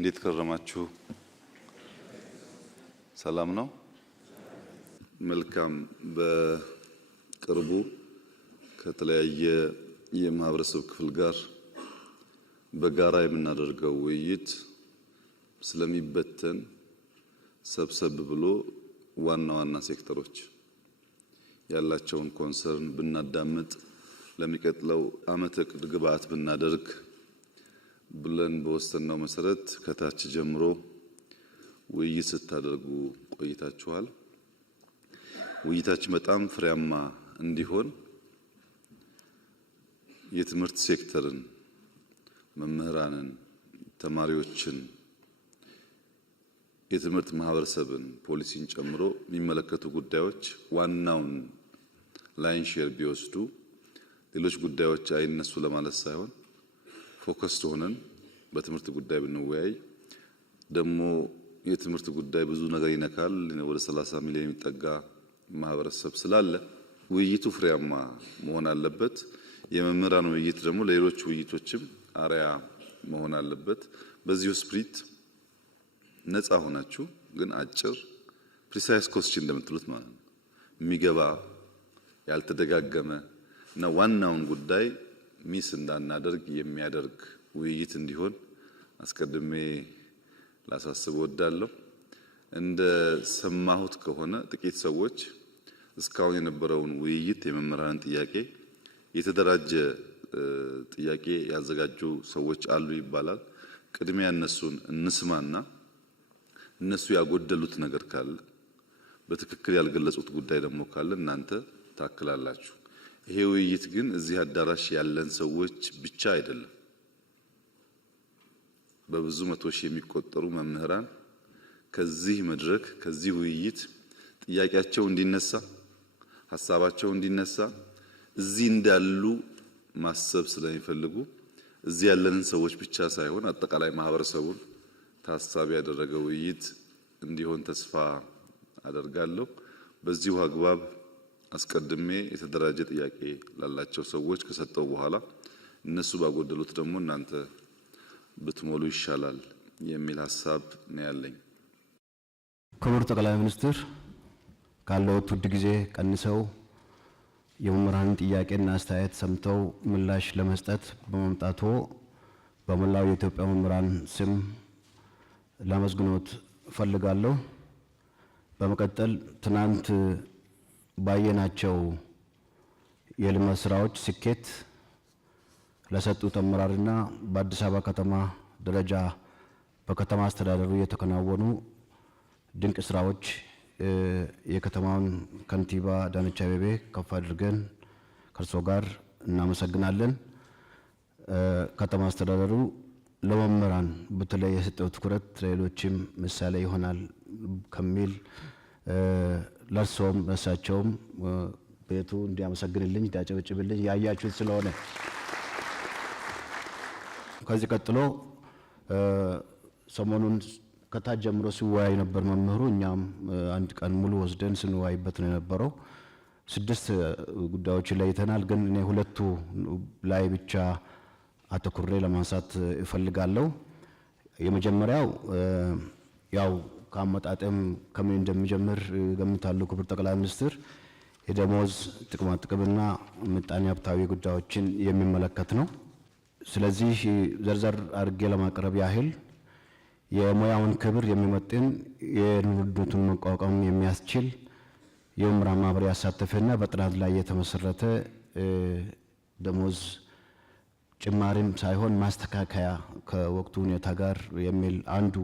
እንዴት ከረማችሁ? ሰላም ነው? መልካም። በቅርቡ ከተለያየ የማህበረሰብ ክፍል ጋር በጋራ የምናደርገው ውይይት ስለሚበተን ሰብሰብ ብሎ ዋና ዋና ሴክተሮች ያላቸውን ኮንሰርን ብናዳምጥ ለሚቀጥለው ዓመት እቅድ ግብዓት ብናደርግ ብለን በወሰነው መሰረት ከታች ጀምሮ ውይይት ስታደርጉ ቆይታችኋል። ውይይታችን በጣም ፍሬያማ እንዲሆን የትምህርት ሴክተርን፣ መምህራንን፣ ተማሪዎችን፣ የትምህርት ማህበረሰብን፣ ፖሊሲን ጨምሮ የሚመለከቱ ጉዳዮች ዋናውን ላይን ሼር ቢወስዱ ሌሎች ጉዳዮች አይነሱ ለማለት ሳይሆን ፎከስድ ሆነን በትምህርት ጉዳይ ብንወያይ ደግሞ የትምህርት ጉዳይ ብዙ ነገር ይነካል። ወደ 30 ሚሊዮን የሚጠጋ ማህበረሰብ ስላለ ውይይቱ ፍሬያማ መሆን አለበት። የመምህራን ውይይት ደግሞ ለሌሎች ውይይቶችም አርአያ መሆን አለበት። በዚሁ ስፕሪት ነፃ ሆናችሁ ግን አጭር ፕሪሳይስ ኮስችን እንደምትሉት ማለት ነው የሚገባ ያልተደጋገመ እና ዋናውን ጉዳይ ሚስ እንዳናደርግ የሚያደርግ ውይይት እንዲሆን አስቀድሜ ላሳስብ ወዳለሁ። እንደ ሰማሁት ከሆነ ጥቂት ሰዎች እስካሁን የነበረውን ውይይት የመምህራን ጥያቄ የተደራጀ ጥያቄ ያዘጋጁ ሰዎች አሉ ይባላል። ቅድሚያ እነሱን እንስማና እነሱ ያጎደሉት ነገር ካለ በትክክል ያልገለጹት ጉዳይ ደግሞ ካለ እናንተ ታክላላችሁ። ይሄ ውይይት ግን እዚህ አዳራሽ ያለን ሰዎች ብቻ አይደለም። በብዙ መቶ ሺህ የሚቆጠሩ መምህራን ከዚህ መድረክ ከዚህ ውይይት ጥያቄያቸው እንዲነሳ ሐሳባቸው እንዲነሳ እዚህ እንዳሉ ማሰብ ስለሚፈልጉ እዚህ ያለንን ሰዎች ብቻ ሳይሆን አጠቃላይ ማህበረሰቡን ታሳቢ ያደረገ ውይይት እንዲሆን ተስፋ አደርጋለሁ። በዚሁ አግባብ አስቀድሜ የተደራጀ ጥያቄ ላላቸው ሰዎች ከሰጠው በኋላ እነሱ ባጎደሉት ደግሞ እናንተ ብትሞሉ ይሻላል የሚል ሐሳብ ነው ያለኝ። ክቡር ጠቅላይ ሚኒስትር ካለው ውድ ጊዜ ቀንሰው የመምህራንን ጥያቄና አስተያየት ሰምተው ምላሽ ለመስጠት በመምጣቱ በመላው የኢትዮጵያ መምህራን ስም ላመስግኖት ፈልጋለሁ። በመቀጠል ትናንት ባየናቸው የልማት ስራዎች ስኬት ለሰጡት አመራርና በአዲስ አበባ ከተማ ደረጃ በከተማ አስተዳደሩ የተከናወኑ ድንቅ ስራዎች የከተማውን ከንቲባ አዳነች አቤቤ ከፍ አድርገን ከርሶ ጋር እናመሰግናለን። ከተማ አስተዳደሩ ለመምህራን በተለይ የሰጠው ትኩረት ለሌሎችም ምሳሌ ይሆናል ከሚል ለርሶም ለሳቸውም ቤቱ እንዲያመሰግንልኝ እንዲያጨበጭብልኝ ያያችሁት ስለሆነ ከዚህ ቀጥሎ ሰሞኑን ከታች ጀምሮ ሲወያይ ነበር መምህሩ። እኛም አንድ ቀን ሙሉ ወስደን ስንወያይበት ነው የነበረው። 6 ጉዳዮችን ለይተናል። ግን እኔ ሁለቱ ላይ ብቻ አተኩሬ ለማንሳት እፈልጋለሁ። የመጀመሪያው ያው ከአመጣጥም ከምን እንደሚጀምር ገምታለሁ። ክቡር ጠቅላይ ሚኒስትር የደሞዝ ጥቅማ ጥቅምና ምጣኔ ሀብታዊ ጉዳዮችን የሚመለከት ነው። ስለዚህ ዘርዘር አድርጌ ለማቅረብ ያህል የሙያውን ክብር የሚመጥን የኑሮቱን መቋቋም የሚያስችል የመምህራን ማህበር ያሳተፈና በጥናት ላይ የተመሰረተ ደሞዝ ጭማሪም ሳይሆን ማስተካከያ ከወቅቱ ሁኔታ ጋር የሚል አንዱ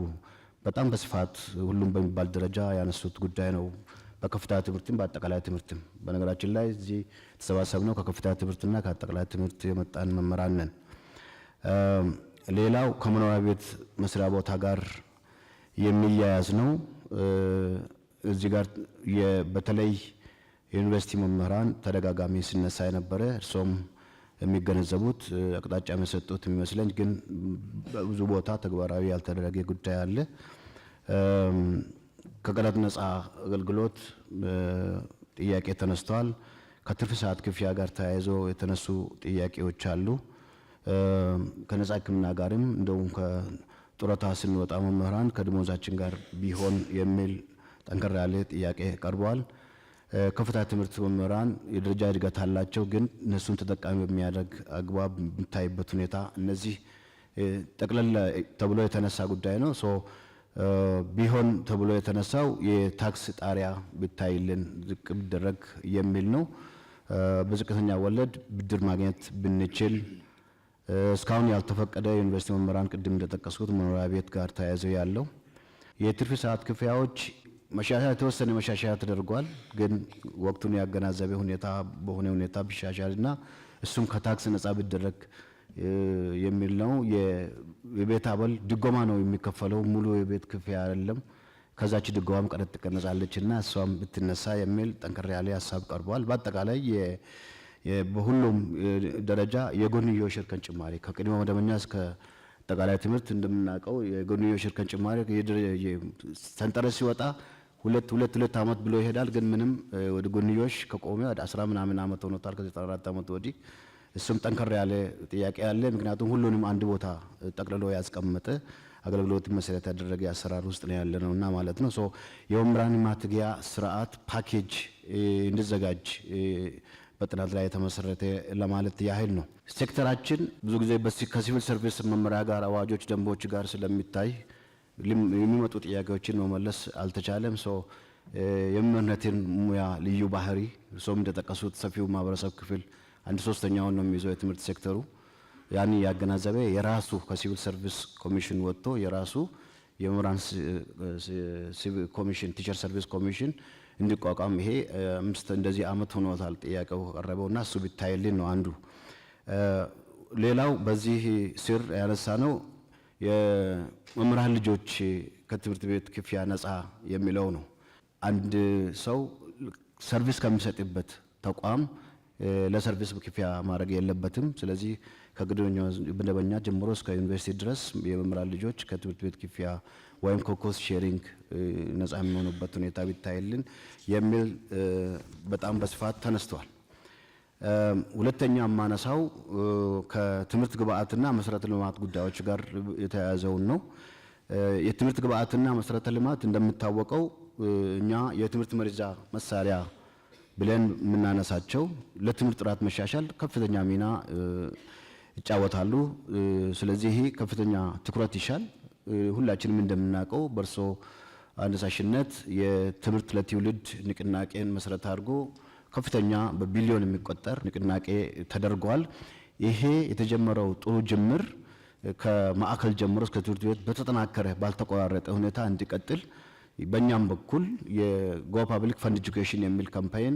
በጣም በስፋት ሁሉም በሚባል ደረጃ ያነሱት ጉዳይ ነው። በከፍተኛ ትምህርትም በአጠቃላይ ትምህርትም በነገራችን ላይ እዚህ ተሰባሰብነው ከከፍተኛ ትምህርትና ከአጠቃላይ ትምህርት የመጣን መምህራን ነን። ሌላው ከመኖሪያ ቤት መስሪያ ቦታ ጋር የሚያያዝ ነው። እዚህ ጋር በተለይ የዩኒቨርሲቲ መምህራን ተደጋጋሚ ሲነሳ የነበረ እርሶም የሚገነዘቡት አቅጣጫ የሰጡት የሚመስለኝ ግን በብዙ ቦታ ተግባራዊ ያልተደረገ ጉዳይ አለ። ከቀረጥ ነፃ አገልግሎት ጥያቄ ተነስተዋል። ከትርፍ ሰዓት ክፍያ ጋር ተያይዞ የተነሱ ጥያቄዎች አሉ። ከነፃ ሕክምና ጋርም እንደውም ጡረታ ስንወጣ መምህራን ከደሞዛችን ጋር ቢሆን የሚል ጠንከር ያለ ጥያቄ ቀርቧል። ከፍተኛ ትምህርት መምህራን የደረጃ እድገት አላቸው፣ ግን እነሱን ተጠቃሚ በሚያደርግ አግባብ የሚታይበት ሁኔታ እነዚህ ጠቅለል ተብሎ የተነሳ ጉዳይ ነው። ቢሆን ተብሎ የተነሳው የታክስ ጣሪያ ቢታይልን ዝቅ ቢደረግ የሚል ነው። በዝቅተኛ ወለድ ብድር ማግኘት ብንችል እስካሁን ያልተፈቀደ ዩኒቨርሲቲ መምህራን ቅድም እንደጠቀስኩት መኖሪያ ቤት ጋር ተያይዘው ያለው የትርፍ ሰዓት ክፍያዎች መሻሻያ የተወሰነ መሻሻያ ተደርጓል። ግን ወቅቱን ያገናዘበ ሁኔታ በሆነ ሁኔታ ቢሻሻልና እሱም ከታክስ ነጻ ቢደረግ የሚል ነው። የቤት አበል ድጎማ ነው የሚከፈለው፣ ሙሉ የቤት ክፍያ አይደለም። ከዛች ድጎማም ቀረጥ ትቀነሳለችና እሷም ብትነሳ የሚል ጠንከር ያለ ሀሳብ ቀርቧል። በአጠቃላይ በሁሉም ደረጃ የጎንዮሽ እርከን ጭማሪ ከቅድመ መደበኛ እስከ አጠቃላይ ትምህርት እንደምናውቀው የጎንዮሽ እርከን ጭማሪ ሰንጠረዥ ሲወጣ ሁለት ዓመት ብሎ ይሄዳል። ግን ምንም ወደ ጎንዮሽ ከቆመ ወደ 10 ምናምን ዓመት ሆኖታል ከ94 ዓመት ወዲህ። እሱም ጠንከር ያለ ጥያቄ ያለ፣ ምክንያቱም ሁሉንም አንድ ቦታ ጠቅልሎ ያስቀመጠ አገልግሎት መሰረት ያደረገ አሰራር ውስጥ ነው ያለነውና ማለት ነው። የመምህራን ማትጊያ ስርዓት ፓኬጅ እንዲዘጋጅ በጥናት ላይ የተመሰረተ ለማለት ያህል ነው። ሴክተራችን ብዙ ጊዜ ከሲቪል ሰርቪስ መመሪያ ጋር አዋጆች፣ ደንቦች ጋር ስለሚታይ የሚመጡ ጥያቄዎችን መመለስ አልተቻለም። የመምህርነትን ሙያ ልዩ ባህሪ ሰውም እንደጠቀሱት ሰፊው ማህበረሰብ ክፍል 1/3ኛውን ነው የሚይዘው የትምህርት ሴክተሩ። ያን ያገናዘበ የራሱ ከሲቪል ሰርቪስ ኮሚሽን ወጥቶ የራሱ የመምህራን ኮሚሽን ቲቸር ሰርቪስ ኮሚሽን እንዲቋቋም ይሄ እንደዚህ ዓመት ሆኖታል ጥያቄው ቀረበውና እሱ ቢታይልን ነው አንዱ። ሌላው በዚህ ስር ያነሳ ነው የመምህራን ልጆች ከትምህርት ቤት ክፍያ ነፃ የሚለው ነው። አንድ ሰው ሰርቪስ ከሚሰጥበት ተቋም ለሰርቪስ ክፍያ ማድረግ የለበትም። ስለዚህ ከመደበኛ ጀምሮ እስከ ዩኒቨርሲቲ ድረስ የመምህራን ልጆች ከትምህርት ቤት ክፍያ ወይም ከኮስት ሼሪንግ ነፃ የሚሆኑበት ሁኔታ ቢታይልን የሚል በጣም በስፋት ተነስቷል። ሁለተኛ ማነሳው ከትምህርት ግብአትና መሰረተ ልማት ጉዳዮች ጋር የተያያዘውን ነው። የትምህርት ግብአትና መሰረተ ልማት እንደሚታወቀው እኛ የትምህርት መረጃ መሳሪያ ብለን የምናነሳቸው ለትምህርት ጥራት መሻሻል ከፍተኛ ሚና ይጫወታሉ። ስለዚህ ይሄ ከፍተኛ ትኩረት ይሻል። ሁላችንም እንደምናውቀው በርሶ አነሳሽነት የትምህርት ለትውልድ ንቅናቄን መሰረት አድርጎ ከፍተኛ በቢሊዮን የሚቆጠር ንቅናቄ ተደርጓል። ይሄ የተጀመረው ጥሩ ጅምር ከማዕከል ጀምሮ እስከ ትምህርት ቤት በተጠናከረ ባልተቆራረጠ ሁኔታ እንዲቀጥል በእኛም በኩል የጎ ፐብሊክ ፈንድ ኤጁኬሽን የሚል ካምፔን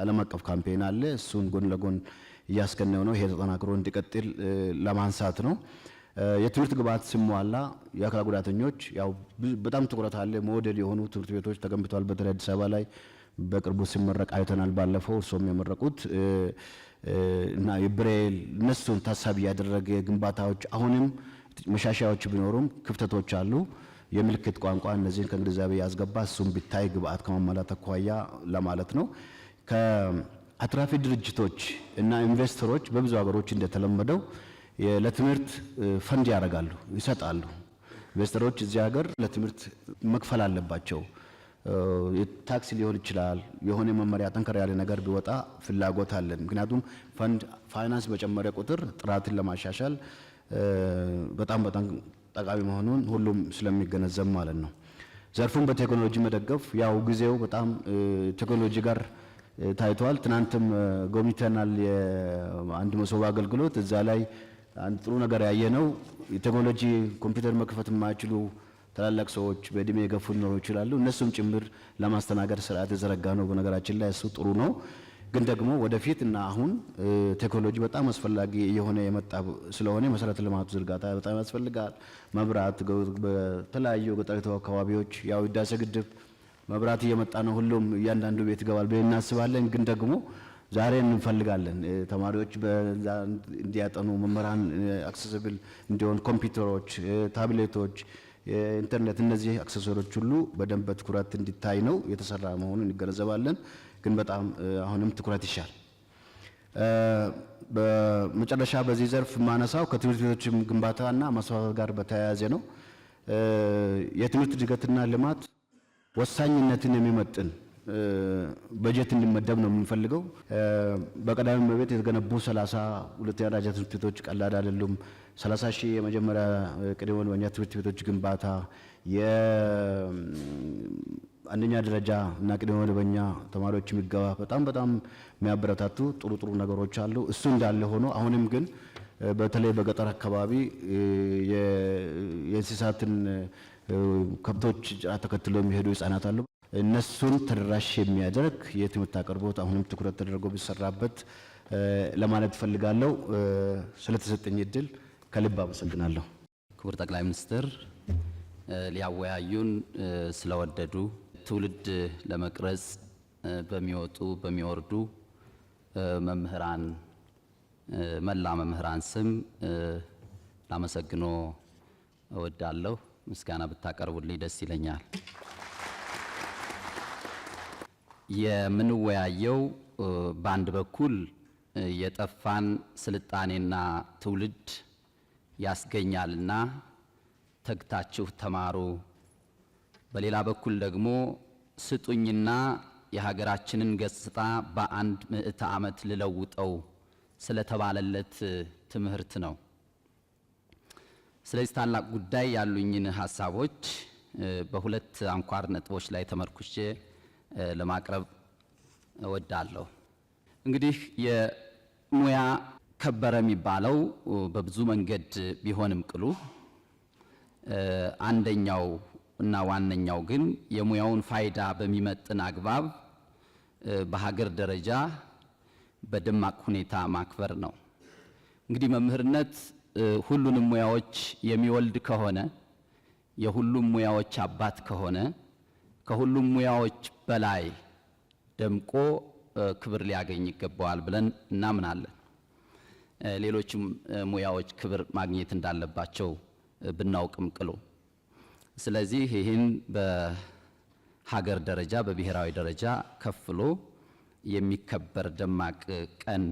ዓለም አቀፍ ካምፔን አለ። እሱን ጎን ለጎን እያስከነው ነው። ይሄ ተጠናክሮ እንዲቀጥል ለማንሳት ነው። የትምህርት ግብዓት ሲሟላ የአካል ጉዳተኞች ያው በጣም ትኩረት አለ። ሞዴል የሆኑ ትምህርት ቤቶች ተገንብተዋል። በተለይ አዲስ አበባ ላይ በቅርቡ ሲመረቅ አይተናል። ባለፈው እርሶም የመረቁት እና የብሬል እነሱን ታሳቢ ያደረገ ግንባታዎች አሁንም መሻሻያዎች ቢኖሩም ክፍተቶች አሉ። የምልክት ቋንቋ እነዚህን ከግንዛቤ ያስገባ እሱም ቢታይ ግብዓት ከማሟላት አኳያ ለማለት ነው። ከአትራፊ ድርጅቶች እና ኢንቨስተሮች በብዙ ሀገሮች እንደተለመደው ለትምህርት ፈንድ ያደርጋሉ፣ ይሰጣሉ። ኢንቨስተሮች እዚህ ሀገር ለትምህርት መክፈል አለባቸው። ታክስ ሊሆን ይችላል። የሆነ መመሪያ ጠንከር ያለ ነገር ቢወጣ ፍላጎት አለን። ምክንያቱም ፋይናንስ በጨመረ ቁጥር ጥራትን ለማሻሻል በጣም ጠቃሚ መሆኑን ሁሉም ስለሚገነዘብ ማለት ነው። ዘርፉን በቴክኖሎጂ መደገፍ ያው ጊዜው በጣም ቴክኖሎጂ ጋር ታይቷል። ትናንትም ጎብኝተናል የአንድ መሶብ አገልግሎት። እዛ ላይ አንድ ጥሩ ነገር ያየነው የቴክኖሎጂ ኮምፒውተር መክፈት የማይችሉ ታላላቅ ሰዎች በእድሜ የገፉ ሊኖሩ ይችላሉ። እነሱም ጭምር ለማስተናገድ ስርዓት የዘረጋ ነው። በነገራችን ላይ እሱ ጥሩ ነው። ግን ደግሞ ወደፊት እና አሁን ቴክኖሎጂ በጣም አስፈላጊ የሆነ የመጣ ስለሆነ መሰረተ ልማቱ ዝርጋታ በጣም ያስፈልጋል። መብራት በተለያዩ ገጠሪቱ አካባቢዎች ያው ህዳሴ ግድብ መብራት እየመጣ ነው። ሁሉም እያንዳንዱ ቤት ይገባል ብለን እናስባለን። ግን ደግሞ ዛሬ እንፈልጋለን ተማሪዎች በዛ እንዲያጠኑ፣ መምህራን አክሰሲብል እንዲሆን ኮምፒውተሮች፣ ታብሌቶች፣ ኢንተርኔት እነዚህ አክሰሰሪዎች ሁሉ በደንብ በትኩረት እንዲታይ ነው የተሰራ መሆኑን እንገነዘባለን። ግን በጣም አሁንም ትኩረት ይሻል። በመጨረሻ በዚህ ዘርፍ ማነሳው ከትምህርት ቤቶችም ግንባታና ማስፋፋት ጋር በተያያዘ ነው። የትምህርት እድገትና ልማት ወሳኝነትን የሚመጥን በጀት እንዲመደብ ነው የምንፈልገው። በቀዳሚ እመቤት የተገነቡ 30 ሁለተኛ ደረጃ ትምህርት ቤቶች ቀላል አይደሉም። 30 ሺህ የመጀመሪያ ቅድመ መደበኛ ትምህርት ቤቶች ግንባታ፣ የአንደኛ ደረጃ እና ቅድመ መደበኛ ተማሪዎች የሚገባ በጣም የሚያበረታቱ ጥሩ ነገሮች አሉ። እሱ እንዳለ ሆኖ አሁንም ግን በተለይ በገጠር አካባቢ የእንስሳትን ከብቶች ተከትሎ የሚሄዱ ህጻናት አሉ። እነሱን ተደራሽ የሚያደርግ የትምህርት አቅርቦት አሁንም ትኩረት ተደርጎ ቢሰራበት ለማለት ፈልጋለሁ። ስለተሰጠኝ እድል ከልብ አመሰግናለሁ። ክቡር ጠቅላይ ሚኒስትር ሊያወያዩን ስለወደዱ ትውልድ ለመቅረጽ በሚወጡ በሚወርዱ መምህራን መላ መምህራን ስም ላመሰግኖ እወዳለሁ። ምስጋና ብታቀርቡልኝ ደስ ይለኛል። የምንወያየው በአንድ በኩል የጠፋን ስልጣኔና ትውልድ ያስገኛልና ተግታችሁ ተማሩ፣ በሌላ በኩል ደግሞ ስጡኝና የሀገራችንን ገጽታ በአንድ ምዕተ ዓመት ልለውጠው ስለተባለለት ትምህርት ነው። ስለዚህ ታላቅ ጉዳይ ያሉኝን ሀሳቦች በሁለት አንኳር ነጥቦች ላይ ተመርኩሼ ለማቅረብ እወዳለሁ። እንግዲህ የሙያ ከበረ የሚባለው በብዙ መንገድ ቢሆንም ቅሉ አንደኛው እና ዋነኛው ግን የሙያውን ፋይዳ በሚመጥን አግባብ በሀገር ደረጃ በደማቅ ሁኔታ ማክበር ነው። እንግዲህ መምህርነት ሁሉንም ሙያዎች የሚወልድ ከሆነ የሁሉም ሙያዎች አባት ከሆነ ከሁሉም ሙያዎች በላይ ደምቆ ክብር ሊያገኝ ይገባዋል ብለን እናምናለን። ሌሎችም ሙያዎች ክብር ማግኘት እንዳለባቸው ብናውቅም ቅሉ ስለዚህ ይህን በሀገር ደረጃ በብሔራዊ ደረጃ ከፍሎ የሚከበር ደማቅ ቀን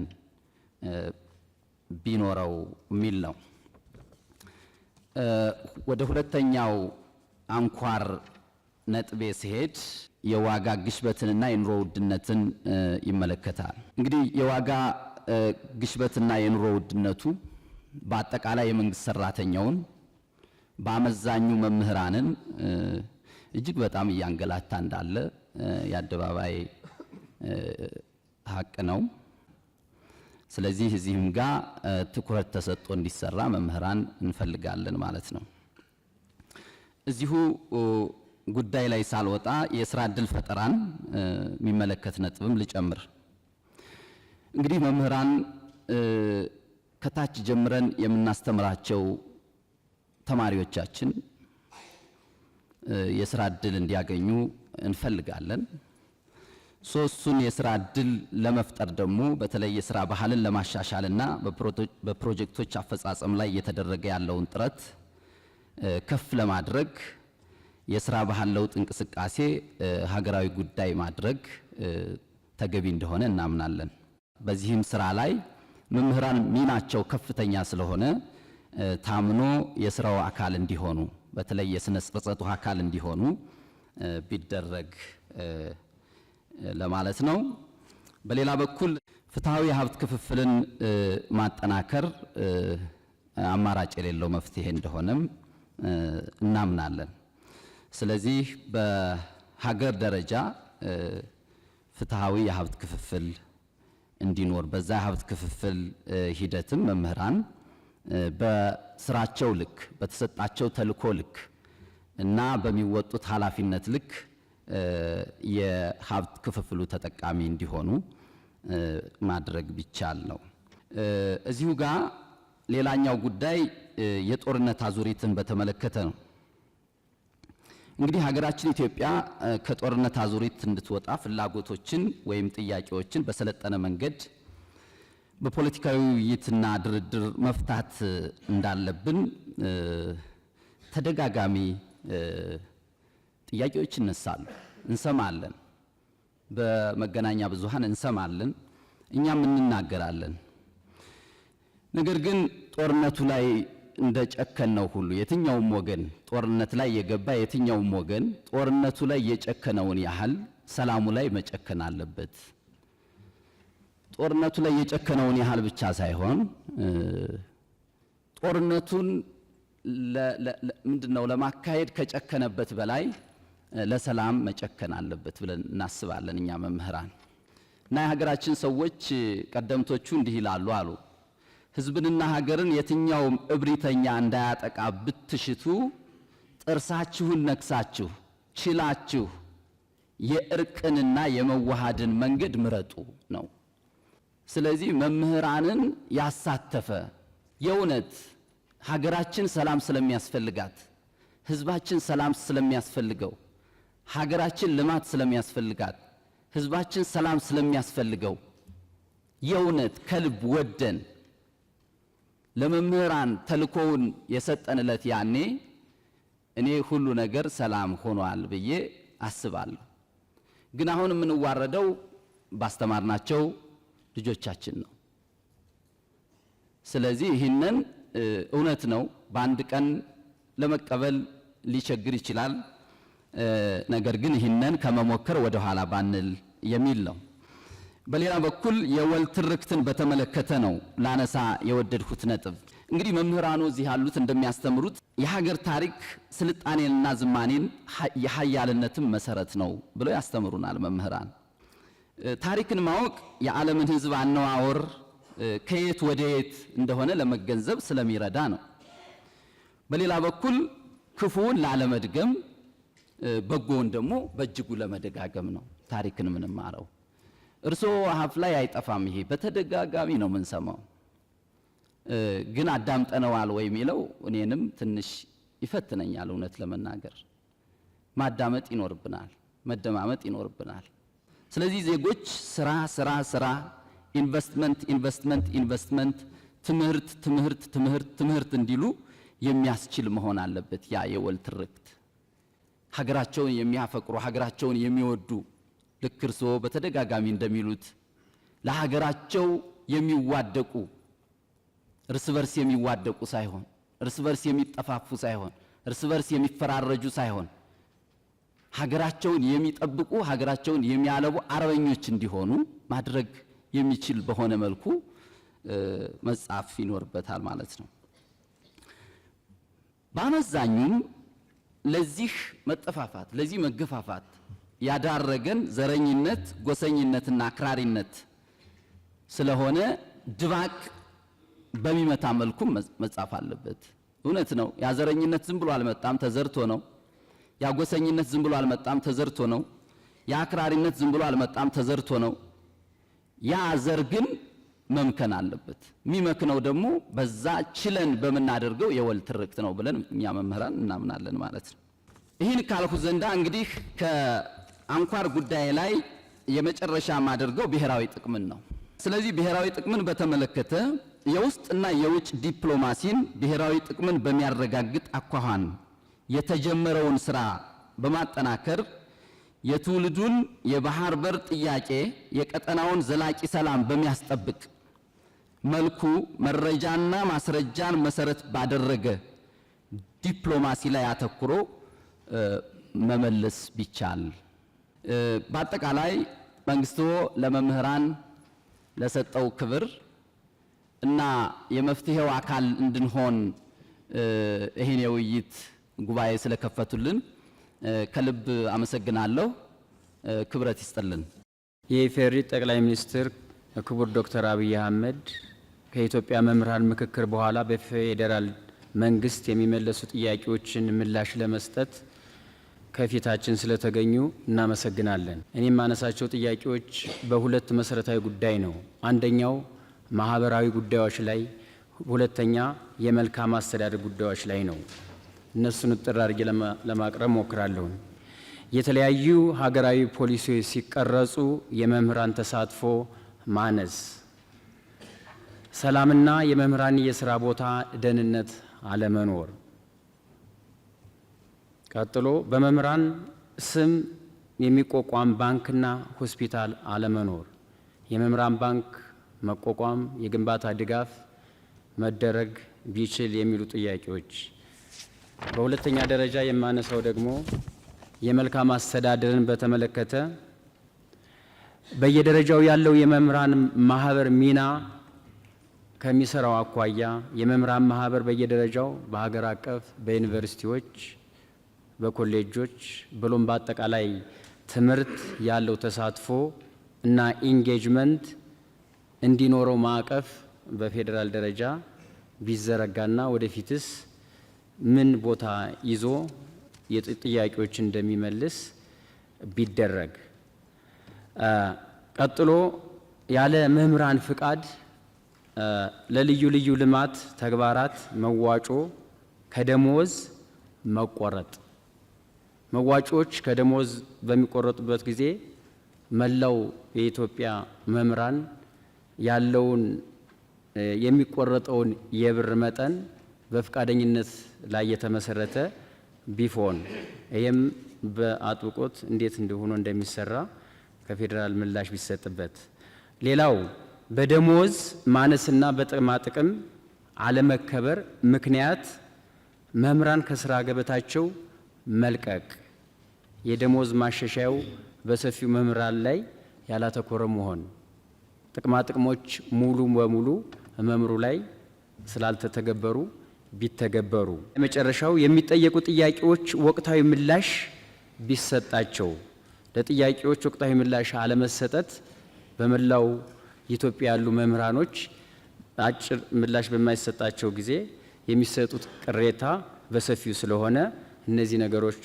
ቢኖረው የሚል ነው። ወደ ሁለተኛው አንኳር ነጥቤ ሲሄድ የዋጋ ግሽበትንና የኑሮ ውድነትን ይመለከታል። እንግዲህ የዋጋ ግሽበትና የኑሮ ውድነቱ በአጠቃላይ የመንግስት ሰራተኛውን በአመዛኙ መምህራንን እጅግ በጣም እያንገላታ እንዳለ የአደባባይ ሀቅ ነው። ስለዚህ እዚህም ጋር ትኩረት ተሰጥቶ እንዲሰራ መምህራን እንፈልጋለን ማለት ነው። እዚሁ ጉዳይ ላይ ሳልወጣ የስራ ዕድል ፈጠራን የሚመለከት ነጥብም ልጨምር። እንግዲህ መምህራን ከታች ጀምረን የምናስተምራቸው ተማሪዎቻችን የስራ ዕድል እንዲያገኙ እንፈልጋለን። ሶስቱን የስራ ዕድል ለመፍጠር ደግሞ በተለይ የስራ ባህልን ለማሻሻልና በፕሮጀክቶች አፈጻጸም ላይ እየተደረገ ያለውን ጥረት ከፍ ለማድረግ የስራ ባህል ለውጥ እንቅስቃሴ ሀገራዊ ጉዳይ ማድረግ ተገቢ እንደሆነ እናምናለን። በዚህም ስራ ላይ መምህራን ሚናቸው ከፍተኛ ስለሆነ ታምኖ የስራው አካል እንዲሆኑ በተለይ የስነ ጽሕፈቱ አካል እንዲሆኑ ቢደረግ ለማለት ነው። በሌላ በኩል ፍትሃዊ የሀብት ክፍፍልን ማጠናከር አማራጭ የሌለው መፍትሄ እንደሆነም እናምናለን። ስለዚህ በሀገር ደረጃ ፍትሃዊ የሀብት ክፍፍል እንዲኖር በዛ የሀብት ክፍፍል ሂደትም መምህራን በስራቸው ልክ በተሰጣቸው ተልዕኮ ልክ እና በሚወጡት ኃላፊነት ልክ የሀብት ክፍፍሉ ተጠቃሚ እንዲሆኑ ማድረግ ቢቻል ነው። እዚሁ ጋር ሌላኛው ጉዳይ የጦርነት አዙሪትን በተመለከተ ነው። እንግዲህ ሀገራችን ኢትዮጵያ ከጦርነት አዙሪት እንድትወጣ ፍላጎቶችን ወይም ጥያቄዎችን በሰለጠነ መንገድ በፖለቲካዊ ውይይትና ድርድር መፍታት እንዳለብን ተደጋጋሚ ጥያቄዎች ይነሳሉ፣ እንሰማለን፣ በመገናኛ ብዙሃን እንሰማለን፣ እኛም እንናገራለን። ነገር ግን ጦርነቱ ላይ እንደ ጨከነው ሁሉ የትኛውም ወገን ጦርነት ላይ የገባ የትኛውም ወገን ጦርነቱ ላይ የጨከነውን ያህል ሰላሙ ላይ መጨከን አለበት። ጦርነቱ ላይ የጨከነውን ያህል ብቻ ሳይሆን ጦርነቱን ምንድነው ለማካሄድ ከጨከነበት በላይ ለሰላም መጨከን አለበት ብለን እናስባለን እኛ መምህራን። እና የሀገራችን ሰዎች ቀደምቶቹ እንዲህ ይላሉ አሉ ህዝብንና ሀገርን የትኛውም እብሪተኛ እንዳያጠቃ ብትሽቱ ጥርሳችሁን ነክሳችሁ ችላችሁ የእርቅንና የመዋሃድን መንገድ ምረጡ ነው። ስለዚህ መምህራንን ያሳተፈ የእውነት ሀገራችን ሰላም ስለሚያስፈልጋት፣ ህዝባችን ሰላም ስለሚያስፈልገው፣ ሀገራችን ልማት ስለሚያስፈልጋት፣ ህዝባችን ሰላም ስለሚያስፈልገው የእውነት ከልብ ወደን ለመምህራን ተልኮውን የሰጠንለት ያኔ እኔ ሁሉ ነገር ሰላም ሆኗል ብዬ አስባለሁ። ግን አሁን የምንዋረደው ባስተማርናቸው ልጆቻችን ነው። ስለዚህ ይህንን እውነት ነው በአንድ ቀን ለመቀበል ሊቸግር ይችላል። ነገር ግን ይህንን ከመሞከር ወደ ኋላ ባንል የሚል ነው። በሌላ በኩል የወል ትርክትን በተመለከተ ነው ላነሳ የወደድኩት ነጥብ። እንግዲህ መምህራኑ እዚህ ያሉት እንደሚያስተምሩት የሀገር ታሪክ ስልጣኔንና ዝማኔን የሀያልነትም መሰረት ነው ብለው ያስተምሩናል መምህራን። ታሪክን ማወቅ የዓለምን ህዝብ አነዋወር ከየት ወደ የት እንደሆነ ለመገንዘብ ስለሚረዳ ነው። በሌላ በኩል ክፉውን ላለመድገም በጎውን ደግሞ በእጅጉ ለመደጋገም ነው ታሪክን የምንማረው። እርስዎ አፍ ላይ አይጠፋም። ይሄ በተደጋጋሚ ነው የምንሰማው። ግን አዳምጠነዋል ወይ የሚለው እኔንም ትንሽ ይፈትነኛል። እውነት ለመናገር ማዳመጥ ይኖርብናል፣ መደማመጥ ይኖርብናል። ስለዚህ ዜጎች ስራ ስራ ስራ፣ ኢንቨስትመንት ኢንቨስትመንት ኢንቨስትመንት፣ ትምህርት ትምህርት ትምህርት ትምህርት እንዲሉ የሚያስችል መሆን አለበት። ያ የወል ትርክት ሀገራቸውን የሚያፈቅሩ ሀገራቸውን የሚወዱ ልክ እርስዎ በተደጋጋሚ እንደሚሉት ለሀገራቸው የሚዋደቁ እርስ በርስ የሚዋደቁ ሳይሆን እርስ በርስ የሚጠፋፉ ሳይሆን እርስ በርስ የሚፈራረጁ ሳይሆን ሀገራቸውን የሚጠብቁ ሀገራቸውን የሚያለቡ አርበኞች እንዲሆኑ ማድረግ የሚችል በሆነ መልኩ መጻፍ ይኖርበታል ማለት ነው። በአመዛኙም ለዚህ መጠፋፋት ለዚህ መገፋፋት ያዳረገን ዘረኝነት፣ ጎሰኝነትና አክራሪነት ስለሆነ ድባቅ በሚመታ መልኩ መጻፍ አለበት። እውነት ነው። ያ ዘረኝነት ዝም ብሎ አልመጣም፣ ተዘርቶ ነው። ያ ጎሰኝነት ዝም ብሎ አልመጣም፣ ተዘርቶ ነው። ያ አክራሪነት ዝም ብሎ አልመጣም፣ ተዘርቶ ነው። ያ ዘር ግን መምከን አለበት። የሚመክነው ደግሞ በዛ ችለን በመናደርገው የወል ትርክት ነው ብለን እኛ መምህራን እናምናለን ማለት ነው። ይህን ካልኩ ዘንዳ እንግዲህ ከአንኳር ጉዳይ ላይ የመጨረሻ ማደርገው ብሔራዊ ጥቅምን ነው። ስለዚህ ብሔራዊ ጥቅምን በተመለከተ የውስጥና የውጭ ዲፕሎማሲን ብሔራዊ ጥቅምን በሚያረጋግጥ አኳኋን የተጀመረውን ስራ በማጠናከር የትውልዱን የባህር በር ጥያቄ የቀጠናውን ዘላቂ ሰላም በሚያስጠብቅ መልኩ መረጃና ማስረጃን መሰረት ባደረገ ዲፕሎማሲ ላይ አተኩሮ መመለስ ቢቻል። በአጠቃላይ መንግስቱ ለመምህራን ለሰጠው ክብር እና የመፍትሄው አካል እንድንሆን ይህን የውይይት ጉባኤ ስለከፈቱልን ከልብ አመሰግናለሁ። ክብረት ይስጥልን። የኢፌዴሪ ጠቅላይ ሚኒስትር ክቡር ዶክተር አብይ አህመድ ከኢትዮጵያ መምህራን ምክክር በኋላ በፌዴራል መንግስት የሚመለሱ ጥያቄዎችን ምላሽ ለመስጠት ከፊታችን ስለተገኙ እናመሰግናለን። እኔም ማነሳቸው ጥያቄዎች በሁለት መሰረታዊ ጉዳይ ነው። አንደኛው ማህበራዊ ጉዳዮች ላይ፣ ሁለተኛ የመልካም አስተዳደር ጉዳዮች ላይ ነው። እነሱን ጥር አድርጌ ለማቅረብ ሞክራለሁ። የተለያዩ ሀገራዊ ፖሊሲዎች ሲቀረጹ የመምህራን ተሳትፎ ማነስ፣ ሰላምና የመምህራን የስራ ቦታ ደህንነት አለመኖር፣ ቀጥሎ በመምህራን ስም የሚቋቋም ባንክና ሆስፒታል አለመኖር፣ የመምህራን ባንክ መቋቋም፣ የግንባታ ድጋፍ መደረግ ቢችል የሚሉ ጥያቄዎች። በሁለተኛ ደረጃ የማነሳው ደግሞ የመልካም አስተዳደርን በተመለከተ በየደረጃው ያለው የመምህራን ማህበር ሚና ከሚሰራው አኳያ የመምህራን ማህበር በየደረጃው በሀገር አቀፍ በዩኒቨርሲቲዎች በኮሌጆች ብሎም በአጠቃላይ ትምህርት ያለው ተሳትፎ እና ኢንጌጅመንት እንዲኖረው ማዕቀፍ በፌዴራል ደረጃ ቢዘረጋና ወደፊትስ ምን ቦታ ይዞ የጥያቄዎች እንደሚመልስ ቢደረግ። ቀጥሎ ያለ መምህራን ፍቃድ ለልዩ ልዩ ልማት ተግባራት መዋጮ ከደሞዝ መቆረጥ። መዋጮዎች ከደሞዝ በሚቆረጡበት ጊዜ መላው የኢትዮጵያ መምህራን ያለውን የሚቆረጠውን የብር መጠን በፍቃደኝነት ላይ የተመሰረተ ቢሆን ይህም በአጥብቆት እንዴት እንደሆነ እንደሚሰራ ከፌዴራል ምላሽ ቢሰጥበት። ሌላው በደሞዝ ማነስና በጥቅማ ጥቅም አለመከበር ምክንያት መምህራን ከስራ ገበታቸው መልቀቅ፣ የደሞዝ ማሻሻያው በሰፊው መምህራን ላይ ያላተኮረ መሆን፣ ጥቅማ ጥቅሞች ሙሉ በሙሉ መምህሩ ላይ ስላልተተገበሩ ቢተገበሩ። የመጨረሻው የሚጠየቁ ጥያቄዎች ወቅታዊ ምላሽ ቢሰጣቸው። ለጥያቄዎች ወቅታዊ ምላሽ አለመሰጠት በመላው ኢትዮጵያ ያሉ መምህራኖች አጭር ምላሽ በማይሰጣቸው ጊዜ የሚሰጡት ቅሬታ በሰፊው ስለሆነ እነዚህ ነገሮች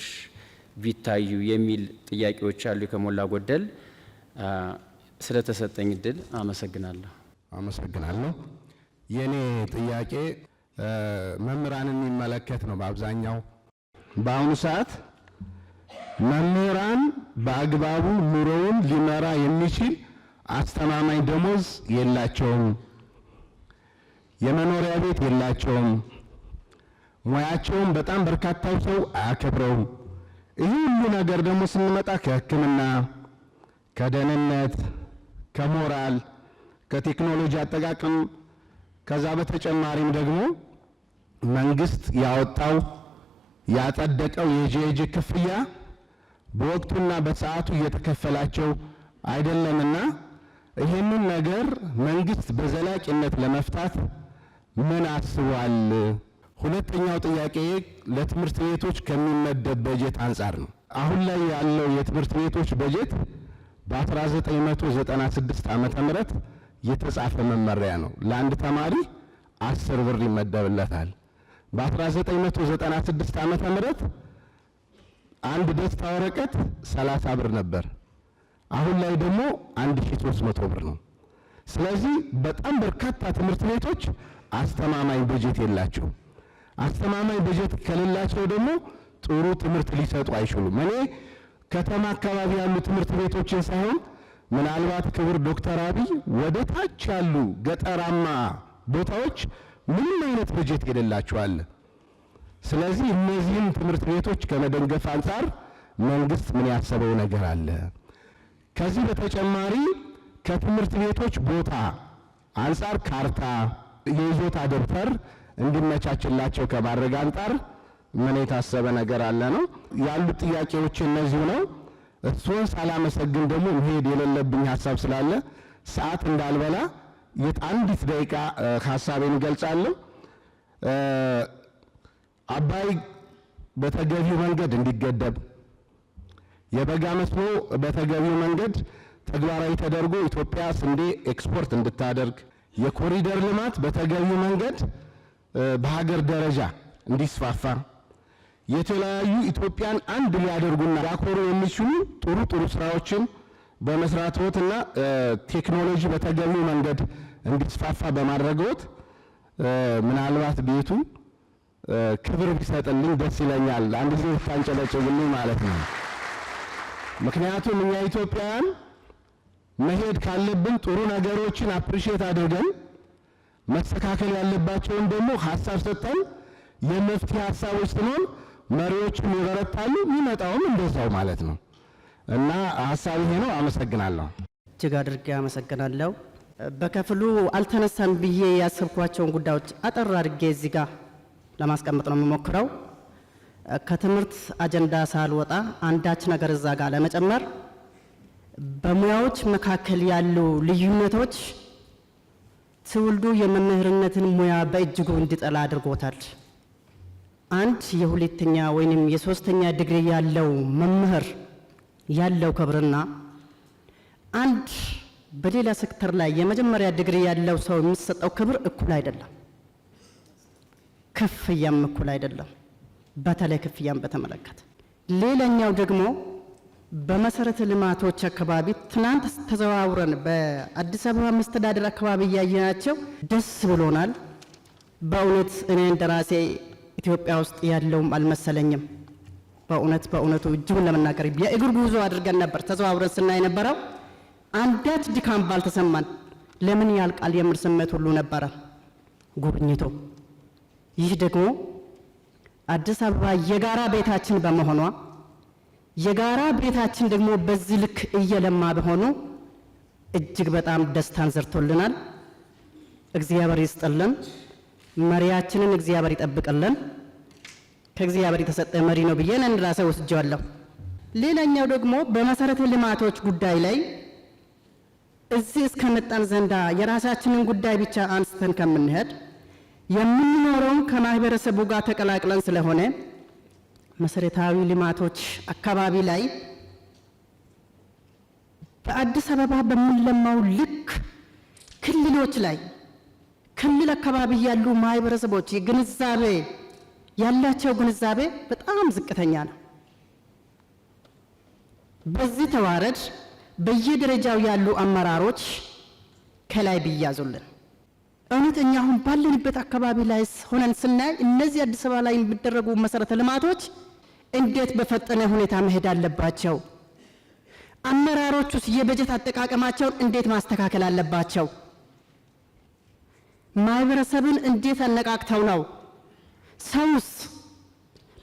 ቢታዩ የሚል ጥያቄዎች አሉ። ከሞላ ጎደል ስለተሰጠኝ እድል አመሰግናለሁ። አመሰግናለሁ። የኔ ጥያቄ መምህራንን የሚመለከት ነው። በአብዛኛው በአሁኑ ሰዓት መምህራን በአግባቡ ኑሮውን ሊመራ የሚችል አስተማማኝ ደሞዝ የላቸውም፣ የመኖሪያ ቤት የላቸውም፣ ሙያቸውን በጣም በርካታው ሰው አያከብረውም። ይህ ሁሉ ነገር ደግሞ ስንመጣ ከሕክምና፣ ከደህንነት፣ ከሞራል፣ ከቴክኖሎጂ አጠቃቀም ከዛ በተጨማሪም ደግሞ መንግስት ያወጣው ያጸደቀው የጄጄ ክፍያ በወቅቱና በሰዓቱ እየተከፈላቸው አይደለምና ይሄንን ነገር መንግስት በዘላቂነት ለመፍታት ምን አስቧል? ሁለተኛው ጥያቄ ለትምህርት ቤቶች ከሚመደብ በጀት አንጻር ነው። አሁን ላይ ያለው የትምህርት ቤቶች በጀት በ1996 ዓመተ ምህረት የተጻፈ መመሪያ ነው። ለአንድ ተማሪ 10 ብር ይመደብለታል። በ1996 ዓመተ ምህረት አንድ ደስታ ወረቀት 30 ብር ነበር። አሁን ላይ ደግሞ 1300 ብር ነው። ስለዚህ በጣም በርካታ ትምህርት ቤቶች አስተማማኝ በጀት የላቸው። አስተማማኝ በጀት ከሌላቸው ደግሞ ጥሩ ትምህርት ሊሰጡ አይችሉም። እኔ ከተማ አካባቢ ያሉ ትምህርት ቤቶችን ሳይሆን ምናልባት ክቡር ዶክተር አብይ ወደ ታች ያሉ ገጠራማ ቦታዎች ምንም አይነት በጀት የሌላቸው አለ። ስለዚህ እነዚህን ትምህርት ቤቶች ከመደገፍ አንጻር መንግስት ምን ያሰበው ነገር አለ? ከዚህ በተጨማሪ ከትምህርት ቤቶች ቦታ አንጻር ካርታ፣ የይዞታ ደብተር እንዲመቻችላቸው ከማድረግ አንጻር ምን የታሰበ ነገር አለ ነው ያሉት ጥያቄዎች እነዚሁ ነው። እሱን ሳላመሰግን ደግሞ መሄድ የሌለብኝ ሀሳብ ስላለ ሰዓት እንዳልበላ አንዲት ደቂቃ ሀሳቤን እገልጻለሁ። አባይ በተገቢው መንገድ እንዲገደብ፣ የበጋ መስኖ በተገቢው መንገድ ተግባራዊ ተደርጎ ኢትዮጵያ ስንዴ ኤክስፖርት እንድታደርግ፣ የኮሪደር ልማት በተገቢው መንገድ በሀገር ደረጃ እንዲስፋፋ፣ የተለያዩ ኢትዮጵያን አንድ ሊያደርጉና ሊያኮሩ የሚችሉ ጥሩ ጥሩ ስራዎችን በመስራትዎትና ቴክኖሎጂ በተገቢው መንገድ እንዲስፋፋ በማድረግዎት ምናልባት ቤቱ ክብር ቢሰጥልኝ ደስ ይለኛል። አንድ ጊዜ ታንጨለጭልኝ ማለት ነው። ምክንያቱም እኛ ኢትዮጵያውያን መሄድ ካለብን ጥሩ ነገሮችን አፕሪሼት አድርገን መስተካከል ያለባቸውን ደግሞ ሀሳብ ሰጠን የመፍትሄ ሀሳቦች ስንሆን መሪዎችም ይበረታሉ፣ የሚመጣውም እንደዛው ማለት ነው። እና ሀሳብ ይሄ ነው። አመሰግናለሁ። እጅግ አድርጌ አመሰግናለሁ። በከፍሉ አልተነሳም ብዬ ያሰብኳቸውን ጉዳዮች አጠር አድርጌ እዚህ ጋር ለማስቀመጥ ነው የምሞክረው። ከትምህርት አጀንዳ ሳልወጣ አንዳች ነገር እዛ ጋር ለመጨመር በሙያዎች መካከል ያሉ ልዩነቶች ትውልዱ የመምህርነትን ሙያ በእጅጉ እንዲጠላ አድርጎታል። አንድ የሁለተኛ ወይንም የሶስተኛ ዲግሪ ያለው መምህር ያለው ክብርና አንድ በሌላ ሴክተር ላይ የመጀመሪያ ዲግሪ ያለው ሰው የሚሰጠው ክብር እኩል አይደለም። ክፍያም እኩል አይደለም። በተለይ ክፍያም በተመለከተ ሌላኛው ደግሞ በመሰረተ ልማቶች አካባቢ ትናንት ተዘዋውረን በአዲስ አበባ መስተዳድር አካባቢ ያየናቸው ደስ ብሎናል። በእውነት እኔ እንደራሴ ኢትዮጵያ ውስጥ ያለውም አልመሰለኝም። በእውነቱ እጅጉን ለመናገር የእግር ጉዞ አድርገን ነበር ተዘዋውረን ስናይ ነበረው። አንዳች ድካም ባልተሰማን ለምን ያልቃል የሚል ስሜት ሁሉ ነበረ ጉብኝቱ። ይህ ደግሞ አዲስ አበባ የጋራ ቤታችን በመሆኗ የጋራ ቤታችን ደግሞ በዚህ ልክ እየለማ በሆኑ እጅግ በጣም ደስታን ዘርቶልናል። እግዚአብሔር ይስጥልን። መሪያችንን እግዚአብሔር ይጠብቅልን። ከእግዚአብሔር የተሰጠ መሪ ነው ብዬ እኔ ራሴ ወስጄዋለሁ። ሌላኛው ደግሞ በመሰረተ ልማቶች ጉዳይ ላይ እዚህ እስከመጣን ዘንዳ የራሳችንን ጉዳይ ብቻ አንስተን ከምንሄድ የምንኖረውን ከማህበረሰቡ ጋር ተቀላቅለን ስለሆነ መሰረታዊ ልማቶች አካባቢ ላይ በአዲስ አበባ በሚለማው ልክ ክልሎች ላይ ክልል አካባቢ ያሉ ማህበረሰቦች ግንዛቤ ያላቸው ግንዛቤ በጣም ዝቅተኛ ነው። በዚህ ተዋረድ በየደረጃው ያሉ አመራሮች ከላይ ቢያዙልን እውነተኛ አሁን ባለንበት አካባቢ ላይ ሆነን ስናይ እነዚህ አዲስ አበባ ላይ የሚደረጉ መሰረተ ልማቶች እንዴት በፈጠነ ሁኔታ መሄድ አለባቸው? አመራሮቹስ የበጀት አጠቃቀማቸውን እንዴት ማስተካከል አለባቸው? ማህበረሰብን እንዴት አነቃቅተው ነው? ሰውስ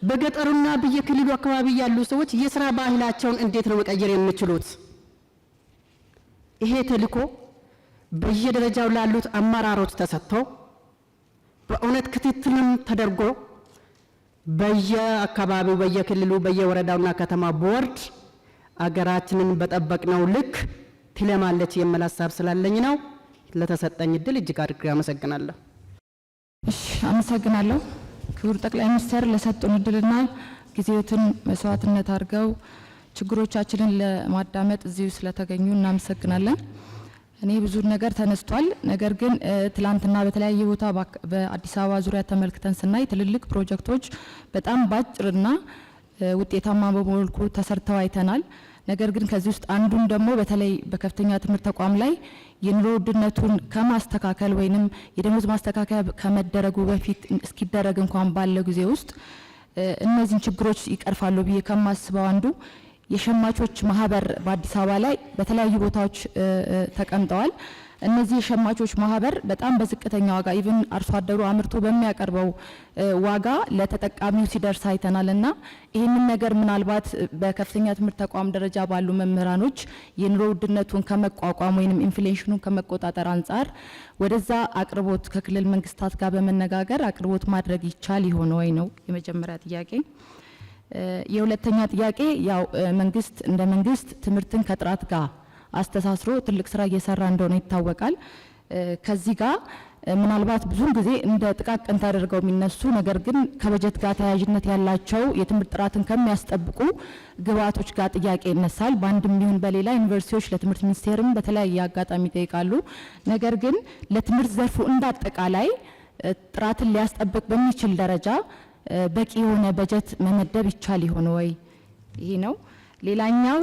በገጠሩና በየክልሉ አካባቢ ያሉ ሰዎች የሥራ ባህላቸውን እንዴት ነው መቀየር የሚችሉት? ይሄ ተልዕኮ በየደረጃው ላሉት አመራሮች ተሰጥቶ በእውነት ክትትልም ተደርጎ በየአካባቢው በየክልሉ በየወረዳውና ከተማ ቦርድ አገራችንን በጠበቅነው ልክ ትለማለች የሚል ሀሳብ ስላለኝ ነው። ለተሰጠኝ እድል እጅግ አድርጌ አመሰግናለሁ። እሺ፣ አመሰግናለሁ። ክቡር ጠቅላይ ሚኒስትር ለሰጡን እድልና ጊዜዎትን መስዋዕትነት አድርገው ችግሮቻችንን ለማዳመጥ እዚሁ ስለተገኙ እናመሰግናለን። እኔ ብዙ ነገር ተነስቷል። ነገር ግን ትላንትና በተለያየ ቦታ በአዲስ አበባ ዙሪያ ተመልክተን ስናይ ትልልቅ ፕሮጀክቶች በጣም ባጭርና ውጤታማ በመልኩ ተሰርተው አይተናል። ነገር ግን ከዚህ ውስጥ አንዱን ደግሞ በተለይ በከፍተኛ ትምህርት ተቋም ላይ የኑሮ ውድነቱን ከማስተካከል ወይንም የደሞዝ ማስተካከያ ከመደረጉ በፊት እስኪደረግ እንኳን ባለው ጊዜ ውስጥ እነዚህን ችግሮች ይቀርፋሉ ብዬ ከማስበው አንዱ የሸማቾች ማህበር በአዲስ አበባ ላይ በተለያዩ ቦታዎች ተቀምጠዋል። እነዚህ የሸማቾች ማህበር በጣም በዝቅተኛ ዋጋ ኢቭን አርሶ አደሩ አምርቶ በሚያቀርበው ዋጋ ለተጠቃሚው ሲደርስ አይተናልና ይህንን ነገር ምናልባት በከፍተኛ ትምህርት ተቋም ደረጃ ባሉ መምህራኖች የኑሮ ውድነቱን ከመቋቋም ወይንም ኢንፍሌሽኑን ከመቆጣጠር አንጻር ወደዛ አቅርቦት ከክልል መንግስታት ጋር በመነጋገር አቅርቦት ማድረግ ይቻል ይሆን ወይ ነው የመጀመሪያ ጥያቄ። የሁለተኛ ጥያቄ ያው መንግስት እንደ መንግስት ትምህርትን ከጥራት ጋር አስተሳስሮ ትልቅ ስራ እየሰራ እንደሆነ ይታወቃል። ከዚህ ጋር ምናልባት ብዙውን ጊዜ እንደ ጥቃቅን ተደርገው የሚነሱ ነገር ግን ከበጀት ጋር ተያያዥነት ያላቸው የትምህርት ጥራትን ከሚያስጠብቁ ግብዓቶች ጋር ጥያቄ ይነሳል። በአንድም ይሁን በሌላ ዩኒቨርሲቲዎች ለትምህርት ሚኒስቴርም በተለያየ አጋጣሚ ይጠይቃሉ። ነገር ግን ለትምህርት ዘርፉ እንዳጠቃላይ ጥራትን ሊያስጠብቅ በሚችል ደረጃ በቂ የሆነ በጀት መመደብ ይቻል ይሆን ወይ? ይሄ ነው። ሌላኛው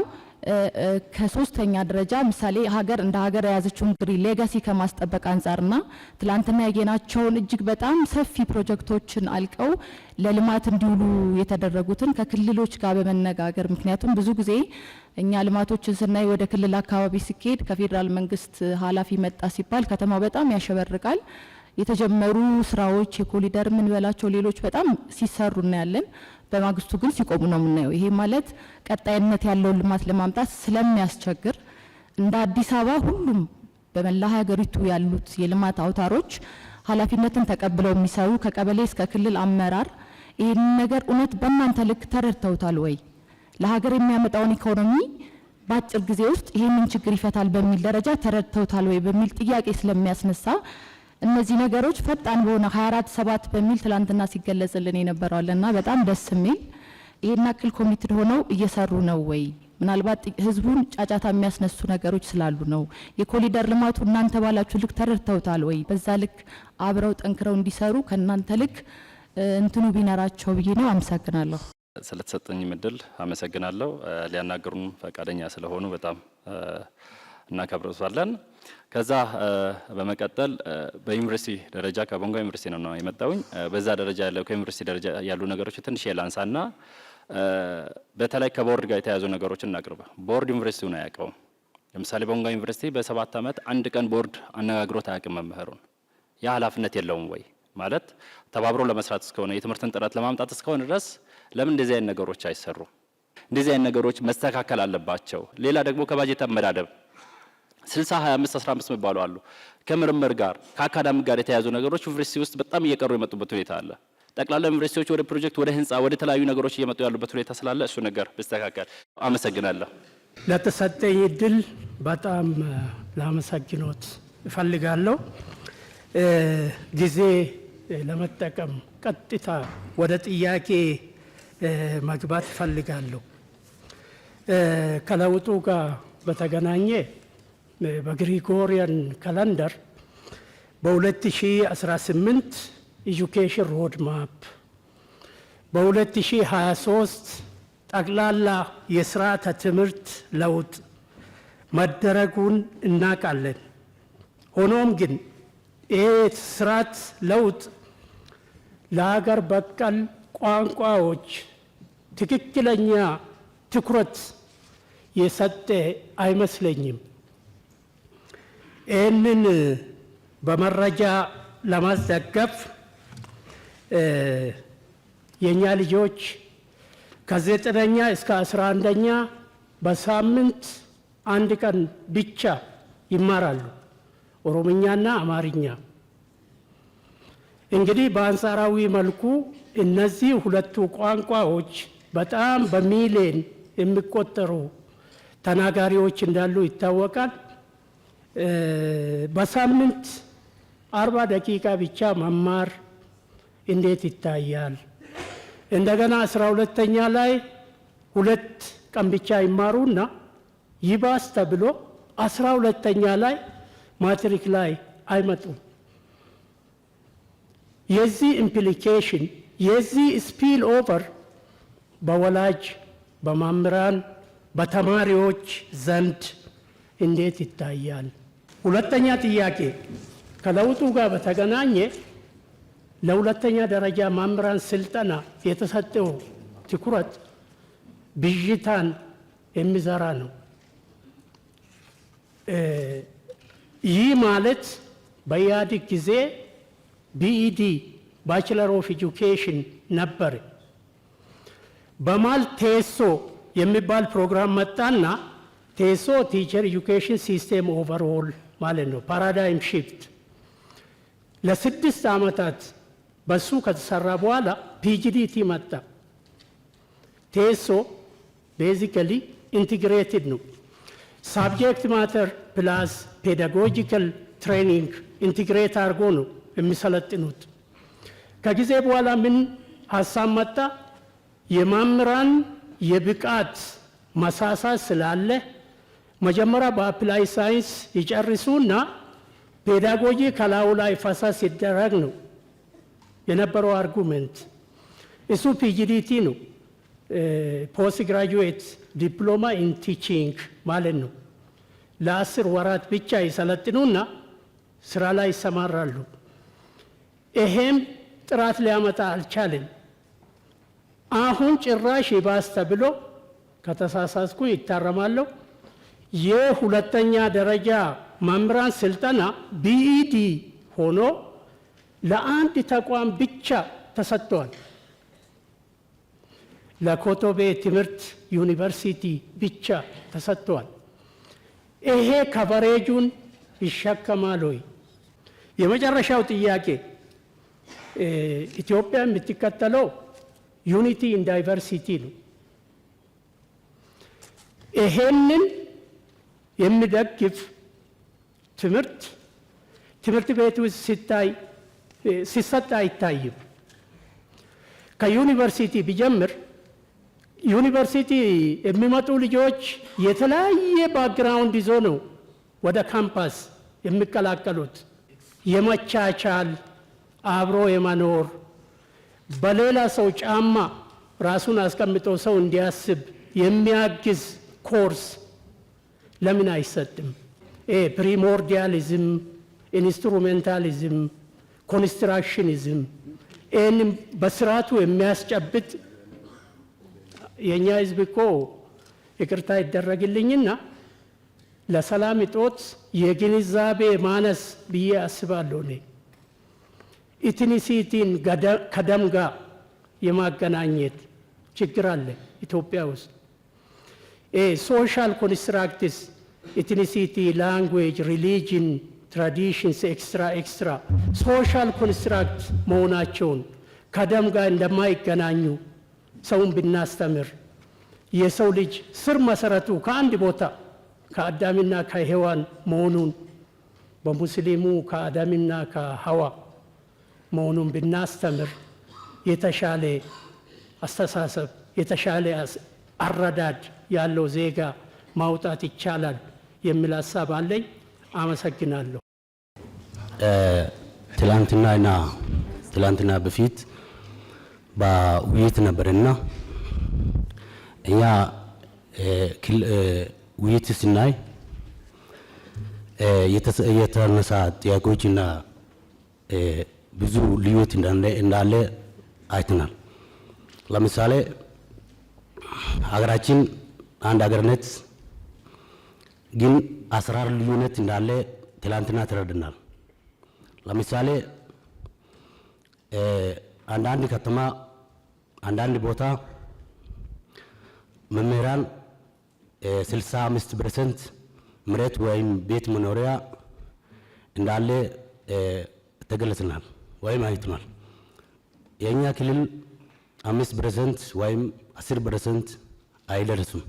ከሶስተኛ ደረጃ ምሳሌ ሀገር እንደ ሀገር የያዘችውን እንግዲህ ሌጋሲ ከማስጠበቅ አንጻርና ትላንትና ያየናቸውን እጅግ በጣም ሰፊ ፕሮጀክቶችን አልቀው ለልማት እንዲውሉ የተደረጉትን ከክልሎች ጋር በመነጋገር ምክንያቱም ብዙ ጊዜ እኛ ልማቶችን ስናይ ወደ ክልል አካባቢ ሲኬድ ከፌዴራል መንግስት ኃላፊ መጣ ሲባል ከተማው በጣም ያሸበርቃል። የተጀመሩ ስራዎች የኮሪደር ምን በላቸው ሌሎች በጣም ሲሰሩ እናያለን። በማግስቱ ግን ሲቆሙ ነው የምናየው። ይሄ ማለት ቀጣይነት ያለውን ልማት ለማምጣት ስለሚያስቸግር እንደ አዲስ አበባ ሁሉም በመላ ሀገሪቱ ያሉት የልማት አውታሮች ኃላፊነትን ተቀብለው የሚሰሩ ከቀበሌ እስከ ክልል አመራር ይህን ነገር እውነት በእናንተ ልክ ተረድተውታል ወይ? ለሀገር የሚያመጣውን ኢኮኖሚ በአጭር ጊዜ ውስጥ ይህንን ችግር ይፈታል በሚል ደረጃ ተረድተውታል ወይ በሚል ጥያቄ ስለሚያስነሳ እነዚህ ነገሮች ፈጣን በሆነ 24/7 በሚል ትላንትና ሲገለጽልን የነበረዋልና በጣም ደስ የሚል ይሄን አክል ኮሚትድ ሆነው እየሰሩ ነው ወይ? ምናልባት ህዝቡን ጫጫታ የሚያስነሱ ነገሮች ስላሉ ነው። የኮሪደር ልማቱ እናንተ ባላችሁ ልክ ተረድተውታል ወይ? በዛ ልክ አብረው ጠንክረው እንዲሰሩ ከእናንተ ልክ እንትኑ ቢኖራቸው ብዬ ነው። አመሰግናለሁ። ስለተሰጠኝ እድል አመሰግናለሁ። ሊያናገሩን ፈቃደኛ ስለሆኑ በጣም እናከብራለን። ከዛ በመቀጠል በዩኒቨርሲቲ ደረጃ ከቦንጋ ዩኒቨርሲቲ ነው የመጣውኝ። በዛ ደረጃ ያለው ከዩኒቨርሲቲ ደረጃ ያሉ ነገሮች ትንሽ የላንሳና በተለይ ከቦርድ ጋር የተያዙ ነገሮችን እናቅርብ። ቦርድ ዩኒቨርሲቲው ነው ያውቀው። ለምሳሌ ቦንጋ ዩኒቨርሲቲ በ7 ዓመት አንድ ቀን ቦርድ አነጋግሮት አያውቅም መምህሩን። ያ ኃላፊነት የለውም ወይ ማለት ተባብሮ ለመስራት እስከሆነ የትምህርትን ጥራት ለማምጣት እስከሆነ ድረስ ለምን እንደዚህ አይነት ነገሮች አይሰሩም? እንደዚህ አይነት ነገሮች መስተካከል አለባቸው። ሌላ ደግሞ ከባጀት አመዳደብ 60 25 15 የሚባሉ አሉ። ከምርምር ጋር ከአካዳሚክ ጋር የተያዙ ነገሮች ዩኒቨርሲቲ ውስጥ በጣም እየቀሩ የመጡበት ሁኔታ አለ። ጠቅላላ ዩኒቨርሲቲዎች ወደ ፕሮጀክት ወደ ህንፃ ወደ ተለያዩ ነገሮች እየመጡ ያሉበት ሁኔታ ስላለ እሱ ነገር በስተካከል። አመሰግናለሁ። ለተሰጠኝ እድል በጣም ላመሰግኖት እፈልጋለሁ። ጊዜ ለመጠቀም ቀጥታ ወደ ጥያቄ መግባት እፈልጋለሁ። ከለውጡ ጋር በተገናኘ በግሪጎሪያን ካላንደር በ2018 ኤጁኬሽን ሮድ ማፕ በ2023 ጠቅላላ የስርዓተ ትምህርት ለውጥ መደረጉን እናውቃለን። ሆኖም ግን ይህ ስርዓት ለውጥ ለሀገር በቀል ቋንቋዎች ትክክለኛ ትኩረት የሰጠ አይመስለኝም። ይህንን በመረጃ ለማስደገፍ የኛ ልጆች ከ9ኛ እስከ 11ኛ በሳምንት አንድ ቀን ብቻ ይማራሉ፣ ኦሮምኛና አማርኛ። እንግዲህ በአንጻራዊ መልኩ እነዚህ ሁለቱ ቋንቋዎች በጣም በሚሊዮን የሚቆጠሩ ተናጋሪዎች እንዳሉ ይታወቃል። በሳምንት 40 ደቂቃ ብቻ መማር እንዴት ይታያል? እንደገና 12ኛ ላይ 2 ቀን ብቻ ይማሩና ይባስ ተብሎ 12ኛ ላይ ማትሪክ ላይ አይመጡም። የዚህ ኢምፕሊኬሽን የዚህ ስፒል ኦቨር በወላጅ በመምህራን በተማሪዎች ዘንድ እንዴት ይታያል? ሁለተኛ ጥያቄ ከለውጡ ጋር በተገናኘ ለሁለተኛ ደረጃ መምህራን ስልጠና የተሰጠው ትኩረት ብዥታን የሚዘራ ነው። ይህ ማለት በኢህአዴግ ጊዜ ቢኢዲ ባችለር ኦፍ ኤጁኬሽን ነበር። በማል ቴሶ የሚባል ፕሮግራም መጣና ቴሶ ቲቸር ኤጁኬሽን ሲስተም ኦቨርኦል ማለት ነው፣ ፓራዳይም ሺፍት። ለ6 ዓመታት በሱ ከተሰራ በኋላ ፒጂዲቲ መጣ። ቴሶ ቤዚካሊ ኢንቲግሬትድ ነው። ሳብጀክት ማተር ፕላስ ፔዳጎጂካል ትሬኒንግ ኢንቲግሬት አድርጎ ነው የሚሰለጥኑት። ከጊዜ በኋላ ምን ሀሳብ መጣ? የመምህራን የብቃት መሳሳት ስላለ መጀመሪያ በአፕላይ ሳይንስ ይጨርሱና ፔዳጎጂ ከላዩ ላይ ፈሳስ ሲደረግ ነው የነበረው አርጉመንት። እሱ ፒጂዲቲ ነው፣ ፖስት ግራጁዌት ዲፕሎማ ኢን ቲቺንግ ማለት ነው። ለ10 ወራት ብቻ ይሰለጥኑና ስራ ላይ ይሰማራሉ። ይሄም ጥራት ሊያመጣ አልቻለም። አሁን ጭራሽ ይባስ ተብሎ ከተሳሳትኩ ይታረማለሁ። የሁለተኛ ደረጃ መምህራን ስልጠና ቢኢዲ ሆኖ ለአንድ ተቋም ብቻ ተሰጥቷል። ለኮቶቤ ትምህርት ዩኒቨርሲቲ ብቻ ተሰጥቷል። ይሄ ከቨሬጁን ይሸከማል ወይ? የመጨረሻው ጥያቄ ኢትዮጵያ የምትከተለው ዩኒቲ ኢን ዳይቨርሲቲ ነው። ይሄንን የሚደግፍ ትምህርት ቤት ውስጥ ሲሰጥ አይታይም። ከዩኒቨርሲቲ ቢጀምር ዩኒቨርሲቲ የሚመጡ ልጆች የተለያየ ባክግራውንድ ይዞ ነው ወደ ካምፓስ የሚቀላቀሉት። የመቻቻል አብሮ የመኖር በሌላ ሰው ጫማ ራሱን አስቀምጦ ሰው እንዲያስብ የሚያግዝ ኮርስ ለምን አይሰጥም? ፕሪሞርዲያሊዝም፣ ኢንስትሩሜንታሊዝም፣ ኮንስትራክሽኒዝም ይህንም በስርዓቱ የሚያስጨብጥ የእኛ ህዝብ እኮ ይቅርታ ይደረግልኝና ለሰላም እጦት የግንዛቤ ማነስ ብዬ አስባለሁ። እኔ ኢትኒሲቲን ከደም ጋር የማገናኘት ችግር አለ ኢትዮጵያ ውስጥ። ሶሻል ኮንስትራክትስ ኢትኒሲቲ፣ ላንጉዌጅ፣ ሪሊጅን፣ ትራዲሽንስ ኤክስትራ ሶሻል ኮንስትራክት መሆናቸውን ከደም ጋር እንደማይገናኙ ሰውን ብናስተምር የሰው ልጅ ስር መሰረቱ ከአንድ ቦታ ከአዳምና ከሔዋን መሆኑን በሙስሊሙ ከአዳምና ከሐዋ መሆኑን ብናስተምር የተሻለ አስተሳሰብ የተሻለ አረዳድ ያለው ዜጋ ማውጣት ይቻላል የሚል ሀሳብ አለኝ። አመሰግናለሁ። ትላንትና በፊት በውይይት ነበርና እኛ ውይይት ስናይ የተነሳ ጥያቄዎችና ብዙ ልዩነት እንዳለ አይተናል። ለምሳሌ ሀገራችን አንድ ሀገር ነች፣ ግን አሰራር ልዩነት እንዳለ ትላንትና ተረድናል። ለምሳሌ አንዳንድ ከተማ አንዳንድ ቦታ መምህራን 65% መሬት ወይም ቤት መኖሪያ እንዳለ ተገለጽናል ወይም አይተናል። የኛ ክልል 5% ወይም 10% አይደርስም።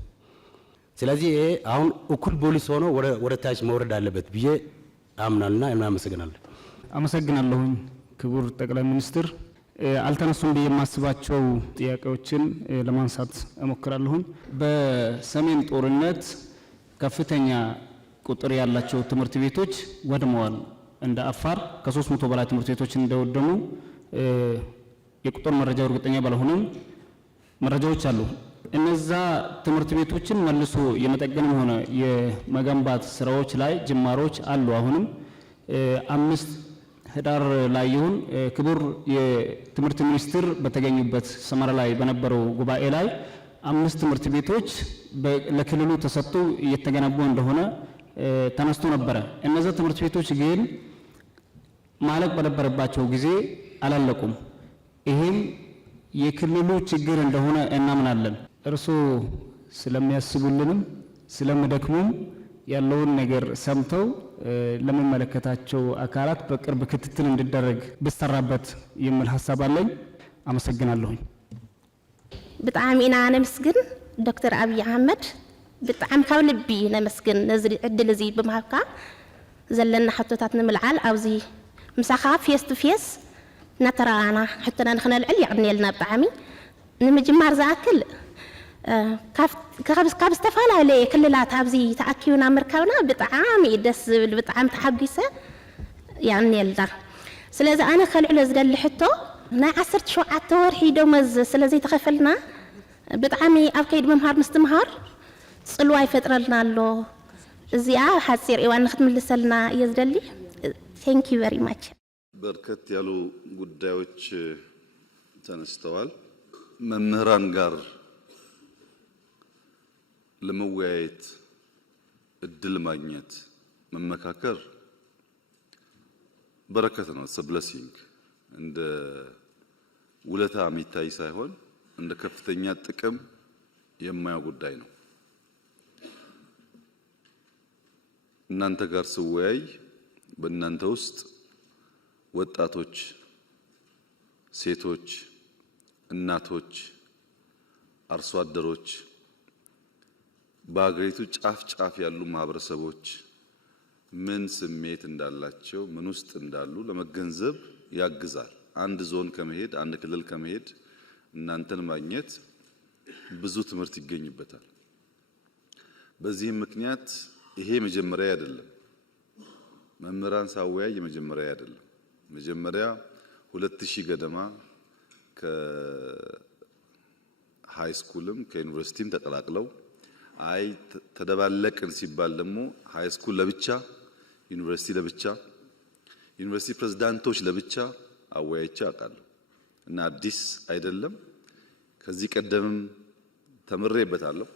ስለዚህ አሁን እኩል ፖሊስ ሆኖ ወደ ታች መውረድ አለበት ብዬ አምናልና እናመሰግናለን። አመሰግናለሁኝ ክቡር ጠቅላይ ሚኒስትር። አልተነሱም ብዬ የማስባቸው ጥያቄዎችን ለማንሳት እሞክራለሁኝ። በሰሜን ጦርነት ከፍተኛ ቁጥር ያላቸው ትምህርት ቤቶች ወድመዋል። እንደ አፋር ከ300 በላይ ትምህርት ቤቶች እንደወደሙ የቁጥር መረጃው እርግጠኛ ባልሆነም መረጃዎች አሉ። እነዛ ትምህርት ቤቶችን መልሶ የመጠገንም ሆነ የመገንባት ስራዎች ላይ ጅማሮች አሉ። አሁንም 5 ህዳር ላይ ይሁን ክቡር የትምህርት ሚኒስትር በተገኙበት ሰመራ ላይ በነበረው ጉባኤ ላይ 5 ትምህርት ቤቶች ለክልሉ ተሰጥቶ እየተገነቡ እንደሆነ ተነስቶ ነበረ። እነዛ ትምህርት ቤቶች ግን ማለቅ በነበረባቸው ጊዜ አላለቁም። ይሄም የክልሉ ችግር እንደሆነ እናምናለን። እርስዎ ስለሚያስቡልንም ስለምደክሙም ያለውን ነገር ሰምተው ለሚመለከታቸው አካላት በቅርብ ክትትል እንዲደረግ ብሰራበት የሚል ሀሳብ አለኝ። አመሰግናለሁኝ። ብጣዕሚ ኢና ነመስግን ዶክተር አብይ አህመድ ብጣዕሚ ካብ ልቢ ነመስግን ነዚ ዕድል እዚ ብምሃብካ ዘለና ሕቶታት ንምልዓል ኣብዚ ምሳኻ ፌስ ቱ ፌስ እናተረኣና ሕቶና ንክነልዕል ይዕድንየልና ብጣዕሚ ንምጅማር ዝኣክል ካብ ዝተፈላለየ ክልላት ኣብዚ ተኣኪብና ምርካብና ብጣዕሚ ደስ ዝብል ብጣዕሚ ተሓጒሰ ይዕድንየልና። ስለዚ ኣነ ከልዕሎ ዝደሊ ሕቶ ናይ 17 ወርሒ ደመወዝ ስለዘይተኸፈልና ብጣዕሚ ኣብ ከይዲ ምምሃር ምስትምሃር ጽልዋ ይፈጥረልና ኣሎ። እዚኣ ሓፂር እዋን ንክትምልሰልና እየ ዝደሊ። ቴንክ ዩ ቨሪ ማች። በርከት ያሉ ጉዳዮች ተነስተዋል። መምህራን ጋር ለመወያየት እድል ማግኘት መመካከር በረከት ነው። ብለሲንግ እንደ ውለታ የሚታይ ሳይሆን እንደ ከፍተኛ ጥቅም የማያው ጉዳይ ነው። እናንተ ጋር ስወያይ በእናንተ ውስጥ ወጣቶች፣ ሴቶች፣ እናቶች፣ አርሶ አደሮች፣ በአገሪቱ ጫፍ ጫፍ ያሉ ማህበረሰቦች ምን ስሜት እንዳላቸው ምን ውስጥ እንዳሉ ለመገንዘብ ያግዛል። አንድ ዞን ከመሄድ አንድ ክልል ከመሄድ እናንተን ማግኘት ብዙ ትምህርት ይገኝበታል። በዚህም ምክንያት ይሄ መጀመሪያ አይደለም። መምህራን ሳወያይ የመጀመሪያ አይደለም። መጀመሪያ 2000 ገደማ ከሃይ ስኩልም ከዩኒቨርሲቲም ተቀላቅለው አይ ተደባለቅን ሲባል ደግሞ ሃይ ስኩል ለብቻ ዩኒቨርሲቲ ለብቻ ዩኒቨርሲቲ ፕሬዝዳንቶች ለብቻ አወያይቼ አውቃለሁ እና አዲስ አይደለም። ከዚህ ቀደምም ተምሬበታለሁ።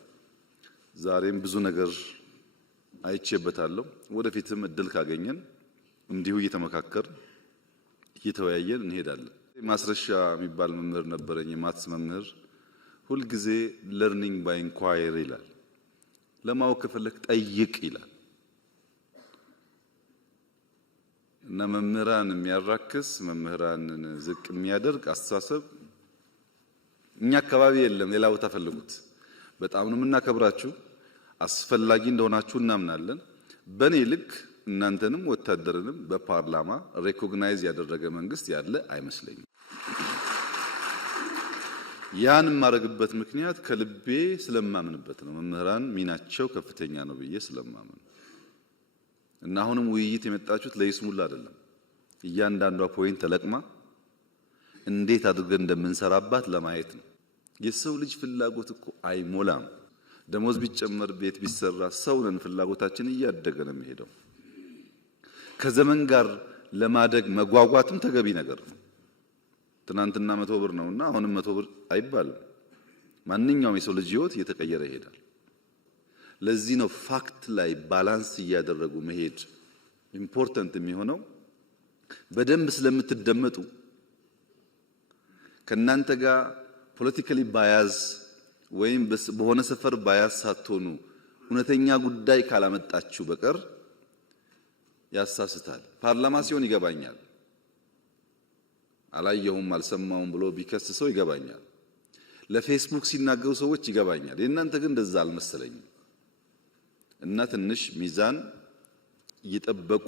ዛሬም ብዙ ነገር አይቼበታለሁ። ወደፊትም እድል ካገኘን እንዲሁ እየተመካከር እየተወያየን እንሄዳለን። ማስረሻ የሚባል መምህር ነበረኝ፣ የማትስ መምህር። ሁልጊዜ ለርኒንግ ባይ ኢንኳየሪ ይላል። ለማወቅ ከፈለክ ጠይቅ ይላል እና መምህራን የሚያራክስ መምህራንን ዝቅ የሚያደርግ አስተሳሰብ እኛ አካባቢ የለም። ሌላ ቦታ ፈልጉት። በጣም ነው የምናከብራችሁ፣ አስፈላጊ እንደሆናችሁ እናምናለን። በኔ ልክ እናንተንም ወታደርንም በፓርላማ ሬኮግናይዝ ያደረገ መንግስት ያለ አይመስለኝም። ያን የማደርግበት ምክንያት ከልቤ ስለማምንበት ነው። መምህራን ሚናቸው ከፍተኛ ነው ብዬ ስለማምን እና አሁንም ውይይት የመጣችሁት ለይስሙላ አይደለም። እያንዳንዷ ፖይንት ተለቅማ እንዴት አድርገን እንደምንሰራባት ለማየት ነው። የሰው ልጅ ፍላጎት እኮ አይሞላም። ደሞዝ ቢጨመር ቤት ቢሰራ ሰው ነን። ፍላጎታችን እያደገ ነው የሚሄደው። ከዘመን ጋር ለማደግ መጓጓትም ተገቢ ነገር ነው። ትናንትና 100 ብር ነውና አሁንም 100 ብር አይባልም። ማንኛውም የሰው ልጅ ህይወት እየተቀየረ ይሄዳል። ለዚህ ነው ፋክት ላይ ባላንስ እያደረጉ መሄድ ኢምፖርታንት የሚሆነው። በደንብ ስለምትደመጡ ከናንተ ጋር ፖለቲካሊ ባያዝ ወይም በሆነ ሰፈር ባያዝ ሳትሆኑ እውነተኛ ጉዳይ ካላመጣችሁ በቀር ያሳስታል። ፓርላማ ሲሆን ይገባኛል። አላየሁም አልሰማውም ብሎ ቢከስሰው ይገባኛል። ለፌስቡክ ሲናገሩ ሰዎች ይገባኛል። የእናንተ ግን እንደዛ አልመሰለኝም እና ትንሽ ሚዛን እየጠበቁ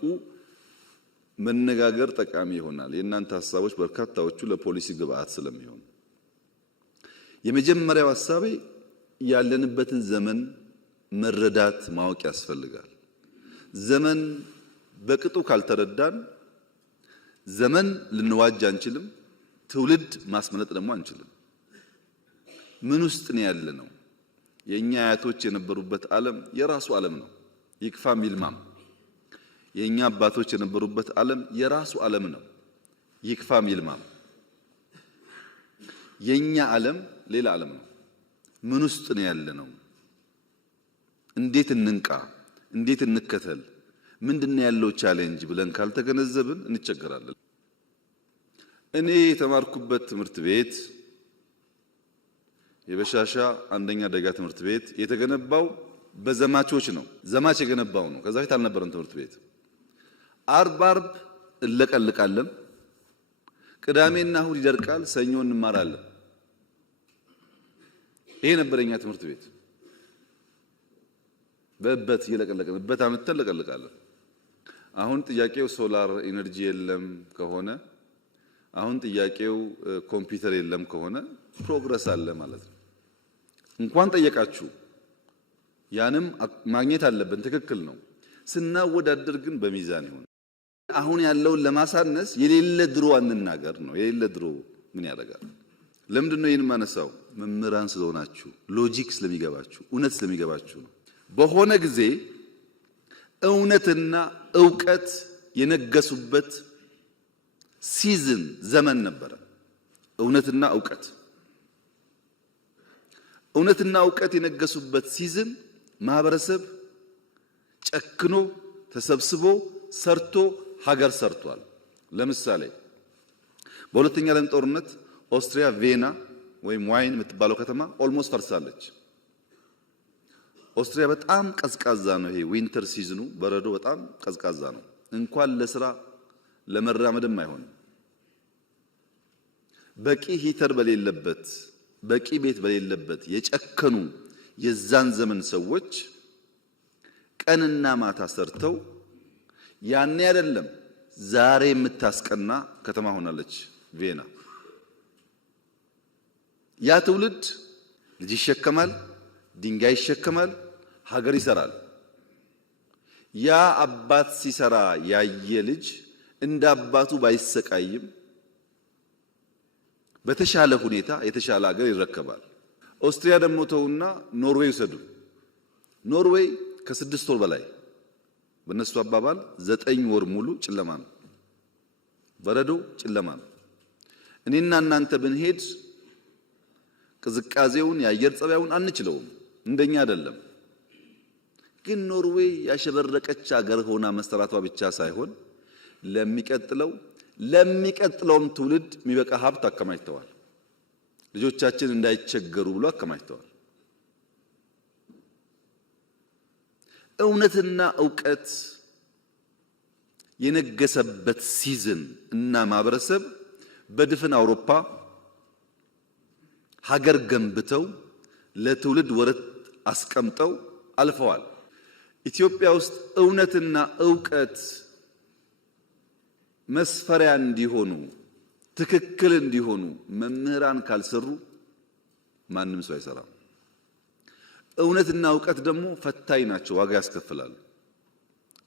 መነጋገር ጠቃሚ ይሆናል። የእናንተ ሐሳቦች በርካታዎቹ ለፖሊሲ ግብአት ስለሚሆኑ የመጀመሪያው ሐሳቤ ያለንበትን ዘመን መረዳት ማወቅ ያስፈልጋል። ዘመን በቅጡ ካልተረዳን ዘመን ልንዋጅ አንችልም። ትውልድ ማስመለጥ ደግሞ አንችልም። ምን ውስጥ ነው ያለነው? የኛ አያቶች የነበሩበት ዓለም የራሱ ዓለም ነው፣ ይክፋም ይልማም። የኛ አባቶች የነበሩበት ዓለም የራሱ ዓለም ነው፣ ይክፋም ይልማም። የኛ ዓለም ሌላ ዓለም ነው። ምን ውስጥ ነው ያለነው? እንዴት እንንቃ? እንዴት እንከተል? ምንድነው ያለው ቻሌንጅ ብለን ካልተገነዘብን እንቸገራለን። እኔ የተማርኩበት ትምህርት ቤት የበሻሻ አንደኛ ደጋ ትምህርት ቤት የተገነባው በዘማቾች ነው። ዘማች የገነባው ነው። ከዛ ፊት አልነበረም ትምህርት ቤት። አርብ እንለቀልቃለን፣ ቅዳሜና እሁድ ይደርቃል፣ ሰኞ እንማራለን። ይሄ ነበረኛ ትምህርት ቤት። በእበት እየለቀለቀን እበት አመተን ለቀልቃለን። አሁን ጥያቄው ሶላር ኢነርጂ የለም ከሆነ፣ አሁን ጥያቄው ኮምፒውተር የለም ከሆነ ፕሮግረስ አለ ማለት ነው። እንኳን ጠየቃችሁ ያንም ማግኘት አለብን። ትክክል ነው። ስናወዳደር ግን በሚዛን ይሁን። አሁን ያለውን ለማሳነስ የሌለ ድሮ አንናገር ነው። የሌለ ድሮ ምን ያደርጋል? ለምንድን ነው ይህን ማነሳው? መምህራን ስለሆናችሁ፣ ሎጂክ ስለሚገባችሁ፣ እውነት ስለሚገባችሁ ነው። በሆነ ጊዜ እውነትና ዕውቀት የነገሱበት ሲዝን ዘመን ነበረ። እውነትና ዕውቀት የነገሱበት ሲዝን ማህበረሰብ ጨክኖ ተሰብስቦ ሰርቶ ሀገር ሰርቷል። ለምሳሌ በሁለተኛ ዓለም ጦርነት ኦስትሪያ ቬና ወይም ዋይን የምትባለው ከተማ ኦልሞስት ፈርሳለች። ኦስትሪያ በጣም ቀዝቃዛ ነው። ይሄ ዊንተር ሲዝኑ በረዶ በጣም ቀዝቃዛ ነው። እንኳን ለስራ ለመራመድም አይሆንም። በቂ ሂተር በሌለበት በቂ ቤት በሌለበት የጨከኑ የዛን ዘመን ሰዎች ቀንና ማታ ሰርተው ያኔ አይደለም ዛሬ የምታስቀና ከተማ ሆናለች ቪየና። ያ ትውልድ ልጅ ይሸከማል፣ ድንጋይ ይሸከማል፣ ሀገር ይሰራል። ያ አባት ሲሰራ ያየ ልጅ እንደ አባቱ ባይሰቃይም በተሻለ ሁኔታ የተሻለ ሀገር ይረከባል። ኦስትሪያ ደግሞ ተውና ኖርዌይ ውሰዱ። ኖርዌይ ከ6 ወር በላይ በነሱ አባባል 9 ወር ሙሉ ጨለማ ነው፣ በረዶ ጨለማ ነው። እኔና እናንተ ብንሄድ ቅዝቃዜውን የአየር ጸባዩን አንችለውም፣ እንደኛ አይደለም። ግን ኖርዌይ ያሸበረቀች ሀገር ሆና መሰራቷ ብቻ ሳይሆን ለሚቀጥለውም ትውልድ የሚበቃ ሀብት አከማችተዋል። ልጆቻችን እንዳይቸገሩ ብሎ አከማችተዋል። እውነትና ዕውቀት የነገሰበት ሲዝን እና ማህበረሰብ በድፍን አውሮፓ ሀገር ገንብተው ለትውልድ ወረት አስቀምጠው አልፈዋል። ኢትዮጵያ ውስጥ እውነትና ዕውቀት መስፈሪያ እንዲሆኑ ትክክል እንዲሆኑ መምህራን ካልሰሩ ማንም ሰው አይሰራም። እውነትና ዕውቀት ደግሞ ፈታኝ ናቸው፣ ዋጋ ያስከፍላሉ።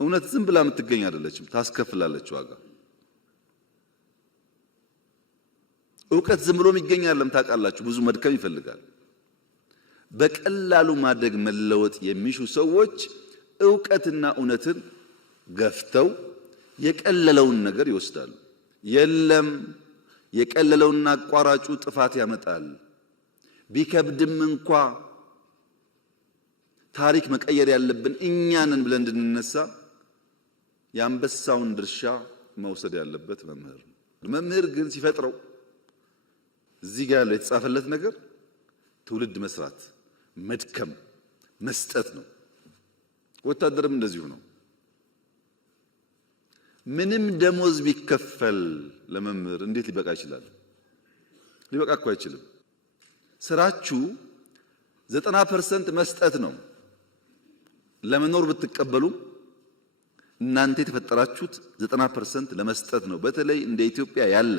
እውነት ዝም ብላ የምትገኝ አይደለችም፣ ታስከፍላለች ዋጋ። ዕውቀት ዝም ብሎ የሚገኝ አይደለም፣ ታውቃላችሁ፣ ብዙ መድከም ይፈልጋል። በቀላሉ ማደግ መለወጥ የሚሹ ሰዎች ዕውቀትና እውነትን ገፍተው የቀለለውን ነገር ይወስዳሉ። የለም የቀለለውና አቋራጩ ጥፋት ያመጣል። ቢከብድም እንኳ ታሪክ መቀየር ያለብን እኛንን ብለን እንድንነሳ የአንበሳውን ድርሻ መውሰድ ያለበት መምህር ነው። መምህር ግን ሲፈጥረው እዚህ ጋር ያለው የተጻፈለት ነገር ትውልድ መስራት፣ መድከም፣ መስጠት ነው። ወታደርም እንደዚሁ ነው። ምንም ደሞዝ ቢከፈል ለመምህር እንዴት ሊበቃ ይችላል? ሊበቃ እኮ አይችልም። ስራችሁ 90% መስጠት ነው። ለመኖር ብትቀበሉ እናንተ የተፈጠራችሁት 90% ለመስጠት ነው። በተለይ እንደ ኢትዮጵያ ያለ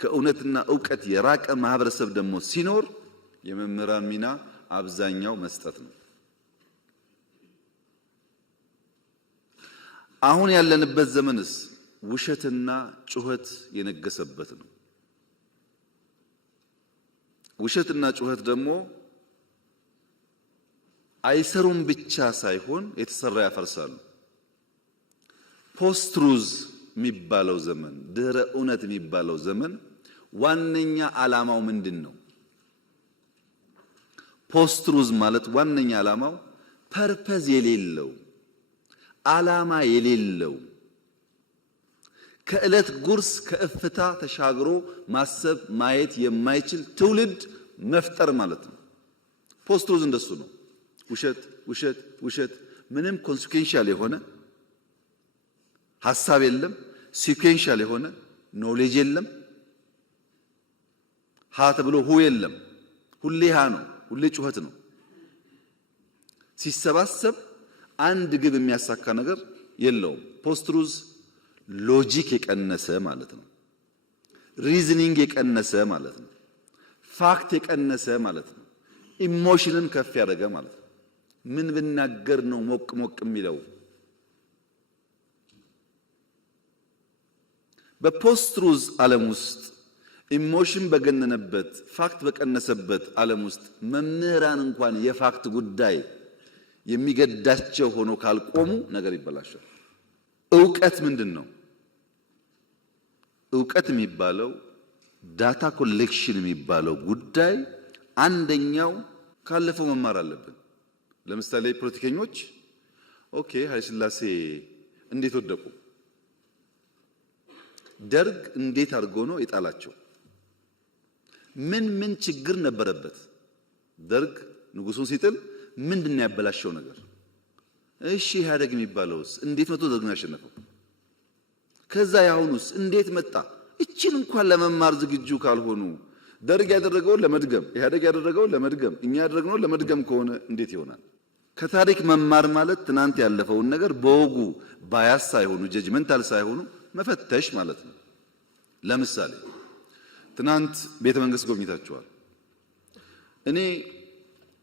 ከእውነትና ዕውቀት የራቀ ማህበረሰብ ደግሞ ሲኖር የመምህራን ሚና አብዛኛው መስጠት ነው። አሁን ያለንበት ዘመንስ ውሸትና ጩኸት የነገሰበት ነው። ውሸትና ጩኸት ደግሞ አይሰሩም ብቻ ሳይሆን የተሰራ ያፈርሳሉ። ፖስት ትሩዝ የሚባለው ዘመን፣ ድህረ እውነት የሚባለው ዘመን ዋነኛ ዓላማው ምንድን ነው? ፖስት ትሩዝ ማለት ዋነኛ ዓላማው ፐርፐዝ የሌለው ዓላማ የሌለው ከዕለት ጉርስ ከእፍታ ተሻግሮ ማሰብ ማየት የማይችል ትውልድ መፍጠር ማለት ነው። ፖስት ትሩዝ እንደሱ ነው። ውሸት ውሸት ውሸት፣ ምንም ኮንሲኩዌንሻል የሆነ ሐሳብ የለም። ሲኩዌንሻል የሆነ ኖሌጅ የለም። ሀ ተብሎ ሁ የለም። ሁሌ ሀ ነው፣ ሁሌ ጩኸት ነው። ሲሰባሰብ አንድ ግብ የሚያሳካ ነገር የለውም። ፖስት ትሩዝ ሎጂክ የቀነሰ ማለት ነው። ሪዝኒንግ የቀነሰ ማለት ነው። ፋክት የቀነሰ ማለት ነው። ኢሞሽንን ከፍ ያደረገ ማለት ነው። ምን ብናገር ነው ሞቅ ሞቅ የሚለው? በፖስት ትሩዝ ዓለም ውስጥ ኢሞሽን በገነነበት ፋክት በቀነሰበት ዓለም ውስጥ መምህራን እንኳን የፋክት ጉዳይ የሚገዳቸው ሆኖ ካልቆሙ ነገር ይበላሻል። ዕውቀት ምንድን ነው? ዕውቀት የሚባለው ዳታ ኮሌክሽን የሚባለው ጉዳይ አንደኛው ካለፈው መማር አለብን። ለምሳሌ ፖለቲከኞች ኦኬ ኃይለ ሥላሴ እንዴት ወደቁ? ደርግ እንዴት አድርጎ ነው የጣላቸው? ምን ችግር ነበረበት? ደርግ ንጉሱን ሲጥል ምንድነው ያበላሸው ነገር? እሺ ኢህአዴግ የሚባለውስ እንዴት መቶ ደርግን ያሸነፈው? ከዛ ያሁኑስ እንዴት መጣ? እቺን እንኳን ለመማር ዝግጁ ካልሆኑ ደርግ ያደረገውን ለመድገም ኢህአዴግ ያደረገውን ለመድገም እኛ ያደረግነውን ለመድገም ከሆነ እንዴት ይሆናል? ከታሪክ መማር ማለት ትናንት ያለፈውን ነገር በወጉ ባያስ ሳይሆኑ ጀጅመንታል ሳይሆኑ መፈተሽ ማለት ነው። ለምሳሌ ትናንት ቤተ መንግስት ጎብኝታችኋል። እኔ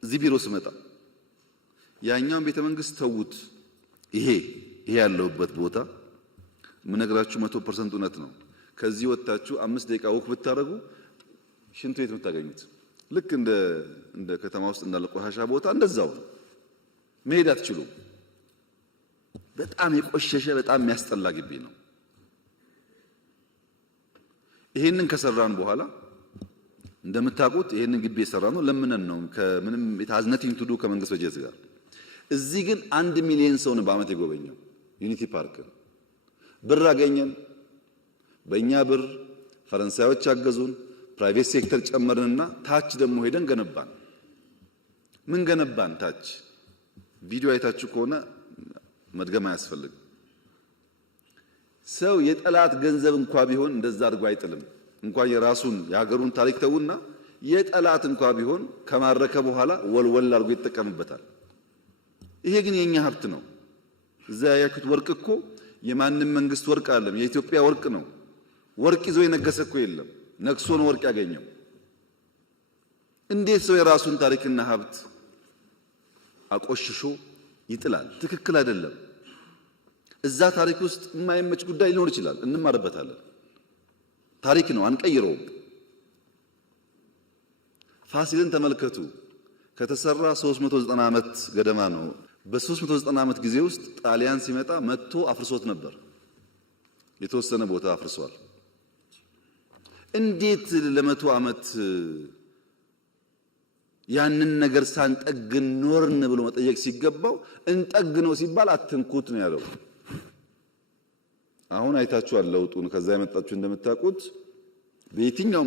እዚህ ቢሮ ስመጣ ያኛውን ቤተ መንግስት ተዉት፣ ይሄ ያለውበት ቦታ ምነግራችሁ 100% እውነት ነው። ከዚህ ወጣችሁ 5 ደቂቃ ወክ ብታረጉ ሽንት ቤት የምታገኙት ልክ እንደ ከተማ ውስጥ እንዳለ ቆሻሻ ቦታ እንደዛው ነው። መሄድ አትችሉም። በጣም የቆሸሸ በጣም የሚያስጠላ ግቢ ነው። ይሄንን ከሰራን በኋላ እንደምታውቁት ይሄንን ግቢ የሰራነው ለምነን ነው። ከምንም የታዝነቲንግ ቱዱ ከመንግስት በጀት ጋር እዚህ ግን 1 ሚሊዮን ሰው ነው በአመት የጎበኘው ዩኒቲ ፓርክ። ብር አገኘን። በእኛ ብር ፈረንሳዮች አገዙን። ፕራይቬት ሴክተር ጨመርንና ታች ደግሞ ሄደን ገነባን። ምን ገነባን? ታች ቪዲዮ አይታችሁ ከሆነ መድገም አያስፈልግም። ሰው የጠላት ገንዘብ እንኳን ቢሆን እንደዛ አድርጎ አይጥልም። እንኳን የራሱን የሀገሩን ታሪክ ተውና የጠላት እንኳን ቢሆን ከማረከ በኋላ ወልወል አድርጎ ይጠቀምበታል። ይሄ ግን የኛ ሀብት ነው። እዛ ያያችሁት ወርቅ እኮ የማንም መንግስት ወርቅ አይደለም፣ የኢትዮጵያ ወርቅ ነው። ወርቅ ይዞ የነገሰ እኮ የለም፣ ነክሶ ነው ወርቅ ያገኘው። እንዴት ሰው የራሱን ታሪክና ሀብት አቆሽሾ ይጥላል? ትክክል አይደለም። እዛ ታሪክ ውስጥ የማይመች ጉዳይ ሊኖር ይችላል፣ እንማርበታለን። ታሪክ ነው፣ አንቀይረውም። ፋሲልን ተመልከቱ። ከተሰራ 390 ዓመት ገደማ ነው። በ390 ዓመት ጊዜ ውስጥ ጣሊያን ሲመጣ መጥቶ አፍርሶት ነበር። የተወሰነ ቦታ አፍርሷል። እንዴት ለ100 ዓመት ያንን ነገር ሳንጠግን ኖርን ብሎ መጠየቅ ሲገባው እንጠግነው ሲባል አትንኩት ነው ያለው። አሁን አይታችኋል ለውጡን። ከዛ የመጣችሁ እንደምታውቁት በየትኛው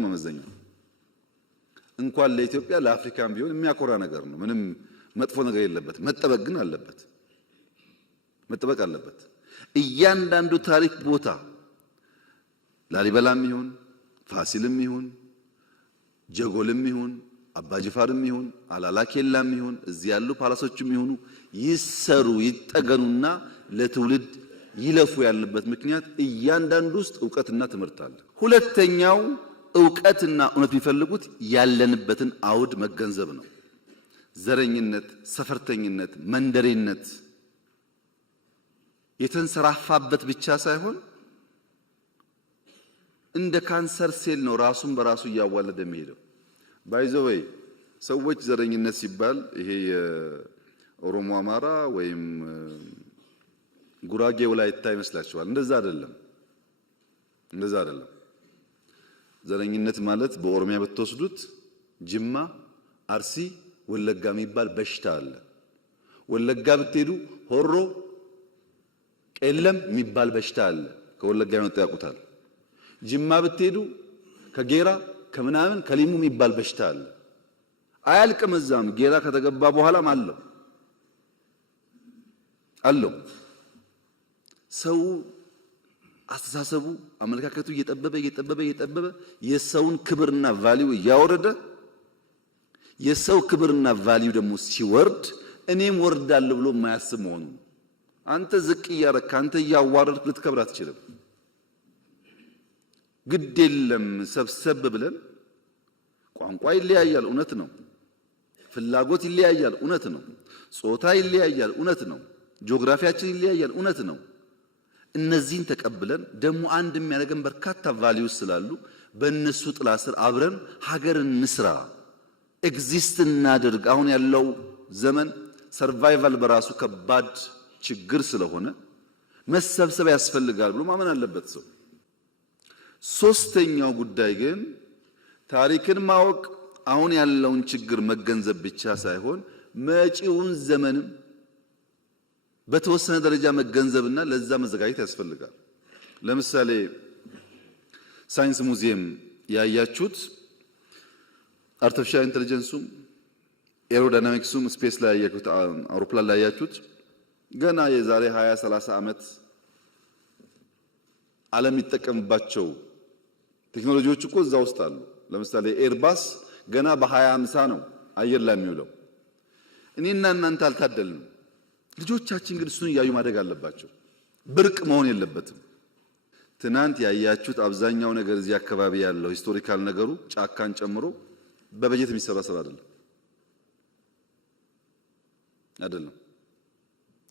መመዘኛ እንኳን ለኢትዮጵያ ለአፍሪካም ቢሆን የሚያኮራ ነገር ነው። ምንም መጥፎ ነገር የለበት። መጠበቅ ግን አለበት፣ መጠበቅ አለበት። እያንዳንዱ ታሪክ ቦታ ላሊበላም ይሁን ፋሲልም ይሁን ጀጎልም ይሁን አባጅፋርም ይሁን አላላኬላም ይሁን እዚህ ያሉ ፓላሶችም ይሁኑ ይሰሩ ይጠገኑና ለትውልድ ይለፉ ያለበት ምክንያት እያንዳንዱ ውስጥ ዕውቀትና ትምህርት አለ። ሁለተኛው ዕውቀትና እውነት የሚፈልጉት ያለንበትን አውድ መገንዘብ ነው። ዘረኝነት፣ ሰፈርተኝነት፣ መንደሬነት የተንሰራፋበት ብቻ ሳይሆን እንደ ካንሰር ሴል ነው ራሱን በራሱ እያዋለደ የሚሄደው። ባይዘወይ ሰዎች ዘረኝነት ሲባል ይሄ የኦሮሞ አማራ ወይም ጉራጌ ወላይታ ይመስላችኋል? እንደዛ አይደለም። ዘረኝነት ማለት በኦሮሚያ ብትወስዱት ጅማ፣ አርሲ፣ ወለጋ የሚባል በሽታ አለ። ወለጋ ብትሄዱ ሆሮ፣ ቄለም የሚባል በሽታ አለ። ከወለጋ የመጣ ያውቁታል። ጅማ ብትሄዱ ከጌራ ከምናምን ከሊሙ የሚባል በሽታ አለ። አያልቅም። እዛም ጌራ ከተገባ በኋላም አለው። ሰው አስተሳሰቡ አመለካከቱ እየጠበበ የሰውን ክብርና ቫልዩ እያወረደ የሰው ክብርና ቫልዩ ደግሞ ሲወርድ እኔም ወርዳለሁ ብሎ የማያስብ መሆኑ አንተ ዝቅ እያረክ አንተ እያዋረድክ ልትከብር አትችልም። ግድ የለም ሰብሰብ ብለን ቋንቋ ይለያያል፣ እውነት ነው። ፍላጎት ይለያያል፣ እውነት ነው። ጾታ ይለያያል፣ እውነት ነው። ጂኦግራፊያችን ይለያያል፣ እውነት ነው። እነዚህን ተቀብለን ደግሞ አንድ የሚያደርገን በርካታ ቫልዩስ ስላሉ በእነሱ ጥላ ስር አብረን ሀገርን እንስራ፣ ኤግዚስት እናድርግ። አሁን ያለው ዘመን ሰርቫይቫል በራሱ ከባድ ችግር ስለሆነ መሰብሰብ ያስፈልጋል ብሎ ማመን አለበት ሰው። ሶስተኛው ጉዳይ ግን ታሪክን ማወቅ አሁን ያለውን ችግር መገንዘብ ብቻ ሳይሆን መጪውን ዘመንም በተወሰነ ደረጃ መገንዘብና ለዛ መዘጋጀት ያስፈልጋል። ለምሳሌ ሳይንስ ሙዚየም ያያችሁት አርቲፊሻል ኢንተለጀንሱም ኤሮዳይናሚክሱም ስፔስ ላይ ያያችሁት አውሮፕላን ላይ ያያችሁት ገና የዛሬ 20 30 ዓመት ዓለም የሚጠቀምባቸው ቴክኖሎጂዎች እኮ እዛ ውስጥ አሉ። ለምሳሌ ኤርባስ ገና በ2050 ነው አየር ላይ የሚውለው። እኔና እናንተ አልታደልንም። ልጆቻችን ግን እሱን እያዩ ማደግ አለባቸው። ብርቅ መሆን የለበትም። ትናንት ያያችሁት አብዛኛው ነገር እዚህ አካባቢ ያለው ሂስቶሪካል ነገሩ ጫካን ጨምሮ በበጀት የሚሰራ ስራ አይደለም።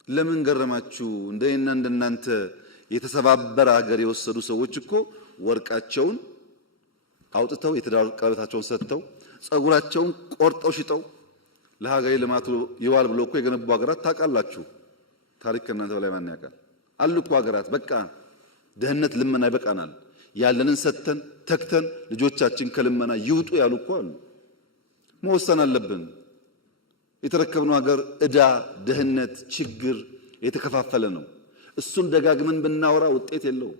ለምን ገረማችሁ? እንደና እንደናንተ የተሰባበረ ሀገር የወሰዱ ሰዎች እኮ ወርቃቸውን አውጥተው የትዳር ቀለበታቸውን ሰጥተው ጸጉራቸውን ቆርጠው ሽጠው ለሀገሬ ልማቱ ይዋል ብለው እኮ የገነቡ ሀገራት ታውቃላችሁ። ታሪክ ከእናንተ በላይ ማን ያውቃል? አሉ እኮ ሀገራት በቃ ድህነት ልመና ይበቃናል፣ ያለንን ሰጥተን ተክተን ልጆቻችን ከልመና ይውጡ ያሉ እኮ አሉ። መወሰን አለብን። የተረከብነው ሀገር ዕዳ፣ ድህነት፣ ችግር የተከፋፈለ ነው። እሱን ደጋግመን ብናወራ ውጤት የለውም።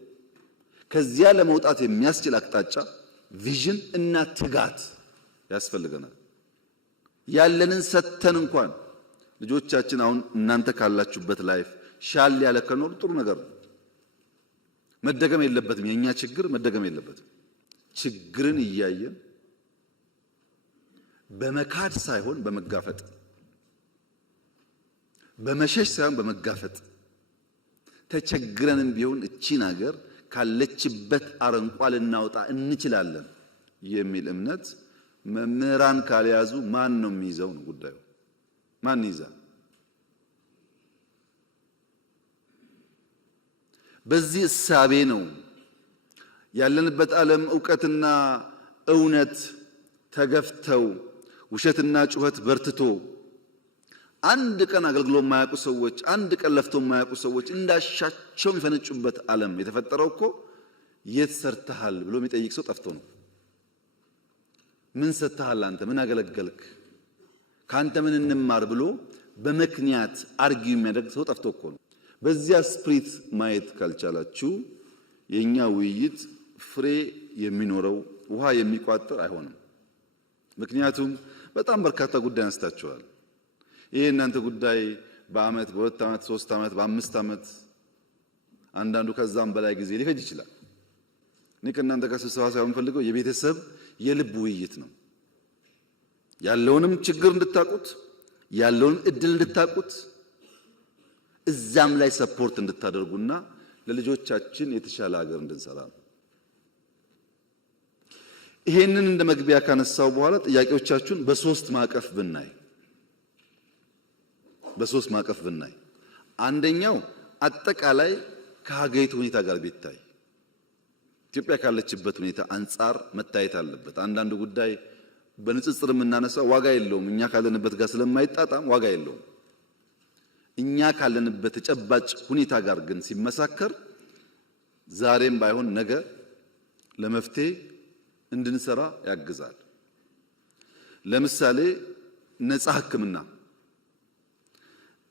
ከዚያ ለመውጣት የሚያስችል አቅጣጫ፣ ቪዥን እና ትጋት ያስፈልገናል። ያለንን ሰጥተን እንኳን ልጆቻችን አሁን እናንተ ካላችሁበት ላይፍ ሻል ያለ ከኖር ጥሩ ነገር ነው። መደገም የለበትም። የኛ ችግር መደገም የለበትም። ችግርን እያየን በመካድ ሳይሆን በመጋፈጥ፣ በመሸሽ ሳይሆን በመጋፈጥ ተቸግረንም ቢሆን እቺን ሀገር ካለችበት አረንቋ ልናወጣ እንችላለን የሚል እምነት መምህራን ካልያዙ ማን ነው የሚይዘው ነው ጉዳዩ። ማን ይይዛል? በዚህ እሳቤ ነው ያለንበት ዓለም ዕውቀትና እውነት ተገፍተው ውሸትና ጩኸት በርትቶ አንድ ቀን አገልግሎ የማያውቁ ሰዎች፣ አንድ ቀን ለፍቶ የማያውቁ ሰዎች እንዳሻቸው የሚፈነጩበት ዓለም የተፈጠረው እኮ የት ሰርተሃል ብሎ የሚጠይቅ ሰው ጠፍቶ ነው። ምን ሰርተሃል አንተ? ምን አገለገልክ? ካንተ ምን እንማር ብሎ በምክንያት አርጊው የሚያደርግ ሰው ጠፍቶ እኮ ነው። በዚያ ስፕሪት ማየት ካልቻላችሁ የኛ ውይይት ፍሬ የሚኖረው ውሃ የሚቋጥር አይሆንም። ምክንያቱም በጣም በርካታ ጉዳይ አንስታችኋል። ይሄ እናንተ ጉዳይ በአመት፣ በሁለት አመት፣ 3 አመት፣ በ5 አመት አንዳንዱ ከዛም በላይ ጊዜ ሊፈጅ ይችላል። እኔ ከእናንተ ጋር ስብሰባ ሳይሆን ፈልገው የቤተሰብ የልብ ውይይት ነው። ያለውንም ችግር እንድታቁት፣ ያለውን እድል እንድታቁት፣ እዛም ላይ ሰፖርት እንድታደርጉና ለልጆቻችን የተሻለ ሀገር እንድንሰራ ነው። ይሄንን እንደ መግቢያ ካነሳው በኋላ ጥያቄዎቻችሁን በሶስት ማቀፍ ብናይ አንደኛው አጠቃላይ ከሀገሪቱ ሁኔታ ጋር ቢታይ ኢትዮጵያ ካለችበት ሁኔታ አንጻር መታየት አለበት። አንዳንዱ ጉዳይ በንጽጽር የምናነሳው ዋጋ የለውም፣ እኛ ካለንበት ጋር ስለማይጣጣም ዋጋ የለውም። እኛ ካለንበት ተጨባጭ ሁኔታ ጋር ግን ሲመሳከር ዛሬም ባይሆን ነገ ለመፍትሄ እንድንሰራ ያግዛል። ለምሳሌ ነፃ ሕክምና፣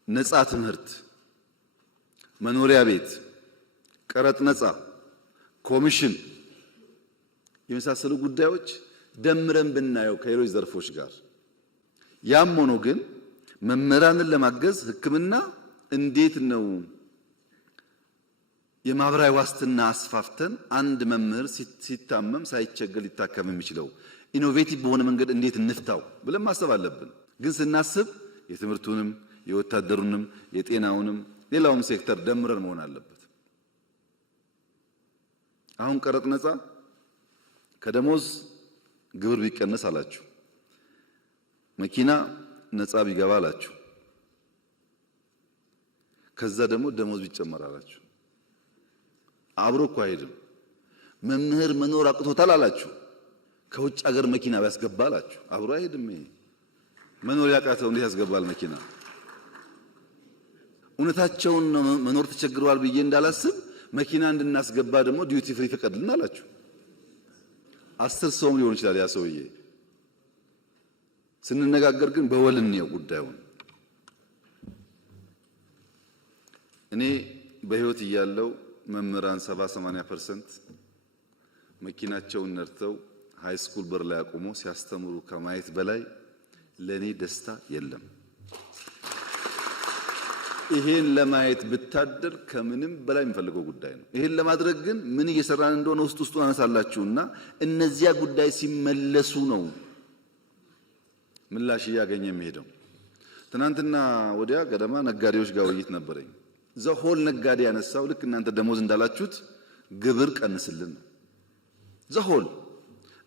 ነፃ ትምህርት፣ መኖሪያ ቤት፣ ቀረጥ ነፃ፣ ኮሚሽን የመሳሰሉ ጉዳዮች ደምረን ብናየው ከሌሎች ዘርፎች ጋር ያም ሆኖ ግን መምህራንን ለማገዝ ሕክምና እንዴት ነው የማህበራዊ ዋስትና አስፋፍተን አንድ መምህር ሲታመም ሳይቸገር ሊታከም የሚችለው ኢኖቬቲቭ በሆነ መንገድ እንዴት እንፍታው ብለን ማሰብ አለብን። ግን ስናስብ የትምህርቱንም፣ የወታደሩንም፣ የጤናውንም ሌላውም ሴክተር ደምረን መሆን አለበት። አሁን ቀረጥ ነፃ ከደሞዝ ግብር ቢቀነስ አላችሁ፣ መኪና ነፃ ቢገባ አላችሁ፣ ከዛ ደግሞ ደሞዝ ቢጨመር አላችሁ። አብሮ እኮ አይሄድም። መምህር መኖር አቅቶታል አላችሁ፣ ከውጭ ሀገር መኪና ቢያስገባ አላችሁ። አብሮ አይሄድም። ይሄ መኖር ያቃተው እንዴት ያስገባል መኪና? እውነታቸውን ነው። መኖር ተቸግረዋል ብዬ እንዳላስብ መኪና እንድናስገባ ደግሞ ዲዩቲ ፍሪ ፈቀድልን አላችሁ። 10 ሰውም ሊሆን ይችላል ያ ሰውዬ። ስንነጋገር ግን በወል እንየው ጉዳዩን። እኔ በህይወት እያለው መምህራን 70-80% መኪናቸውን ነድተው ሃይ ስኩል በር ላይ አቁሞ ሲያስተምሩ ከማየት በላይ ለኔ ደስታ የለም። ይሄን ለማየት ብታደር ከምንም በላይ የሚፈልገው ጉዳይ ነው። ይሄን ለማድረግ ግን ምን እየሰራን እንደሆነ ውስጡን አነሳላችሁና እነዚያ ጉዳይ ሲመለሱ ነው ምላሽ እያገኘ የሚሄደው። ትናንትና ወዲያ ገደማ ነጋዴዎች ጋር ውይይት ነበረኝ። ዘሆል ነጋዴ ያነሳው ልክ እናንተ ደሞዝ እንዳላችሁት ግብር ቀንስልን ነው። ዘሆል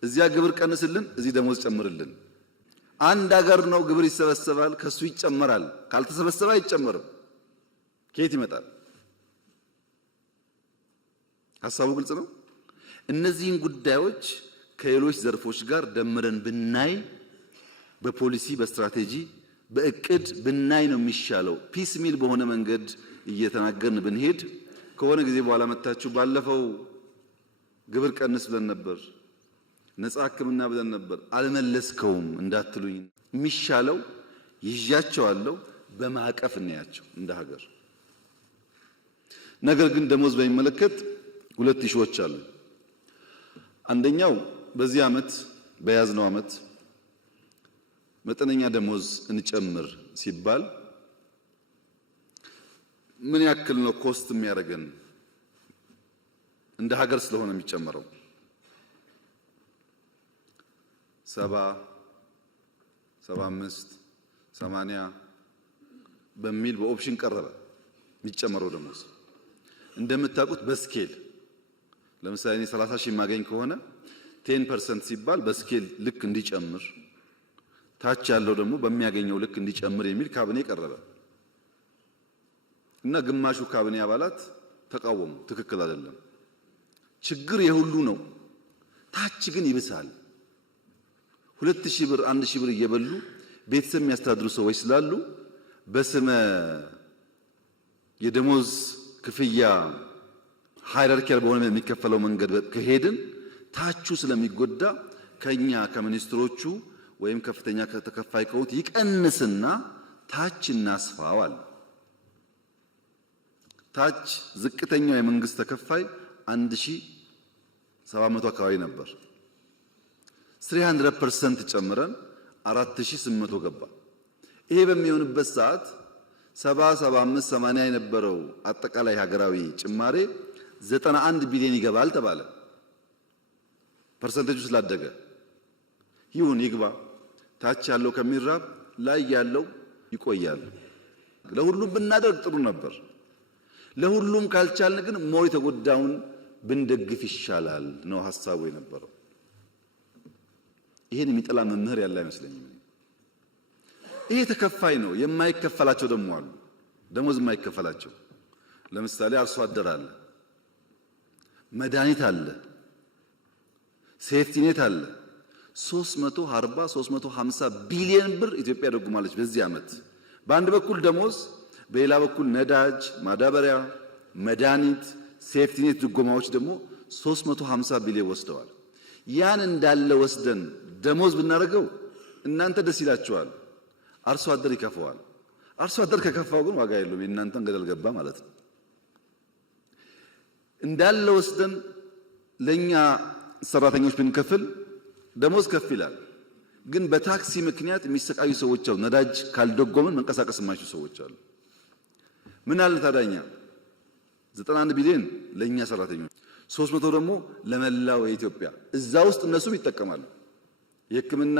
እዚያ ግብር ቀንስልን፣ እዚህ ደሞዝ ጨምርልን። አንድ ሀገር ነው፣ ግብር ይሰበሰባል፣ ከሱ ይጨመራል። ካልተሰበሰበ አይጨመርም። ከየት ይመጣል? ሐሳቡ ግልጽ ነው። እነዚህን ጉዳዮች ከሌሎች ዘርፎች ጋር ደምረን ብናይ፣ በፖሊሲ በስትራቴጂ በእቅድ ብናይ ነው የሚሻለው። ፒስ ሚል በሆነ መንገድ እየተናገርን ብንሄድ ከሆነ ጊዜ በኋላ መታችሁ ባለፈው ግብር ቀንስ ብለን ነበር፣ ነፃ ሕክምና ብለን ነበር፣ አልመለስከውም እንዳትሉኝ። የሚሻለው ይዣቸዋለሁ በማዕቀፍ እናያቸው እንደ ሀገር። ነገር ግን ደሞዝ በሚመለከት ሁለት ኢሹዎች አሉ። አንደኛው በዚህ ዓመት በያዝነው ዓመት መጠነኛ ደሞዝ እንጨምር ሲባል ምን ያክል ነው ኮስት የሚያደርገን እንደ ሀገር ስለሆነ የሚጨመረው 70 75 80 በሚል በኦፕሽን ቀረበ የሚጨመረው ደሞዝ። እንደምታውቁት በስኬል ለምሳሌ እኔ 30 ሺህ ማገኝ ከሆነ 10% ሲባል በስኬል ልክ እንዲጨምር፣ ታች ያለው ደግሞ በሚያገኘው ልክ እንዲጨምር የሚል ካቢኔ ቀረበ እና ግማሹ ካቢኔ አባላት ተቃወሙ። ትክክል አይደለም፣ ችግር የሁሉ ነው፣ ታች ግን ይብሳል። 2000 ብር 1000 ብር እየበሉ ቤተሰብ የሚያስተዳድሩ ሰዎች ስላሉ በስመ የደሞዝ ክፍያ ሃይራርኪያል በሆነ የሚከፈለው መንገድ ከሄድን ታቹ ስለሚጎዳ ከኛ ከሚኒስትሮቹ ወይም ከፍተኛ ከተከፋይ ከሆኑት ይቀንስና ታች እናስፋዋል። ታች ዝቅተኛው የመንግስት ተከፋይ 1700 አካባቢ ነበር። 300% ጨምረን 4800 ገባ። ይሄ በሚሆንበት ሰዓት 70 75 80 የነበረው አጠቃላይ ሀገራዊ ጭማሬ 91 ቢሊዮን ይገባል ተባለ። ፐርሰንቴጁ ስላደገ ይሁን ይግባ፣ ታች ያለው ከሚራብ ላይ ያለው ይቆያል። ለሁሉም ብናደርግ ጥሩ ነበር። ለሁሉም ካልቻልን ግን ሞይ ተጎዳውን ብንደግፍ ይሻላል ነው ሐሳቡ የነበረው። ይሄን የሚጠላ መምህር ያለ አይመስለኝም። ይሄ ተከፋይ ነው። የማይከፈላቸው ደግሞ አሉ፣ ደሞዝ የማይከፈላቸው። ለምሳሌ አርሶ አደር አለ፣ መድኃኒት አለ፣ ሴፍቲኔት አለ። 340 350 ቢሊዮን ብር ኢትዮጵያ ደጉማለች በዚህ ዓመት። በአንድ በኩል ደሞዝ፣ በሌላ በኩል ነዳጅ፣ ማዳበሪያ፣ መድኃኒት፣ ሴፍቲኔት ድጎማዎች ደግሞ 350 ቢሊዮን ወስደዋል። ያን እንዳለ ወስደን ደሞዝ ብናደርገው እናንተ ደስ ይላችኋል፣ አርሶ አደር ይከፋዋል። አርሶ አደር ከከፋው ግን ዋጋ የለውም፣ የእናንተን ገደል ገባ ማለት ነው። እንዳለ ወስደን ለኛ ሰራተኞች ብንከፍል ደሞዝ ከፍ ይላል። ግን በታክሲ ምክንያት የሚሰቃዩ ሰዎች አሉ። ነዳጅ ካልደጎምን መንቀሳቀስ የማይችሉ ሰዎች አሉ። ምን አለ ታዳኛ 91 ቢሊዮን ለኛ ሰራተኞች፣ 300 ደግሞ ለመላው የኢትዮጵያ። እዛ ውስጥ እነሱም ይጠቀማሉ። የሕክምና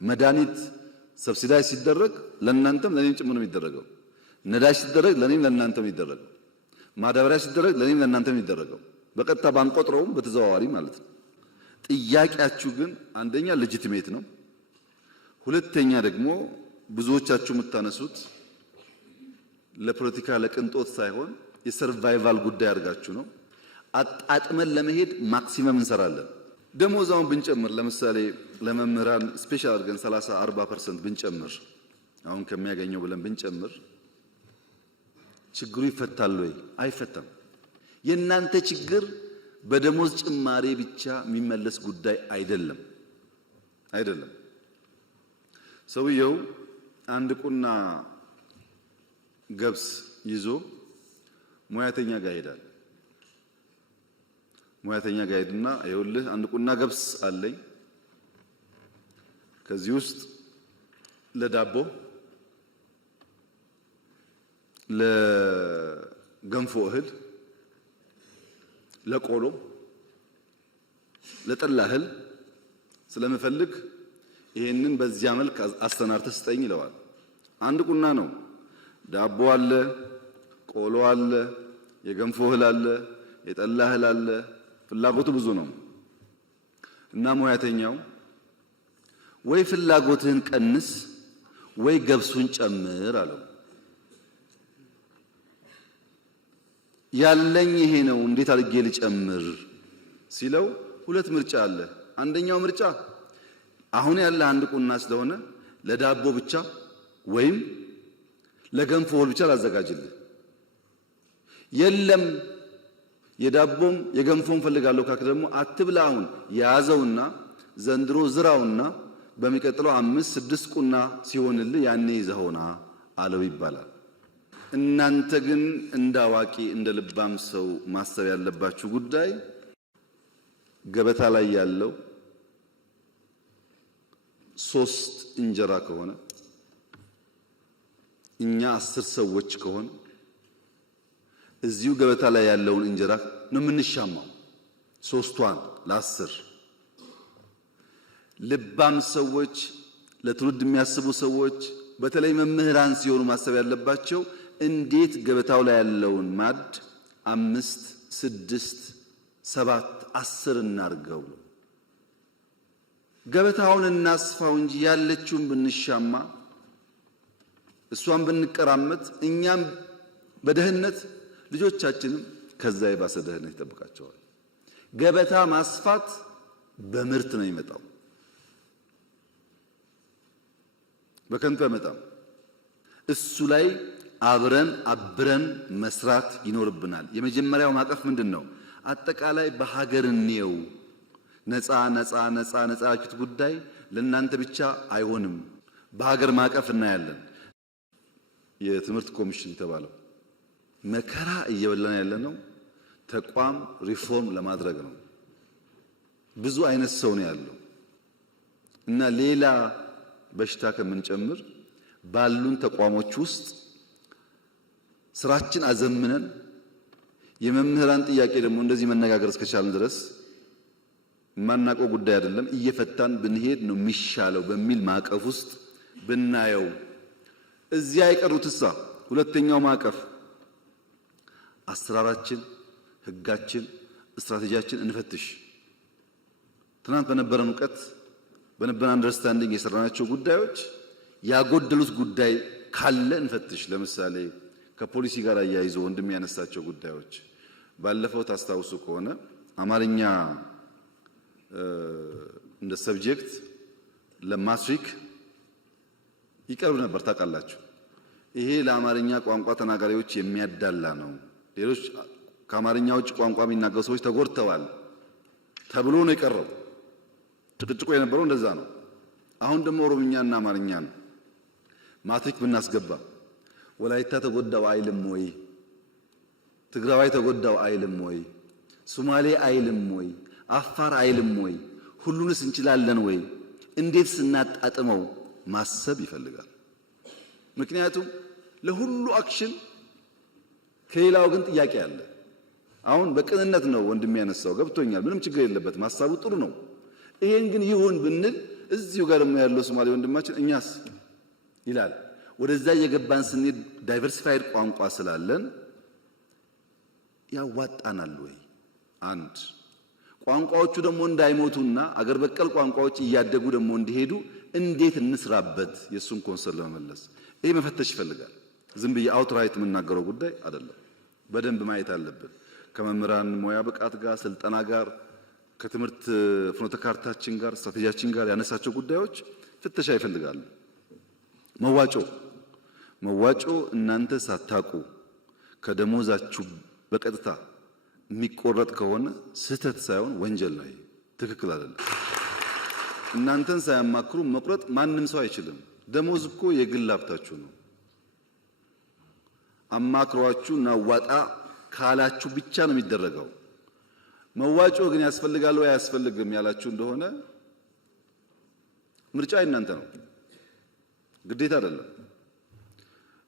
መድኃኒት ሰብሲዳይ ሲደረግ ለእናንተም ለኔም ጭምር ነው የሚደረገው። ነዳጅ ሲደረግ ለኔም ለእናንተም የሚደረገው። ማዳበሪያ ሲደረግ ለኔም ለእናንተም የሚደረገው። በቀጥታ ባንቆጥረውም በተዘዋዋሪ ማለት ነው። ጥያቄያችሁ ግን አንደኛ ሌጂቲሜት ነው፣ ሁለተኛ ደግሞ ብዙዎቻችሁ የምታነሱት ለፖለቲካ ለቅንጦት ሳይሆን የሰርቫይቫል ጉዳይ አድርጋችሁ ነው። አጣጥመን ለመሄድ ማክሲመም እንሰራለን። ደሞዛውን ብንጨምር ለምሳሌ ለመምህራን ስፔሻል አድርገን 30-40% ብንጨምር አሁን ከሚያገኘው ብለን ብንጨምር ችግሩ ይፈታል ወይ? አይፈታም። የእናንተ ችግር በደሞዝ ጭማሬ ብቻ የሚመለስ ጉዳይ አይደለም። ሰውየው አንድ ቁና ገብስ ይዞ ሙያተኛ ጋር ይሄዳል። ሙያተኛ ጋር ሄድና ይኸውልህ አንድ ቁና ገብስ አለኝ፣ ከዚህ ውስጥ ለዳቦ ለገንፎ እህል፣ ለቆሎ፣ ለጠላ እህል ስለምፈልግ ይሄንን በዚያ መልክ አስተናርተህ ስጠኝ ይለዋል። አንድ ቁና ነው። ዳቦ አለ፣ ቆሎ አለ፣ የገንፎ እህል አለ፣ የጠላ እህል አለ። ፍላጎቱ ብዙ ነው እና ሙያተኛው ወይ ፍላጎትህን ቀንስ ወይ ገብሱን ጨምር አለው። ያለኝ ይሄ ነው እንዴት አድርጌ ልጨምር ሲለው ሁለት ምርጫ አለ። አንደኛው ምርጫ አሁን ያለ አንድ ቁና ስለሆነ ለዳቦ ብቻ ወይም ለገንፎ ብቻ ላዘጋጅልህ። የለም የዳቦም የገንፎም ፈልጋለሁ ካክ ደግሞ አትብላ። አሁን ያዘውና ዘንድሮ ዝራውና በሚቀጥለው 5-6 ቁና ሲሆንልህ ያኔ ይዘውና አለው ይባላል። እናንተ ግን እንደ አዋቂ እንደ ልባም ሰው ማሰብ ያለባችሁ ጉዳይ ገበታ ላይ ያለው 3 እንጀራ ከሆነ እኛ 10 ሰዎች ከሆነ እዚሁ ገበታ ላይ ያለውን እንጀራ ነው የምንሻማው፣ 3ቷን ለ10። ልባም ሰዎች፣ ለትውልድ የሚያስቡ ሰዎች፣ በተለይ መምህራን ሲሆኑ ማሰብ ያለባቸው እንዴት ገበታው ላይ ያለውን ማድ 5፣ 6፣ 7፣ 10 እናርገው። ገበታውን እናስፋው እንጂ ያለችውን ብንሻማ እሷን ብንቀራመት እኛም በደህነት ልጆቻችንም ከዛ የባሰ ደህነት ይጠብቃቸዋል። ገበታ ማስፋት በምርት ነው የሚመጣው፣ በከንቱ አይመጣም። እሱ ላይ አብረን መስራት ይኖርብናል። የመጀመሪያው ማቀፍ ምንድነው? አጠቃላይ በሀገር እንየው። ነፃ ያችሁት ጉዳይ ለእናንተ ብቻ አይሆንም። በሀገር ማቀፍ እናያለን። የትምህርት ኮሚሽን የተባለው መከራ እየበላን ያለነው ተቋም ሪፎርም ለማድረግ ነው። ብዙ አይነት ሰው ነው ያለው እና ሌላ በሽታ ከምንጨምር ባሉን ተቋሞች ውስጥ ስራችን አዘምነን የመምህራን ጥያቄ ደግሞ እንደዚህ መነጋገር እስከቻልን ድረስ ማናቀው ጉዳይ አይደለም፣ እየፈታን ብንሄድ ነው የሚሻለው በሚል ማቀፍ ውስጥ ብናየው። እዚያ የቀሩትሳ ሁለተኛው ማቀፍ አሰራራችን፣ ህጋችን፣ ስትራቴጂያችን እንፈትሽ። ትናንት በነበረን እውቀት በነበረን አንደርስታንዲንግ የሰራናቸው ጉዳዮች ያጎደሉት ጉዳይ ካለ እንፈትሽ። ለምሳሌ ከፖሊሲ ጋር አያይዞ ወንድም ያነሳቸው ጉዳዮች ባለፈው ታስታውሱ ከሆነ አማርኛ እንደ ሰብጀክት ለማትሪክ ይቀርብ ነበር። ታውቃላችሁ፣ ይሄ ለአማርኛ ቋንቋ ተናጋሪዎች የሚያዳላ ነው። ሌሎች ከአማርኛ ውጭ ቋንቋ የሚናገሩ ሰዎች ተጎድተዋል ተብሎ ነው የቀረው። ጭቅጭቁ የነበረው እንደዛ ነው። አሁን ደግሞ ኦሮምኛና አማርኛ ነው። ማትሪክ ብናስገባ ወላይታ ተጎዳው አይልም ወይ? ትግራዋይ ተጎዳው አይልም ወይ? ሶማሌ አይልም ወይ? አፋር አይልም ወይ? ሁሉንስ እንችላለን ወይ? እንዴት ስናጣጥመው ማሰብ ይፈልጋል። ምክንያቱም ለሁሉ አክሽን ከሌላው ግን ጥያቄ አለ። አሁን በቅንነት ነው ወንድም ያነሳው፣ ገብቶኛል። ምንም ችግር የለበትም፣ ሐሳቡ ጥሩ ነው። ይሄን ግን ይሁን ብንል እዚሁ ጋር ያለው ሶማሌ ወንድማችን እኛስ ይላል። ወደዛ እየገባን ስንሄድ ዳይቨርሲፋይድ ቋንቋ ስላለን ያዋጣናል ወይ? አንድ ቋንቋዎቹ ደግሞ እንዳይሞቱና አገር በቀል ቋንቋዎች እያደጉ ደግሞ እንዲሄዱ እንዴት እንስራበት? የሱን ኮንሰርን ለመመለስ ይሄ መፈተሽ ይፈልጋል። ዝም ብዬ አውትራይት የምናገረው ጉዳይ አይደለም። በደንብ ማየት አለብን። ከመምህራን ሙያ ብቃት ጋር፣ ስልጠና ጋር፣ ከትምህርት ፍኖተ ካርታችን ጋር፣ ስትራቴጂያችን ጋር ያነሳቸው ጉዳዮች ፍተሻ ይፈልጋሉ። መዋጮ እናንተ ሳታቁ ከደሞዛችሁ በቀጥታ የሚቆረጥ ከሆነ ስህተት ሳይሆን ወንጀል ነው። ትክክል አይደለም። እናንተን ሳያማክሩ መቁረጥ ማንም ሰው አይችልም። ደሞዝ እኮ የግል ሀብታችሁ ነው። አማክሯችሁ ናዋጣ ካላችሁ ብቻ ነው የሚደረገው። መዋጮ ግን ያስፈልጋል ወይ አያስፈልግም ያላችሁ እንደሆነ ምርጫ እናንተ ነው፣ ግዴታ አይደለም።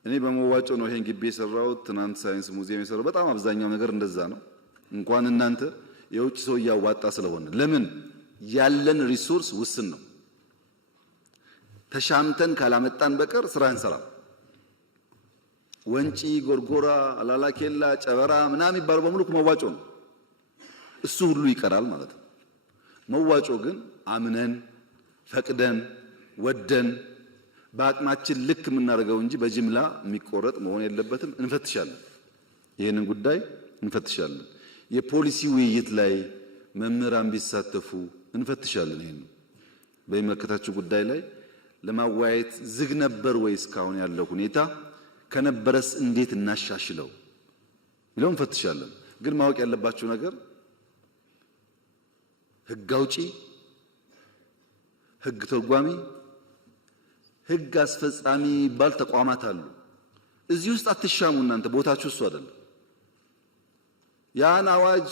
እኔ በመዋጮ ነው ይሄን ግቢ የሰራሁት። ትናንት ሳይንስ ሙዚየም የሰራው በጣም አብዛኛው ነገር እንደዛ ነው። እንኳን እናንተ የውጭ ሰው እያዋጣ ስለሆነ ለምን ያለን ሪሶርስ ውስን ነው። ተሻምተን ካላመጣን በቀር ስራ እንሰራም። ወንጪ፣ ጎርጎራ፣ አላላኬላ፣ ጨበራ ምናምን የሚባለው በሙሉ መዋጮ ነው። እሱ ሁሉ ይቀራል ማለት ነው። መዋጮ ግን አምነን ፈቅደን ወደን በአቅማችን ልክ የምናደርገው እንጂ በጅምላ የሚቆረጥ መሆን የለበትም። እንፈትሻለን፣ ይህንን ጉዳይ እንፈትሻለን። የፖሊሲ ውይይት ላይ መምህራን ቢሳተፉ እንፈትሻለን። ይሄን በሚመለከታቸው ጉዳይ ላይ ለማወያየት ዝግ ነበር ወይ እስካሁን ያለው ሁኔታ ከነበረስ እንዴት እናሻሽለው ብለው እንፈትሻለን። ግን ማወቅ ያለባችሁ ነገር ህግ አውጪ፣ ህግ ተርጓሚ፣ ህግ አስፈጻሚ የሚባል ተቋማት አሉ። እዚህ ውስጥ አትሻሙ። እናንተ ቦታችሁ እሱ አይደለም። ያን አዋጅ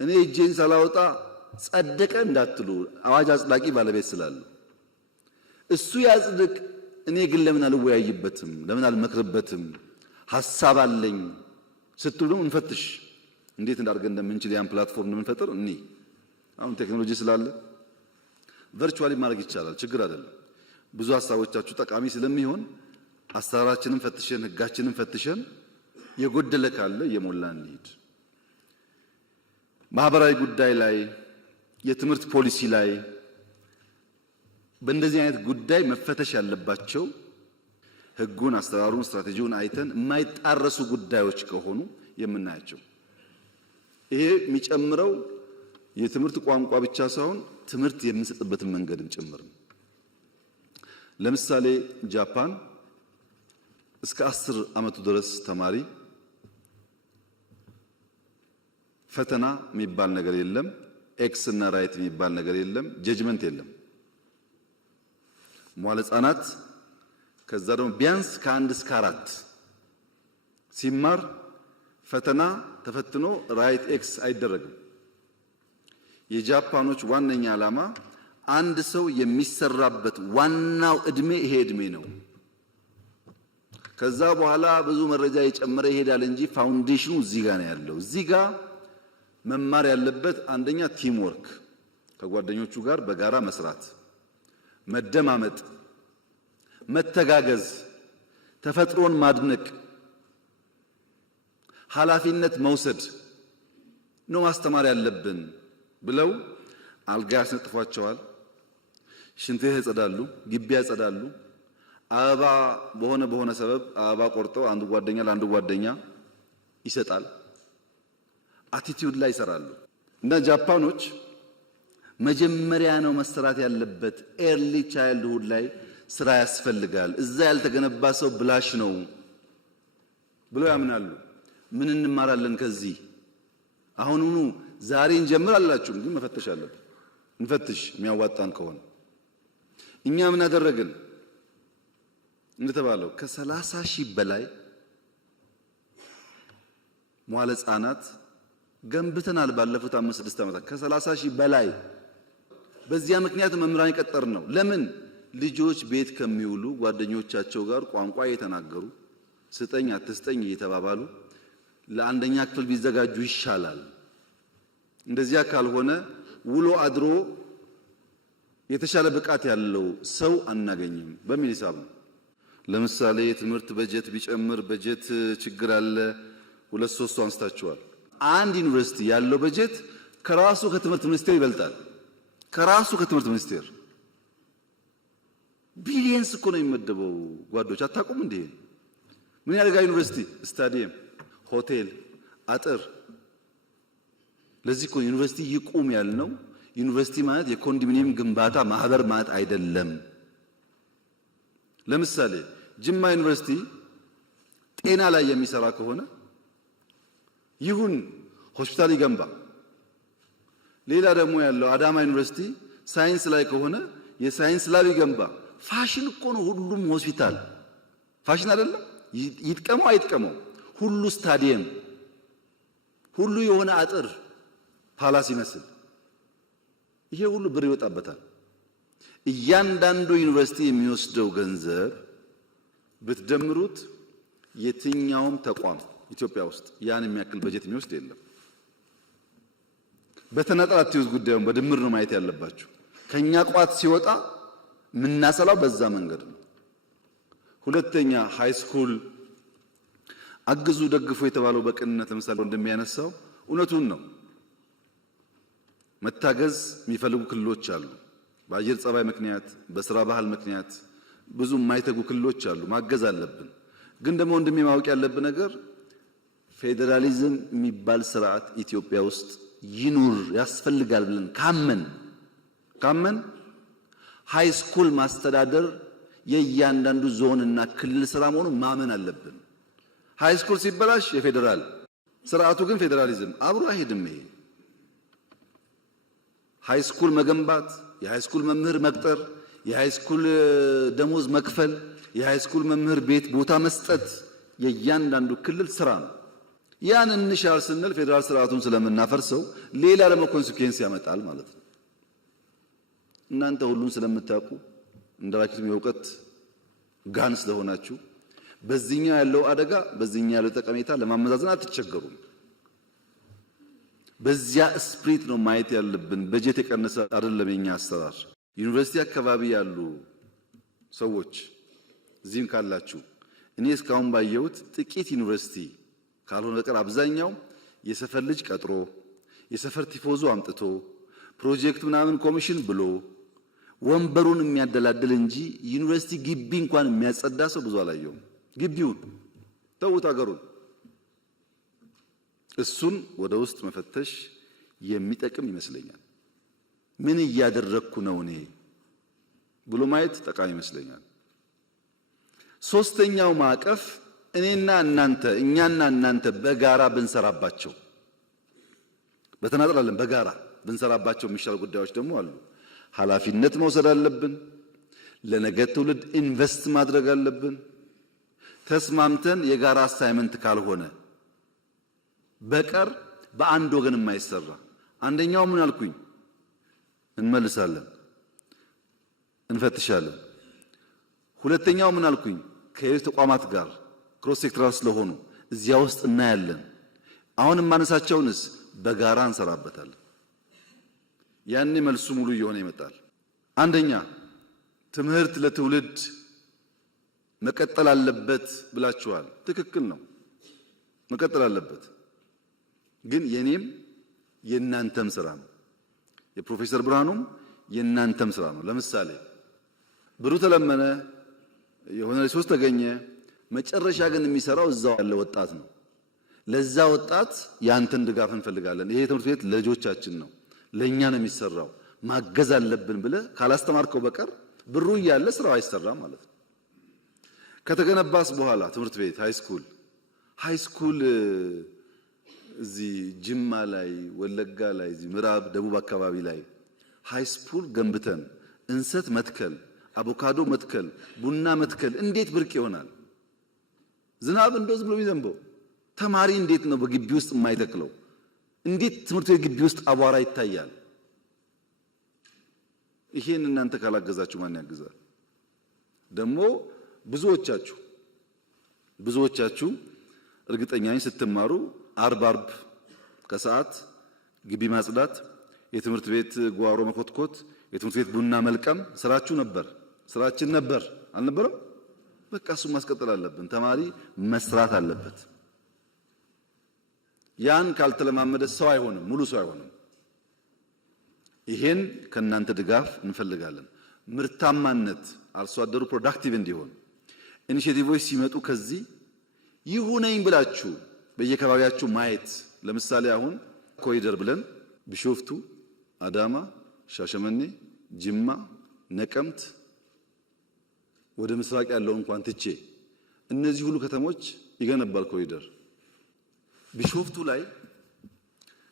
እኔ እጄን ሳላወጣ ጸደቀ እንዳትሉ፣ አዋጅ አጽዳቂ ባለቤት ስላለ እሱ ያጽድቅ። እኔ ግን ለምን አልወያይበትም? ለምን አልመክርበትም? ሐሳብ አለኝ ስትሉ እንፈትሽ። እንዴት እንዳርገን እንደምንችል ያን ፕላትፎርም እንደምንፈጥር እኔ አሁን ቴክኖሎጂ ስላለ ቨርቹዋሊ ማድረግ ይቻላል። ችግር አይደለም። ብዙ ሐሳቦቻችሁ ጠቃሚ ስለሚሆን አሰራራችንን ፈትሸን ህጋችንን ፈትሸን የጎደለ ካለ እየሞላን እንሂድ። ማህበራዊ ጉዳይ ላይ የትምህርት ፖሊሲ ላይ በእንደዚህ አይነት ጉዳይ መፈተሽ ያለባቸው ህጉን፣ አሰራሩን፣ ስትራቴጂውን አይተን የማይጣረሱ ጉዳዮች ከሆኑ የምናያቸው። ይሄ የሚጨምረው የትምህርት ቋንቋ ብቻ ሳይሆን ትምህርት የምንሰጥበትን መንገድም ጭምር ነው። ለምሳሌ ጃፓን እስከ 10 ዓመቱ ድረስ ተማሪ ፈተና የሚባል ነገር የለም፣ ኤክስ እና ራይት የሚባል ነገር የለም፣ ጀጅመንት የለም። መዋለ ህጻናት ከዛ ደግሞ ቢያንስ ከ1 እስከ 4 ሲማር ፈተና ተፈትኖ ራይት ኤክስ አይደረግም። የጃፓኖች ዋነኛ ዓላማ አንድ ሰው የሚሰራበት ዋናው እድሜ ይሄ እድሜ ነው። ከዛ በኋላ ብዙ መረጃ የጨመረ ይሄዳል እንጂ ፋውንዴሽኑ እዚህ ጋር ነው ያለው። እዚህ ጋር መማር ያለበት አንደኛ ቲም ወርክ፣ ከጓደኞቹ ጋር በጋራ መስራት፣ መደማመጥ፣ መተጋገዝ፣ ተፈጥሮን ማድነቅ፣ ኃላፊነት መውሰድ ነው ማስተማር ያለብን ብለው አልጋ ያስነጥፏቸዋል። ሽንት ቤት ያጸዳሉ፣ ግቢ ያጸዳሉ። አበባ በሆነ ሰበብ አበባ ቆርጠው አንዱ ጓደኛ ለአንዱ ጓደኛ ይሰጣል። አቲቲዩድ ላይ ይሰራሉ። እና ጃፓኖች መጀመሪያ ነው መሰራት ያለበት ኤርሊ ቻይልድሁድ ላይ ስራ ያስፈልጋል። እዛ ያልተገነባ ሰው ብላሽ ነው ብለው ያምናሉ። ምን እንማራለን ከዚህ? አሁኑኑ ዛሬ እንጀምር አላችሁ፣ ግን መፈተሽ አለብን። እንፈትሽ የሚያዋጣን ከሆነ። እኛ ምን አደረግን? እንደተባለው ከ30 ሺህ በላይ መዋለ ህጻናት ገንብተናል ባለፉት 5-6 ዓመታት። ከ30 ሺህ በላይ በዚያ ምክንያት መምህራን ይቀጠር ነው። ለምን? ልጆች ቤት ከሚውሉ ጓደኞቻቸው ጋር ቋንቋ እየተናገሩ ስጠኝ አትስጠኝ እየተባባሉ ለአንደኛ ክፍል ቢዘጋጁ ይሻላል። እንደዚያ ካልሆነ ውሎ አድሮ የተሻለ ብቃት ያለው ሰው አናገኝም በሚል ሂሳብ ነው። ለምሳሌ የትምህርት በጀት ቢጨምር በጀት ችግር አለ። 2-3 አንስታችኋል። አንድ ዩኒቨርሲቲ ያለው በጀት ከራሱ ከትምህርት ሚኒስቴር ይበልጣል። ከራሱ ከትምህርት ሚኒስቴር ቢሊየንስ እኮ ነው የሚመደበው። ጓዶች አታውቁም እንዴ? ምን ያደርጋል ዩኒቨርሲቲ? ስታዲየም፣ ሆቴል፣ አጥር። ለዚህ እኮ ዩኒቨርሲቲ ይቁም ያልነው። ዩኒቨርሲቲ ማለት የኮንዶሚኒየም ግንባታ ማህበር ማለት አይደለም። ለምሳሌ ጅማ ዩኒቨርሲቲ ጤና ላይ የሚሰራ ከሆነ ይሁን ሆስፒታል ይገንባ። ሌላ ደግሞ ያለው አዳማ ዩኒቨርሲቲ ሳይንስ ላይ ከሆነ የሳይንስ ላብ ይገንባ። ፋሽን እኮ ነው ሁሉም ሆስፒታል ፋሽን አይደለም። ይጥቀመው አይጥቀመው ሁሉ ስታዲየም፣ ሁሉ የሆነ አጥር ፓላስ ይመስል ይሄ ሁሉ ብር ይወጣበታል። እያንዳንዱ ዩኒቨርሲቲ የሚወስደው ገንዘብ ብትደምሩት የትኛውም ተቋም ኢትዮጵያ ውስጥ ያን የሚያክል በጀት የሚወስድ የለም። በተናጠል አትይዙ ጉዳዩን በድምር ነው ማየት ያለባችሁ። ከኛ ቋት ሲወጣ ምናሰላው በዛ መንገድ ነው። ሁለተኛ ሃይ ስኩል አግዙ ደግፉ የተባለው በቅንነት ለምሳሌ እንደሚያነሳው እውነቱን ነው። መታገዝ የሚፈልጉ ክልሎች አሉ። በአየር ጸባይ ምክንያት በስራ ባህል ምክንያት ብዙ የማይተጉ ክልሎች አሉ። ማገዝ አለብን። ግን ደግሞ እንደሚማወቅ ያለብን ነገር ፌዴራሊዝም የሚባል ስርዓት ኢትዮጵያ ውስጥ ይኑር ያስፈልጋል ብለን ካመን ሃይ ስኩል ማስተዳደር የእያንዳንዱ ዞንና ክልል ስራ መሆኑን ማመን አለብን። ሃይ ስኩል ሲበላሽ የፌዴራል ስርዓቱ ግን ፌዴራሊዝም አብሮ አይሄድም። ይሄ ሃይ ስኩል መገንባት፣ የሃይ ስኩል መምህር መቅጠር፣ የሃይ ስኩል ደሞዝ መክፈል፣ የሃይ ስኩል መምህር ቤት ቦታ መስጠት የእያንዳንዱ ክልል ስራ ነው። ያን እንሻል ስንል ፌዴራል ስርዓቱን ስለምናፈርሰው ሌላ ደግሞ ኮንሲኩዌንስ ያመጣል ማለት ነው። እናንተ ሁሉን ስለምታውቁ እንደራችሁም የእውቀት ጋን ስለሆናችሁ በዚህኛው ያለው አደጋ በዚህኛው ያለው ጠቀሜታ ለማመዛዘን አትቸገሩም። በዚያ ስፕሪት ነው ማየት ያለብን። በጀት የቀነሰ አይደለም የኛ አሰራር። ዩኒቨርሲቲ አካባቢ ያሉ ሰዎች እዚህም ካላችሁ እኔ እስካሁን ባየሁት ጥቂት ዩኒቨርሲቲ ካልሆነ በቀር አብዛኛው የሰፈር ልጅ ቀጥሮ የሰፈር ቲፎዞ አምጥቶ ፕሮጀክት ምናምን ኮሚሽን ብሎ ወንበሩን የሚያደላድል እንጂ ዩኒቨርሲቲ ግቢ እንኳን የሚያጸዳ ሰው ብዙ አላየውም። ግቢውን ተውት አገሩን። እሱን ወደ ውስጥ መፈተሽ የሚጠቅም ይመስለኛል። ምን እያደረግኩ ነው እኔ ብሎ ማየት ጠቃሚ ይመስለኛል። ሶስተኛው ማዕቀፍ እኛና እናንተ በጋራ ብንሰራባቸው፣ በተናጠላለን በጋራ ብንሰራባቸው የሚሻሉ ጉዳዮች ደግሞ አሉ። ኃላፊነት መውሰድ አለብን። ለነገ ትውልድ ኢንቨስት ማድረግ አለብን። ተስማምተን የጋራ አሳይመንት ካልሆነ በቀር በአንድ ወገን የማይሰራ አንደኛው ምን አልኩኝ እንመልሳለን፣ እንፈትሻለን። ሁለተኛው ምን አልኩኝ ከሌሎች ተቋማት ጋር ክሮስ ሴክተራል ስለሆኑ እዚያ ውስጥ እናያለን። አሁን የማነሳቸውንስ በጋራ እንሰራበታለን። ያኔ መልሱ ሙሉ እየሆነ ይመጣል። አንደኛ ትምህርት ለትውልድ መቀጠል አለበት ብላችኋል። ትክክል ነው፣ መቀጠል አለበት። ግን የኔም የናንተም ስራ ነው፣ የፕሮፌሰር ብርሃኑም የናንተም ስራ ነው። ለምሳሌ ብሩ ተለመነ፣ የሆነ ሪሶርስ ተገኘ፣ መጨረሻ ግን የሚሰራው እዛው ያለ ወጣት ነው። ለዛ ወጣት ያንተን ድጋፍ እንፈልጋለን። ይሄ ትምህርት ቤት ለልጆቻችን ነው፣ ለኛ ነው የሚሰራው፣ ማገዝ አለብን ብለህ ካላስተማርከው በቀር ብሩ እያለ ስራው አይሰራም ማለት ነው። ከተገነባስ በኋላ ትምህርት ቤት ሃይ ስኩል እዚህ ጅማ ላይ፣ ወለጋ ላይ፣ እዚህ ምዕራብ ደቡብ አካባቢ ላይ ሃይ ስኩል ገንብተን እንሰት መትከል፣ አቮካዶ መትከል፣ ቡና መትከል እንዴት ብርቅ ይሆናል? ዝናብ እንደዚህ ብሎ የሚዘንበው ተማሪ እንዴት ነው በግቢ ውስጥ የማይተክለው? እንዴት ትምህርት ቤት ግቢ ውስጥ አቧራ ይታያል? ይሄን እናንተ ካላገዛችሁ ማን ያግዛል? ደግሞ ብዙዎቻችሁ እርግጠኛ ነኝ ስትማሩ አርብ ከሰዓት ግቢ ማጽዳት፣ የትምህርት ቤት ጓሮ መኮትኮት፣ የትምህርት ቤት ቡና መልቀም ስራችን ነበር አልነበረም? በቃ እሱ ማስቀጠል አለብን። ተማሪ መስራት አለበት። ያን ካልተለማመደ ሰው አይሆንም፣ ሙሉ ሰው አይሆንም። ይሄን ከናንተ ድጋፍ እንፈልጋለን። ምርታማነት አርሶ አደሩ ፕሮዳክቲቭ እንዲሆን ኢኒሼቲቮች ሲመጡ ከዚህ ይሁነኝ ብላችሁ በየከባቢያችሁ ማየት። ለምሳሌ አሁን ኮሪደር ብለን ቢሾፍቱ፣ አዳማ፣ ሻሸመኔ፣ ጅማ፣ ነቀምት ወደ ምስራቅ ያለው እንኳን ትቼ እነዚህ ሁሉ ከተሞች ይገነባል ኮሪደር። ቢሾፍቱ ላይ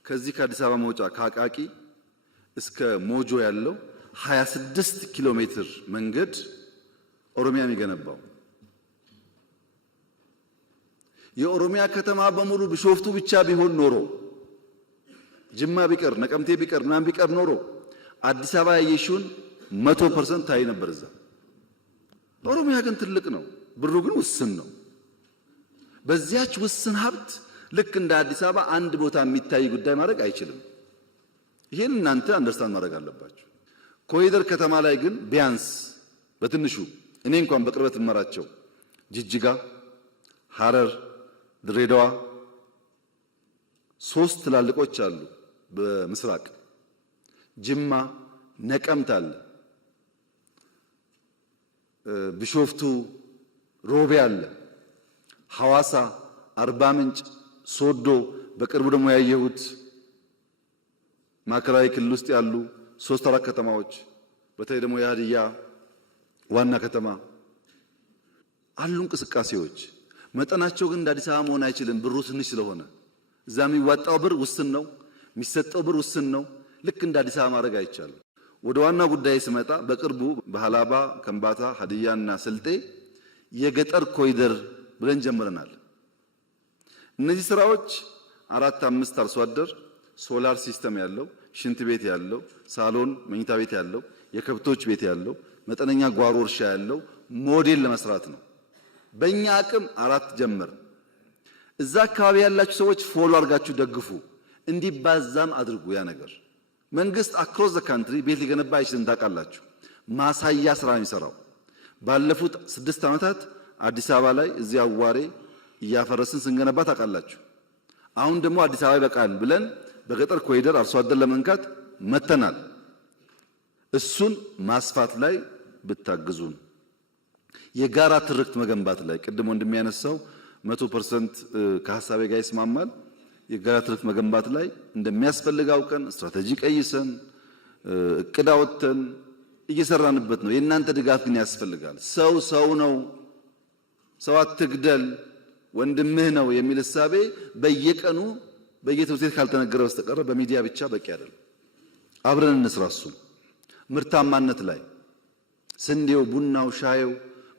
ከዚህ ከአዲስ አበባ መውጫ ከአቃቂ እስከ ሞጆ ያለው 26 ኪሎ ሜትር መንገድ ኦሮሚያ የሚገነባው። የኦሮሚያ ከተማ በሙሉ ቢሾፍቱ ብቻ ቢሆን ኖሮ፣ ጅማ ቢቀር፣ ነቀምቴ ቢቀር፣ ምናምን ቢቀር ኖሮ አዲስ አበባ ያየሽውን 100% ታይ ነበር እዛ። ኦሮሚያ ግን ትልቅ ነው፣ ብሩ ግን ውስን ነው። በዚያች ውስን ሀብት ልክ እንደ አዲስ አበባ አንድ ቦታ የሚታይ ጉዳይ ማድረግ አይችልም። ይሄን እናንተ አንደርስታንድ ማድረግ አለባችሁ። ኮሪደር ከተማ ላይ ግን ቢያንስ በትንሹ እኔ እንኳን በቅርበት እመራቸው ጅጅጋ፣ ሐረር፣ ድሬዳዋ 3 ትላልቆች አሉ። በምስራቅ ጅማ፣ ነቀምት አለ፣ ቢሾፍቱ፣ ሮቤ አለ፣ ሐዋሳ፣ አርባ ምንጭ፣ ሶዶ፣ በቅርቡ ደግሞ ያየሁት ማዕከላዊ ክልል ውስጥ ያሉ 3-4 ከተማዎች በተለይ ደግሞ የሀዲያ ዋና ከተማ አሉ እንቅስቃሴዎች። መጠናቸው ግን እንደ አዲስ አበባ መሆን አይችልም። ብሩ ትንሽ ስለሆነ እዛ የሚዋጣው ብር ውስን ነው፣ የሚሰጠው ብር ውስን ነው። ልክ እንደ አዲስ አበባ ማድረግ አይቻልም። ወደ ዋና ጉዳይ ስመጣ በቅርቡ በሃላባ፣ ከምባታ፣ ሀዲያና ስልጤ የገጠር ኮሪደር ብለን ጀምረናል። እነዚህ ስራዎች 4-5 አርሶ አደር ሶላር ሲስተም ያለው ሽንት ቤት ያለው ሳሎን መኝታ ቤት ያለው የከብቶች ቤት ያለው መጠነኛ ጓሮ እርሻ ያለው ሞዴል ለመስራት ነው። በእኛ አቅም 4 ጀመር። እዛ አካባቢ ያላችሁ ሰዎች ፎሎ አድርጋችሁ ደግፉ፣ እንዲባዛም አድርጉ። ያ ነገር መንግስት አክሮስ ዘ ካንትሪ ቤት ሊገነባ አይችልም። ታውቃላችሁ። ማሳያ ስራ ነው የሚሰራው። ባለፉት 6 ዓመታት አዲስ አበባ ላይ እዚህ አዋሬ እያፈረስን ስንገነባ ታውቃላችሁ። አሁን ደግሞ አዲስ አበባ ይበቃል ብለን በገጠር ኮሪደር አርሶ አደር ለመንካት መተናል። እሱን ማስፋት ላይ ብታግዙን፣ የጋራ ትርክት መገንባት ላይ ቅድም ወንድም ያነሳው 100% ከሐሳቤ ጋር ይስማማል። የጋራ ትርክት መገንባት ላይ እንደሚያስፈልግ አውቀን ስትራቴጂ ቀይሰን እቅድ አወጥተን እየሰራንበት ነው። የእናንተ ድጋፍ ግን ያስፈልጋል። ሰው ነው፣ ሰው አትግደል፣ ወንድምህ ነው የሚል እሳቤ በየቀኑ በየትምህርት ቤት ካልተነገረ በስተቀር በሚዲያ ብቻ በቂ አይደለም። አብረን እንስራ። እሱን ምርታማነት ላይ ስንዴው፣ ቡናው፣ ሻዩ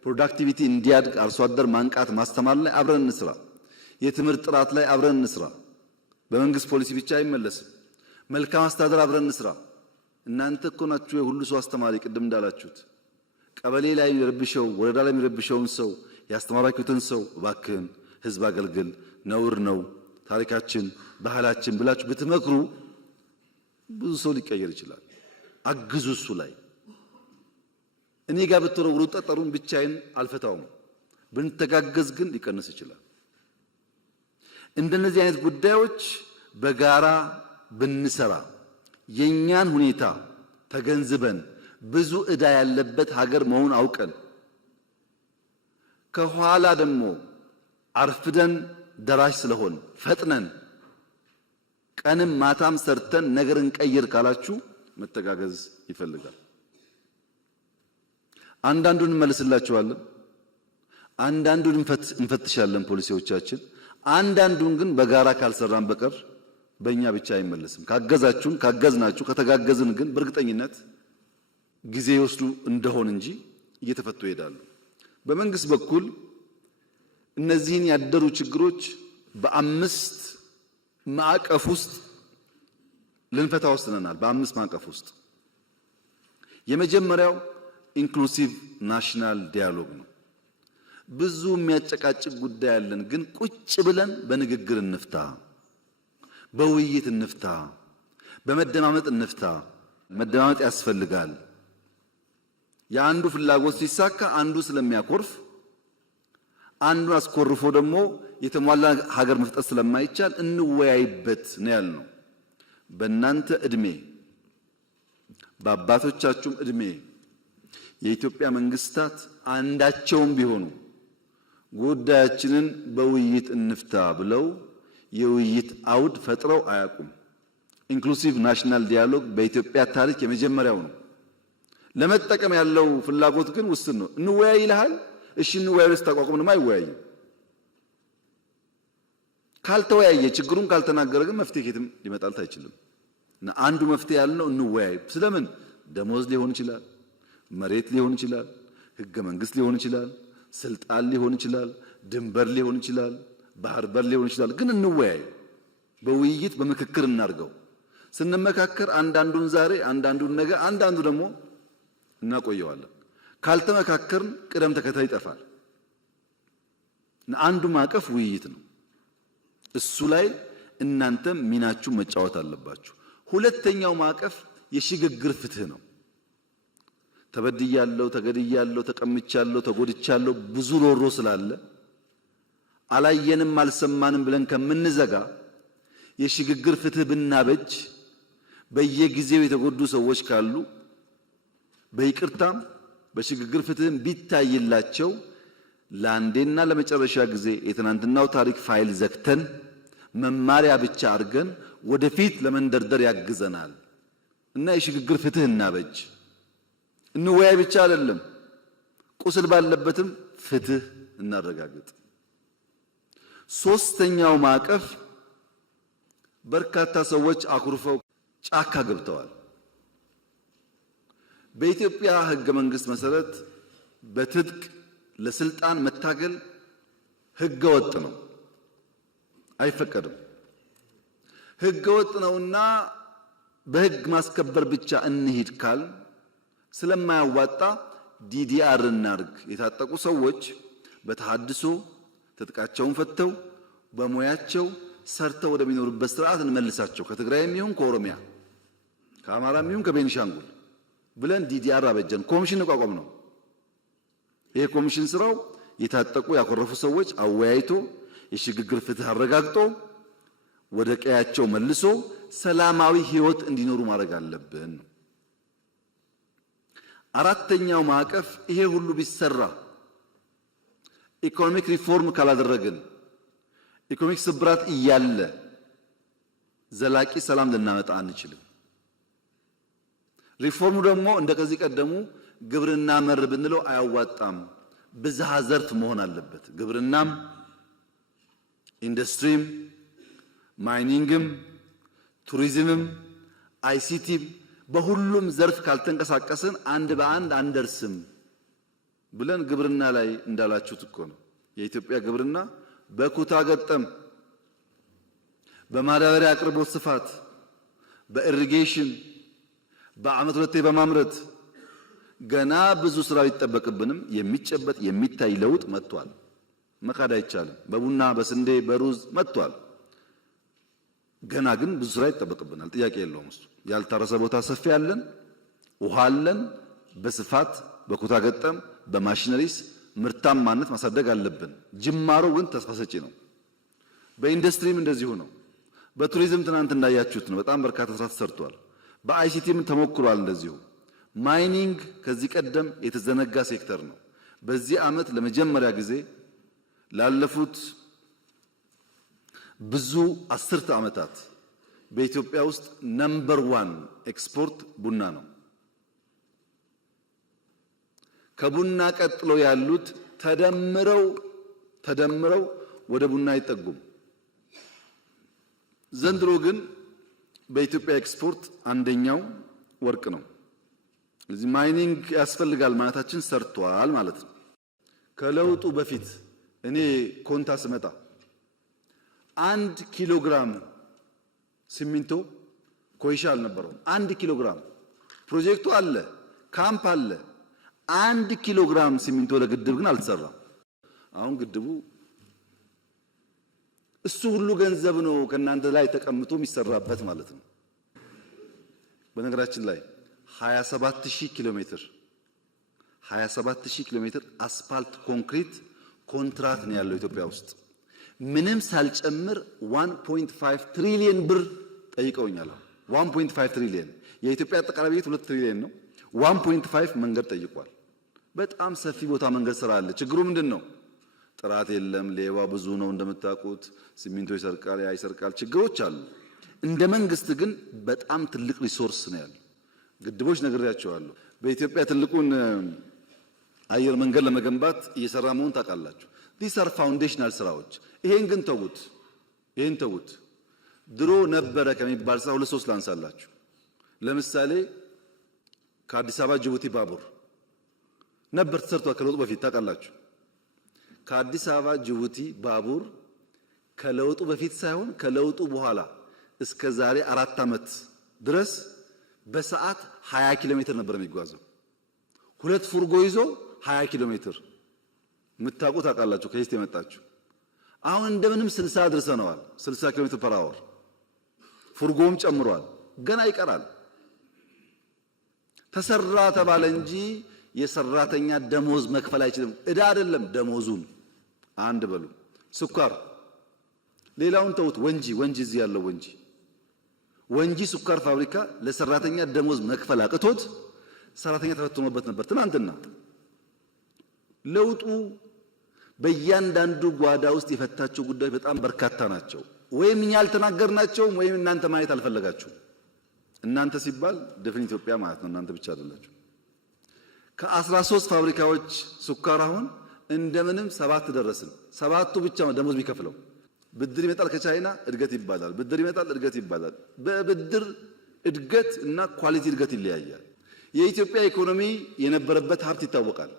ፕሮዳክቲቪቲ እንዲያድግ አርሶ አደር ማንቃት ማስተማር ላይ አብረን እንስራ። የትምህርት ጥራት ላይ አብረን እንስራ። በመንግስት ፖሊሲ ብቻ አይመለስም። መልካም አስተዳደር አብረን እንስራ። እናንተ እኮ ናችሁ የሁሉ ሰው አስተማሪ። ቅድም እንዳላችሁት ቀበሌ ላይ የሚረብሸው ወረዳ ላይ የሚረብሸውን ሰው ያስተማራችሁትን ሰው እባክህን ህዝብ አገልግል፣ ነውር ነው ታሪካችን ባህላችን ብላችሁ ብትመክሩ ብዙ ሰው ሊቀየር ይችላል። አግዙ። እሱ ላይ እኔ ጋር ብትወረውሩ ጠጠሩን ብቻዬን አልፈታውም። ብንተጋገዝ ግን ሊቀንስ ይችላል። እንደነዚህ አይነት ጉዳዮች በጋራ ብንሰራ የኛን ሁኔታ ተገንዝበን ብዙ ዕዳ ያለበት ሀገር መሆን አውቀን ከኋላ ደግሞ አርፍደን ደራሽ ስለሆን ፈጥነን ቀንም ማታም ሰርተን ነገር እንቀይር ካላችሁ መተጋገዝ ይፈልጋል። አንዳንዱን እንመልስላችኋለን፣ አንዳንዱን እንፈትሻለን ፖሊሲዎቻችን። አንዳንዱን ግን በጋራ ካልሰራን በቀር በእኛ ብቻ አይመለስም። ካገዛችሁን ካገዝናችሁ ከተጋገዝን ግን በእርግጠኝነት ጊዜ ይወስዱ እንደሆን እንጂ እየተፈቱ ይሄዳሉ። በመንግስት በኩል እነዚህን ያደሩ ችግሮች በ5 ማዕቀፍ ውስጥ ልንፈታ ወስነናል። በ5 ማዕቀፍ ውስጥ የመጀመሪያው ኢንክሉሲቭ ናሽናል ዲያሎግ ነው። ብዙ የሚያጨቃጭቅ ጉዳይ አለን፣ ግን ቁጭ ብለን በንግግር እንፍታ፣ በውይይት እንፍታ፣ በመደማመጥ እንፍታ። መደማመጥ ያስፈልጋል። የአንዱ ፍላጎት ሲሳካ አንዱ ስለሚያኮርፍ አንዱን አስኮርፎ ደግሞ የተሟላ ሀገር መፍጠር ስለማይቻል እንወያይበት ነው ያልነው። በእናንተ እድሜ በአባቶቻችሁም እድሜ የኢትዮጵያ መንግስታት አንዳቸውም ቢሆኑ ጉዳያችንን በውይይት እንፍታ ብለው የውይይት አውድ ፈጥረው አያውቁም። ኢንክሉሲቭ ናሽናል ዲያሎግ በኢትዮጵያ ታሪክ የመጀመሪያው ነው። ለመጠቀም ያለው ፍላጎት ግን ውስን ነው። እንወያይ ይልሃል። እሺ እንወያይ ስታቋቁምንም አይወያይም። ካልተወያየ ችግሩን ካልተናገረ ግን መፍትሄ ከየትም ሊመጣልት አይችልም። እና አንዱ መፍትሄ ያለው እንወያይ። ስለምን ደሞዝ ሊሆን ይችላል፣ መሬት ሊሆን ይችላል፣ ህገ መንግስት ሊሆን ይችላል፣ ስልጣን ሊሆን ይችላል፣ ድንበር ሊሆን ይችላል፣ ባህር በር ሊሆን ይችላል። ግን እንወያይ፣ በውይይት በምክክር እናርገው። ስንመካከር አንዳንዱን ዛሬ አንዳንዱን ነገ አንዳንዱ ደግሞ እናቆየዋለን። ካልተመካከርን ቅደም ተከተል ይጠፋል። አንዱ ማዕቀፍ ውይይት ነው። እሱ ላይ እናንተም ሚናችሁ መጫወት አለባችሁ። ሁለተኛው ማዕቀፍ የሽግግር ፍትህ ነው። ተበድያለሁ፣ ተገድያለሁ፣ ተቀምቻለሁ፣ ተጎድቻለሁ ብዙ ሮሮ ስላለ አላየንም አልሰማንም ብለን ከምንዘጋ የሽግግር ፍትህ ብናበጅ በየጊዜው የተጎዱ ሰዎች ካሉ በይቅርታም በሽግግር ፍትህም ቢታይላቸው ለአንዴና ለመጨረሻ ጊዜ የትናንትናው ታሪክ ፋይል ዘግተን መማሪያ ብቻ አድርገን ወደፊት ለመንደርደር ያግዘናል እና የሽግግር ፍትህ እናበጅ። እንወያይ ብቻ አይደለም፣ ቁስል ባለበትም ፍትህ እናረጋግጥ። ሶስተኛው ማዕቀፍ በርካታ ሰዎች አኩርፈው ጫካ ገብተዋል። በኢትዮጵያ ሕገ መንግስት መሰረት በትጥቅ ለስልጣን መታገል ሕገ ወጥ ነው፣ አይፈቀድም። ሕገ ወጥ ነውና በሕግ ማስከበር ብቻ እንሂድ ካል ስለማያዋጣ ዲዲአር እናርግ። የታጠቁ ሰዎች በተሐድሶ ትጥቃቸውን ፈተው በሙያቸው ሰርተው ወደሚኖሩበት ስርዓት እንመልሳቸው። ከትግራይም ይሁን ከኦሮሚያ ከአማራም ይሁን ከቤኒሻንጉል ብለን ዲዲአር አበጀን። ኮሚሽን እንቋቋም ነው። ይሄ ኮሚሽን ስራው የታጠቁ ያኮረፉ ሰዎች አወያይቶ የሽግግር ፍትህ አረጋግጦ ወደ ቀያቸው መልሶ ሰላማዊ ህይወት እንዲኖሩ ማድረግ አለብን። አራተኛው ማዕቀፍ ይሄ ሁሉ ቢሰራ ኢኮኖሚክ ሪፎርም ካላደረግን ኢኮኖሚክ ስብራት እያለ ዘላቂ ሰላም ልናመጣ አንችልም። ሪፎርሙ ደግሞ እንደ ከዚህ ቀደሙ ግብርና መር ብንለው አያዋጣም። ብዝሃ ዘርፍ መሆን አለበት። ግብርናም፣ ኢንዱስትሪም፣ ማይኒንግም፣ ቱሪዝምም፣ አይሲቲም በሁሉም ዘርፍ ካልተንቀሳቀስን አንድ በአንድ አንደርስም ብለን ግብርና ላይ እንዳላችሁት እኮ ነው። የኢትዮጵያ ግብርና በኩታ ገጠም፣ በማዳበሪያ አቅርቦት ስፋት፣ በኢሪጌሽን በዓመት ሁለቴ በማምረት ገና ብዙ ስራ ይጠበቅብንም የሚጨበጥ የሚታይ ለውጥ መጥቷል። መካድ አይቻልም። በቡና በስንዴ በሩዝ መጥቷል። ገና ግን ብዙ ስራ ይጠበቅብናል። ጥያቄ የለውም። እሱ ያልታረሰ ቦታ ሰፊ አለን፣ ውሃ አለን። በስፋት በኩታ ገጠም በማሽነሪስ ምርታማነት ማሳደግ አለብን። ጅማሮ ግን ተስፋ ሰጪ ነው። በኢንዱስትሪም እንደዚሁ ነው። በቱሪዝም ትናንት እንዳያችሁት ነው። በጣም በርካታ ስራ ተሰርቷል። በአይሲቲም ተሞክሯል። እንደዚሁ ማይኒንግ ከዚህ ቀደም የተዘነጋ ሴክተር ነው። በዚህ ዓመት ለመጀመሪያ ጊዜ ላለፉት ብዙ አስርተ ዓመታት በኢትዮጵያ ውስጥ ነምበር 1 ኤክስፖርት ቡና ነው። ከቡና ቀጥሎ ያሉት ተደምረው ወደ ቡና አይጠጉም። ዘንድሮ ግን በኢትዮጵያ ኤክስፖርት አንደኛው ወርቅ ነው። ስለዚህ ማይኒንግ ያስፈልጋል ማለታችን ሰርቷል ማለት ነው። ከለውጡ በፊት እኔ ኮንታ ስመጣ 1 ኪሎ ግራም ሲሚንቶ ኮይሻ አልነበረውም። 1 ኪሎ ግራም ፕሮጀክቱ አለ፣ ካምፕ አለ። 1 ኪሎ ግራም ሲሚንቶ ለግድብ ግን አልተሰራም። አሁን ግድቡ እሱ ሁሉ ገንዘብ ነው ከናንተ ላይ ተቀምጦ የሚሰራበት ማለት ነው። በነገራችን ላይ 27000 ኪሎ ሜትር አስፋልት ኮንክሪት ኮንትራት ነው ያለው ኢትዮጵያ ውስጥ። ምንም ሳልጨምር 1.5 ትሪሊየን ብር ጠይቀውኛል። 1.5 ትሪሊየን የኢትዮጵያ አጠቃላይ በጀት 2 ትሪሊየን ነው። 1.5 መንገድ ጠይቋል። በጣም ሰፊ ቦታ መንገድ ስራ አለ። ችግሩ ምንድነው? ጥራት የለም። ሌባ ብዙ ነው እንደምታውቁት። ሲሚንቶ ይሰርቃል፣ ያይሰርቃል። ችግሮች አሉ። እንደ መንግስት ግን በጣም ትልቅ ሪሶርስ ነው ያለው። ግድቦች ነግሬያቸዋለሁ። በኢትዮጵያ ትልቁን አየር መንገድ ለመገንባት እየሰራ መሆን ታውቃላችሁ። ዲስ አር ፋውንዴሽናል ስራዎች። ይሄን ግን ተውት። ድሮ ነበረ ከሚባል ስራ 2-3 ላንሳላችሁ። ለምሳሌ ከአዲስ አበባ ጅቡቲ ባቡር ነበር ተሰርቷል ከለውጡ በፊት ታውቃላችሁ። ከአዲስ አበባ ጅቡቲ ባቡር ከለውጡ በፊት ሳይሆን ከለውጡ በኋላ እስከ ዛሬ 4 ዓመት ድረስ በሰዓት 20 ኪሎ ሜትር ነበር የሚጓዘው። 2 ፉርጎ ይዞ 20 ኪሎ ሜትር። የምታውቁት ታውቃላችሁ ከዚህ የመጣችሁ አሁን እንደምንም 60 አድርሰነዋል። 60 ኪሎ ሜትር ፐር አወር ፉርጎም ጨምሯል። ገና ይቀራል። ተሰራ ተባለ እንጂ የሰራተኛ ደሞዝ መክፈል አይችልም። እዳ አይደለም ደሞዙን አንድ በሉ። ስኳር ሌላውን ተውት። ወንጂ እዚህ ያለው ወንጂ ስኳር ፋብሪካ ለሰራተኛ ደሞዝ መክፈል አቅቶት ሰራተኛ ተፈትኖበት ነበር ትናንትና። ለውጡ በእያንዳንዱ ጓዳ ውስጥ የፈታቸው ጉዳዮች በጣም በርካታ ናቸው። ወይም እኛ አልተናገርናቸውም ወይም እናንተ ማየት አልፈለጋችሁም። እናንተ ሲባል ድፍን ኢትዮጵያ ማለት ነው። እናንተ ብቻ አይደላችሁ። ከ13 ፋብሪካዎች ስኳር አሁን እንደምንም 7 ደረስን። 7ቱ ብቻ ነው ደሞዝ የሚከፍለው። ብድር ይመጣል ከቻይና እድገት ይባላል። ብድር ይመጣል እድገት ይባላል። በብድር እድገት እና ኳሊቲ እድገት ይለያያል። የኢትዮጵያ ኢኮኖሚ የነበረበት ሀብት ይታወቃል።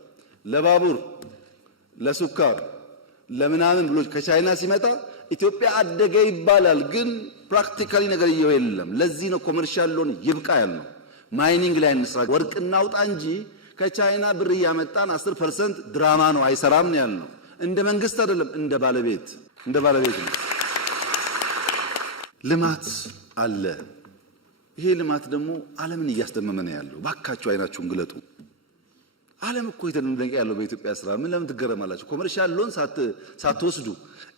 ለባቡር፣ ለስኳር፣ ለምናምን ብሎ ከቻይና ሲመጣ ኢትዮጵያ አደገ ይባላል። ግን ፕራክቲካሊ ነገር የለም። ለዚህ ነው ኮመርሻል ሎን ይብቃ ያልነው። ማይኒንግ ላይ እንስራ፣ ወርቅ እናውጣ እንጂ ከቻይና ብር እያመጣን 10% ድራማ ነው አይሰራም ነው ያልነው። እንደ መንግስት አይደለም፣ እንደ ባለቤት ነው። ልማት አለ። ይሄ ልማት ደግሞ ዓለምን እያስደመመ ነው ያለው። ባካችሁ አይናችሁን ግለጡ። ዓለም እኮ የተደነቀ ያለው በኢትዮጵያ ስራ። ለምን ትገረማላችሁ? ኮመርሻል ሎን ሳትወስዱ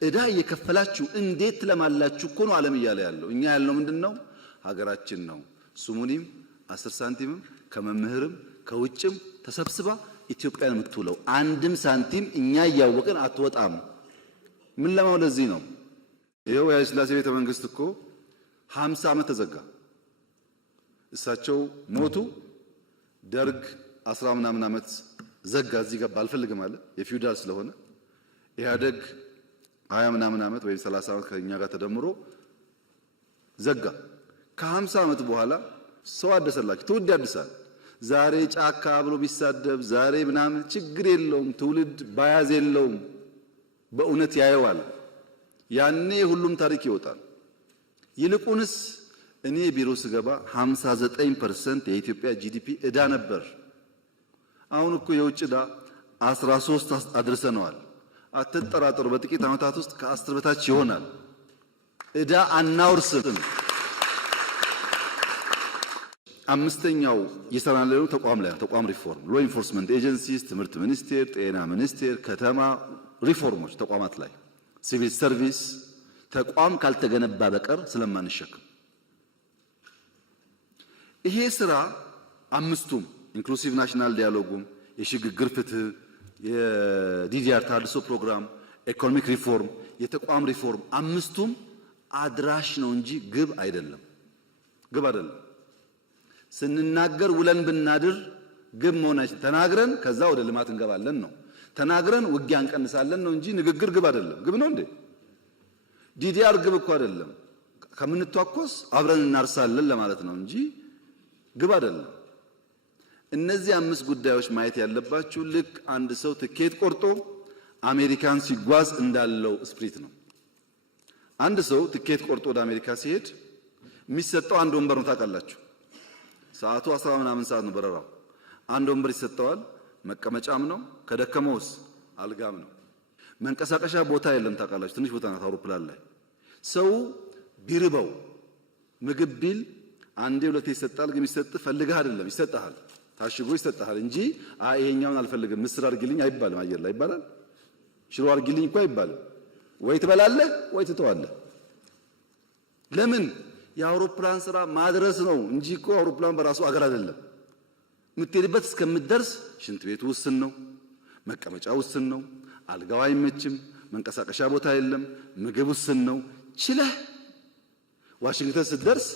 እዳ እየከፈላችሁ እንዴት ለማላችሁ እኮ ነው ዓለም እያለ ያለው። እኛ ያልነው ምንድነው? ሀገራችን ነው ስሙኒም 10 ሳንቲምም ከመምህርም ከውጭም ተሰብስባ ኢትዮጵያን የምትውለው አንድም ሳንቲም እኛ እያወቅን አትወጣም። ምን ለማው ለዚህ ነው። ይሄው የኃይለ ሥላሴ ቤተ መንግስት እኮ 50 ዓመት ተዘጋ። እሳቸው ሞቱ። ደርግ 10 ምናምን ዓመት ዘጋ። እዚህ ጋር ባልፈልግም አለ የፊውዳል ስለሆነ። ኢህአደግ 20 ምናምን ዓመት ወይም 30 ዓመት ከኛ ጋር ተደምሮ ዘጋ። ከ50 ዓመት በኋላ ሰው አደሰላችሁ። ትውልድ ያድሳል። ዛሬ ጫካ ብሎ ቢሳደብ ዛሬ ምናምን ችግር የለውም። ትውልድ ባያዝ የለውም። በእውነት ያየዋል። ያኔ ሁሉም ታሪክ ይወጣል። ይልቁንስ እኔ ቢሮ ስገባ 59% የኢትዮጵያ ጂዲፒ እዳ ነበር። አሁን እኮ የውጭ እዳ 13 አድርሰነዋል። አትጠራጠሩ፣ በጥቂት ዓመታት ውስጥ ከ10 በታች ይሆናል። እዳ አናውርስም። አምስተኛው የሰራነው ተቋም ላይ ተቋም ሪፎርም፣ ሎ ኢንፎርስመንት ኤጀንሲስ፣ ትምህርት ሚኒስቴር፣ ጤና ሚኒስቴር፣ ከተማ ሪፎርሞች ተቋማት ላይ ሲቪል ሰርቪስ ተቋም ካልተገነባ በቀር ስለማንሸክም ይሄ ስራ አምስቱም ኢንክሉሲቭ ናሽናል ዲያሎጉም፣ የሽግግር ፍትህ፣ የዲዲአር ታድሶ ፕሮግራም፣ ኢኮኖሚክ ሪፎርም፣ የተቋም ሪፎርም አምስቱም አድራሽ ነው እንጂ ግብ አይደለም። ስንናገር ውለን ብናድር ግብ መሆናችን ተናግረን ከዛ ወደ ልማት እንገባለን ነው። ተናግረን ውጊያ እንቀንሳለን ነው እንጂ ንግግር ግብ አይደለም። ግብ ነው እንዴ? ዲዲአር ግብ እኮ አይደለም። ከምንተዋኮስ አብረን እናርሳለን ለማለት ነው እንጂ ግብ አይደለም። እነዚህ 5 ጉዳዮች ማየት ያለባችሁ ልክ አንድ ሰው ትኬት ቆርጦ አሜሪካን ሲጓዝ እንዳለው ስፕሪት ነው። አንድ ሰው ትኬት ቆርጦ ወደ አሜሪካ ሲሄድ የሚሰጠው አንድ ወንበር ነው። ታውቃላችሁ፣ ሰዓቱ 10 ምናምን ሰዓት ነው በረራው። አንድ ወንበር ይሰጠዋል። መቀመጫም ነው፣ ከደከመውስ አልጋም ነው። መንቀሳቀሻ ቦታ የለም። ታውቃላችሁ፣ ትንሽ ቦታ ናት አውሮፕላን ላይ። ሰው ቢርበው ምግብ ቢል አንዴ ሁለቴ ይሰጣል። ግን ይሰጥ ፈልገህ አይደለም፣ ይሰጣል፣ ታሽጎ ይሰጣል እንጂ ይሄኛውን አልፈልግም ምስር አድርግልኝ አይባልም። አየር ላይ ይባላል። ሽሮ አድርግልኝ እኮ አይባልም። ወይ ትበላለህ ወይ ትተዋለህ። ለምን? የአውሮፕላን ስራ ማድረስ ነው እንጂ እኮ አውሮፕላን በራሱ አገር አይደለም። የምትሄድበት እስከምትደርስ ሽንት ቤቱ ውስን ነው፣ መቀመጫ ውስን ነው፣ አልጋው አይመችም፣ መንቀሳቀሻ ቦታ የለም፣ ምግብ ውስን ነው። ችለህ ዋሽንግተን ስትደርስ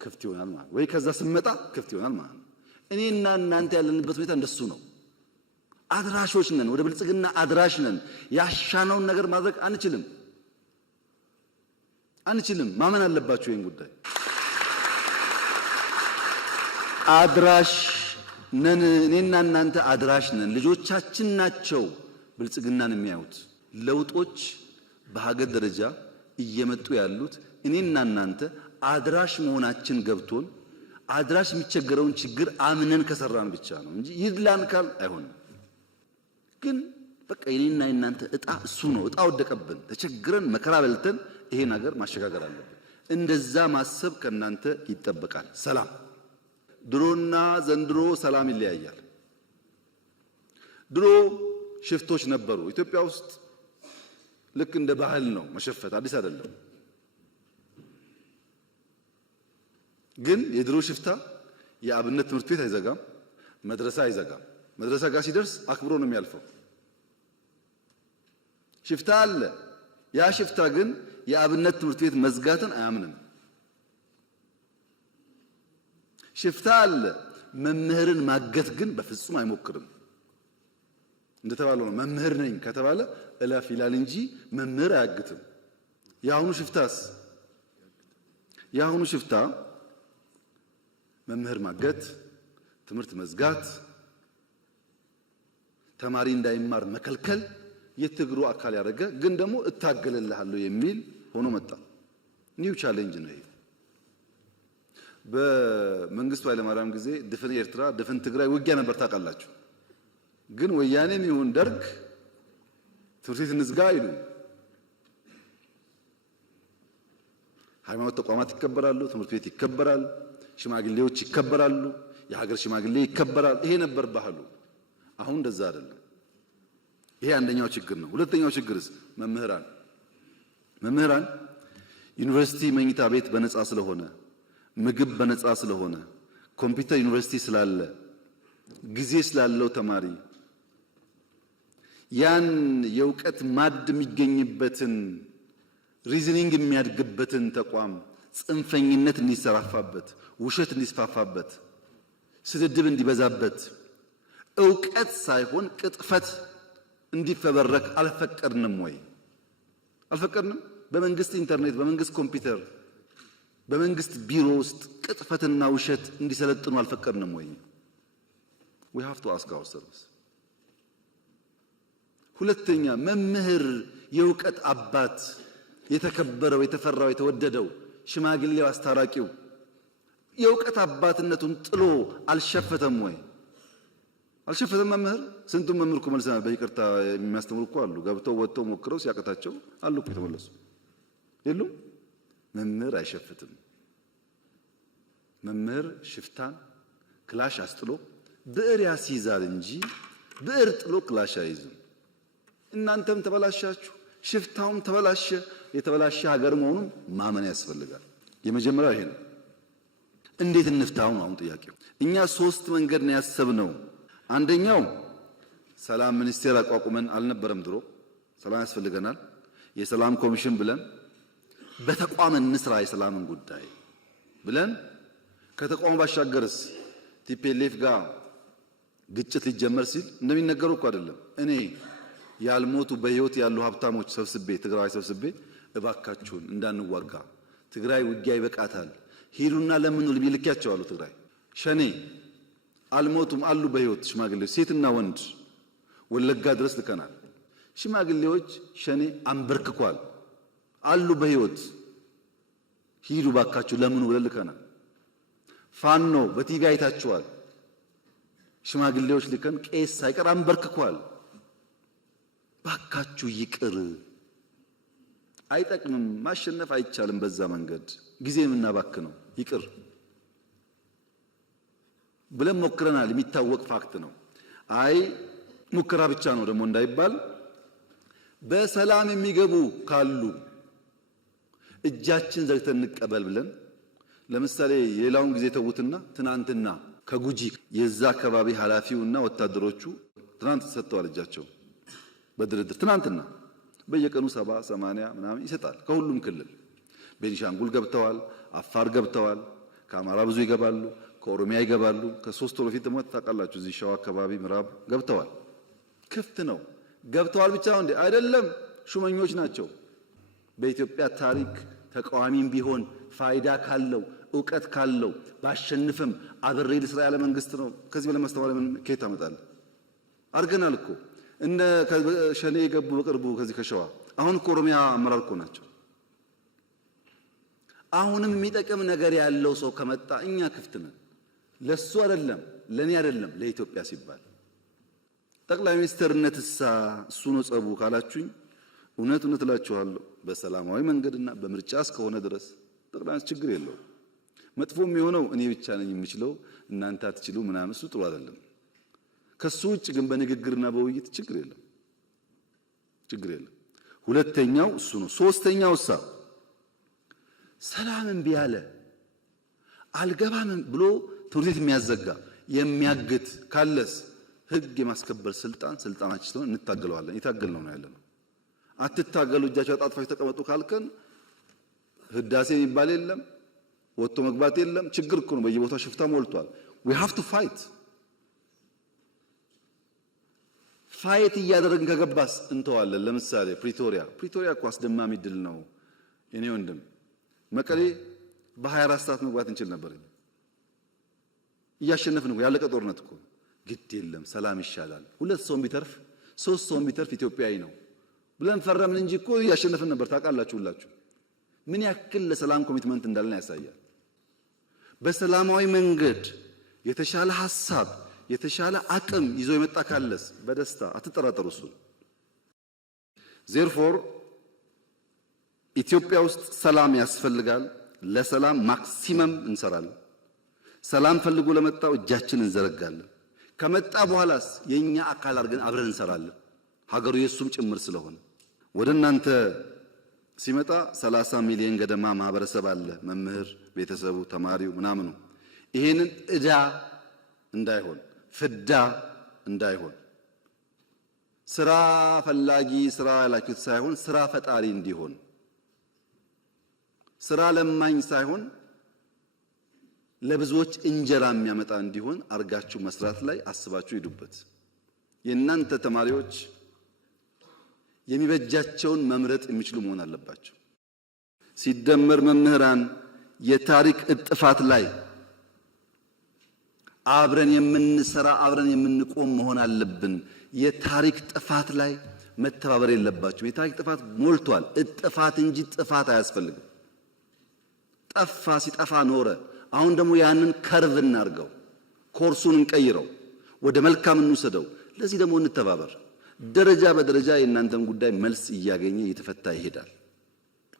ክፍት ይሆናል ማለት ወይ ከዛ ስመጣ ክፍት ይሆናል ማለት ነው። እኔና እናንተ ያለንበት ሁኔታ እንደሱ ነው። አድራሾች ነን፣ ወደ ብልጽግና አድራሽ ነን። ያሻነውን ነገር ማድረግ አንችልም። ማመን አለባችሁ ይሄን ጉዳይ። አድራሽ ነን። እኔና እናንተ አድራሽ ነን። ልጆቻችን ናቸው ብልጽግናን የሚያዩት። ለውጦች በሀገር ደረጃ እየመጡ ያሉት እኔና እናንተ አድራሽ መሆናችን ገብቶን አድራሽ የሚቸገረውን ችግር አምነን ከሰራን ብቻ ነው እንጂ ይድላን ካል አይሆንም። ግን በቃ የኔና የናንተ እጣ እሱ ነው። እጣ ወደቀብን፣ ተቸግረን መከራ በልተን ይሄን ሀገር ማሸጋገር አለብን። እንደዛ ማሰብ ከናንተ ይጠበቃል። ሰላም ድሮና ዘንድሮ ሰላም ይለያያል። ድሮ ሽፍቶች ነበሩ ኢትዮጵያ ውስጥ። ልክ እንደ ባህል ነው መሸፈት፣ አዲስ አይደለም። ግን የድሮ ሽፍታ የአብነት ትምህርት ቤት አይዘጋም፣ መድረሳ አይዘጋም። መድረሳ ጋር ሲደርስ አክብሮ ነው የሚያልፈው። ሽፍታ አለ። ያ ሽፍታ ግን የአብነት ትምህርት ቤት መዝጋትን አያምንም። ሽፍታ አለ። መምህርን ማገት ግን በፍጹም አይሞክርም። እንደተባለው ነው። መምህር ነኝ ከተባለ እላፍ ይላል እንጂ መምህር አያግትም። የአሁኑ ሽፍታ መምህር ማገት፣ ትምህርት መዝጋት፣ ተማሪ እንዳይማር መከልከል የትግሩ አካል ያደረገ ግን ደግሞ እታገልልሃለሁ የሚል ሆኖ መጣ። ኒው ቻሌንጅ ነው ይሄ። በመንግስቱ ኃይለማርያም ጊዜ ድፍን ኤርትራ፣ ድፍን ትግራይ ውጊያ ነበር ታውቃላችሁ። ግን ወያኔም ይሁን ደርግ ትምህርት ቤት እንዝጋ አይሉ። ሃይማኖት ተቋማት ይከበራሉ፣ ትምህርት ቤት ይከበራል፣ ሽማግሌዎች ይከበራሉ፣ የሀገር ሽማግሌ ይከበራል። ይሄ ነበር ባህሉ። አሁን እንደዛ አይደለም። ይሄ አንደኛው ችግር ነው። ሁለተኛው ችግርስ መምህራን ዩኒቨርሲቲ መኝታ ቤት በነፃ ስለሆነ፣ ምግብ በነፃ ስለሆነ፣ ኮምፒውተር ዩኒቨርሲቲ ስላለ፣ ጊዜ ስላለው ተማሪ ያን የእውቀት ማድ የሚገኝበትን ሪዝኒንግ የሚያድግበትን ተቋም ጽንፈኝነት እንዲሰራፋበት፣ ውሸት እንዲስፋፋበት፣ ስድድብ እንዲበዛበት፣ እውቀት ሳይሆን ቅጥፈት እንዲፈበረክ አልፈቀድንም ወይ? አልፈቀድንም። በመንግስት ኢንተርኔት፣ በመንግስት ኮምፒውተር፣ በመንግስት ቢሮ ውስጥ ቅጥፈትና ውሸት እንዲሰለጥኑ አልፈቀድንም ወይ? we have to ask ourselves። ሁለተኛ መምህር የእውቀት አባት፣ የተከበረው፣ የተፈራው፣ የተወደደው ሽማግሌው፣ አስታራቂው የእውቀት አባትነቱን ጥሎ አልሸፈተም ወይ? አልሸፈተም። መምህር ስንቱን መምህር እኮ መልሰናል። በይቅርታ የሚያስተምሩ እኮ አሉ። ገብተው ወጥተው ሞክረው ሲያቀታቸው አሉ እኮ የተመለሱ የሉም። መምህር አይሸፍትም። መምህር ሽፍታን ክላሽ አስጥሎ ብዕር ያስይዛል እንጂ ብዕር ጥሎ ክላሽ አይዝም። እናንተም ተበላሻችሁ፣ ሽፍታውም ተበላሸ። የተበላሸ ሀገር መሆኑን ማመን ያስፈልጋል። የመጀመሪያው ይሄ ነው። እንዴት እንፍታው ነው አሁን ጥያቄው። እኛ 3 መንገድ ነው ያሰብነው። አንደኛው ሰላም ሚኒስቴር አቋቁመን አልነበረም ድሮ። ሰላም ያስፈልገናል፣ የሰላም ኮሚሽን ብለን በተቋም እንስራ የሰላምን ጉዳይ ብለን ከተቋሙ ባሻገርስ ቲፒኤልኤፍ ጋር ግጭት ሊጀመር ሲል እንደሚነገረው እኮ አይደለም። እኔ ያልሞቱ በህይወት ያሉ ሀብታሞች ሰብስቤ ትግራይ ሰብስቤ እባካችሁን እንዳንዋጋ፣ ትግራይ ውጊያ ይበቃታል፣ ሂዱና ለምን ልልኪያቸው አሉ። ትግራይ ሸኔ አልሞቱም አሉ በህይወት ሽማግሌዎች፣ ሴትና ወንድ ወለጋ ድረስ ልከናል። ሽማግሌዎች ሸኔ አንበርክኳል አሉ በህይወት፣ ሂዱ ባካችሁ ለምን ብለን ልከናል። ፋኖ በቲቪ አይታችኋል። ሽማግሌዎች ልከን ቄስ ሳይቀር አንበርክኳል። ባካችሁ ይቅር፣ አይጠቅምም፣ ማሸነፍ አይቻልም በዛ መንገድ፣ ጊዜ የምናባክነው ይቅር ብለን ሞክረናል። የሚታወቅ ፋክት ነው። አይ ሙከራ ብቻ ነው ደግሞ እንዳይባል በሰላም የሚገቡ ካሉ እጃችን ዘግተን እንቀበል ብለን ለምሳሌ የሌላውን ጊዜ ተውትና ትናንትና ከጉጂ የዛ አካባቢ ኃላፊውና ወታደሮቹ ትናንት ሰጥተዋል እጃቸው በድርድር። ትናንትና በየቀኑ 70 80 ምናምን ይሰጣል ከሁሉም ክልል። ቤኒሻንጉል ገብተዋል፣ አፋር ገብተዋል፣ ከአማራ ብዙ ይገባሉ፣ ከኦሮሚያ ይገባሉ። ከ3 ወር በፊት ደግሞ ታውቃላችሁ እዚህ ሸዋ አካባቢ ምዕራብ ገብተዋል። ክፍት ነው። ገብተዋል ብቻ ነው እንዴ? አይደለም፣ ሹመኞች ናቸው። በኢትዮጵያ ታሪክ ተቃዋሚም ቢሆን ፋይዳ ካለው ዕውቀት ካለው ባሸንፍም አብሬ ልስራ ያለ መንግስት ነው። ከዚህ በላይ ማስተዋል ምን ከየት አመጣለሁ? አድርገናል እኮ እነ ሸኔ የገቡ በቅርቡ ከዚህ ከሸዋ አሁን እኮ ኦሮሚያ አመራር እኮ ናቸው። አሁንም የሚጠቅም ነገር ያለው ሰው ከመጣ እኛ ክፍት ነን። ለሱ አይደለም ለኔ አይደለም ለኢትዮጵያ ሲባል ጠቅላይ ሚኒስትርነትሳ እሱ ነው ጸቡ ካላችሁኝ እውነት እላችኋለሁ በሰላማዊ መንገድና በምርጫ እስከሆነ ድረስ ጠቅላይ ሚኒስትር ችግር የለውም። መጥፎ የሚሆነው እኔ ብቻ ነኝ የምችለው እናንተ አትችሉ ምናምን እሱ ጥሩ አይደለም። ከሱ ውጭ ግን በንግግርና በውይይት ችግር የለም። ሁለተኛው እሱ ነው። ሶስተኛው ሰላም እምቢ አለ አልገባም ብሎ ትምህርት ቤት የሚያዘጋ የሚያግት ካለስ ህግ የማስከበር ስልጣናችን ስለሆነ እንታገለዋለን። የታገልነው ነው ያለነው። አትታገሉ እጃችሁ አጣጥፋችሁ ተቀመጡ ካልከን ህዳሴ የሚባል የለም፣ ወጥቶ መግባት የለም። ችግር እኮ ነው። በየቦታው ሽፍታ ሞልቷል። we have to fight እያደረግን ከገባስ እንተዋለን። ለምሳሌ ፕሪቶሪያ እኮ አስደማሚ ድል ነው የኔ ወንድም። መቀሌ በ24 ሰዓት መግባት እንችል ነበር። እያሸነፍን ነው። ያለቀ ጦርነት እኮ ግድ የለም ሰላም ይሻላል። 2 ሰው ቢተርፍ 3 ሰው ቢተርፍ ኢትዮጵያዊ ነው ብለን ፈረምን እንጂ እኮ እያሸነፍን ነበር። ታውቃላችሁ ሁላችሁ ምን ያክል ለሰላም ኮሚትመንት እንዳለን ያሳያል። በሰላማዊ መንገድ የተሻለ ሐሳብ የተሻለ አቅም ይዞ የመጣ ካለስ በደስታ አትጠራጠሩ። እሱ therefore ኢትዮጵያ ውስጥ ሰላም ያስፈልጋል። ለሰላም ማክሲመም እንሰራለን። ሰላም ፈልጎ ለመጣው እጃችንን እንዘረጋለን። ከመጣ በኋላስ የኛ አካል አድርገን አብረን እንሰራለን። ሀገሩ የሱም ጭምር ስለሆነ ወደ እናንተ ሲመጣ 30 ሚሊዮን ገደማ ማህበረሰብ አለ። መምህር፣ ቤተሰቡ፣ ተማሪው ምናምኑ ይሄንን እዳ እንዳይሆን ፍዳ እንዳይሆን ስራ ፈላጊ ስራ ያላችሁት ሳይሆን ስራ ፈጣሪ እንዲሆን ስራ ለማኝ ሳይሆን ለብዙዎች እንጀራ የሚያመጣ እንዲሆን አርጋችሁ መስራት ላይ አስባችሁ ሂዱበት። የእናንተ ተማሪዎች የሚበጃቸውን መምረጥ የሚችሉ መሆን አለባቸው። ሲደመር መምህራን የታሪክ እጥፋት ላይ አብረን የምንሰራ አብረን የምንቆም መሆን አለብን። የታሪክ ጥፋት ላይ መተባበር የለባቸው። የታሪክ ጥፋት ሞልቷል። እጥፋት እንጂ ጥፋት አያስፈልግም። ጠፋ ሲጠፋ ኖረ። አሁን ደግሞ ያንን ከርቭ እናርገው፣ ኮርሱን እንቀይረው፣ ወደ መልካም እንውሰደው። ለዚህ ደግሞ እንተባበር። ደረጃ በደረጃ የእናንተን ጉዳይ መልስ እያገኘ እየተፈታ ይሄዳል።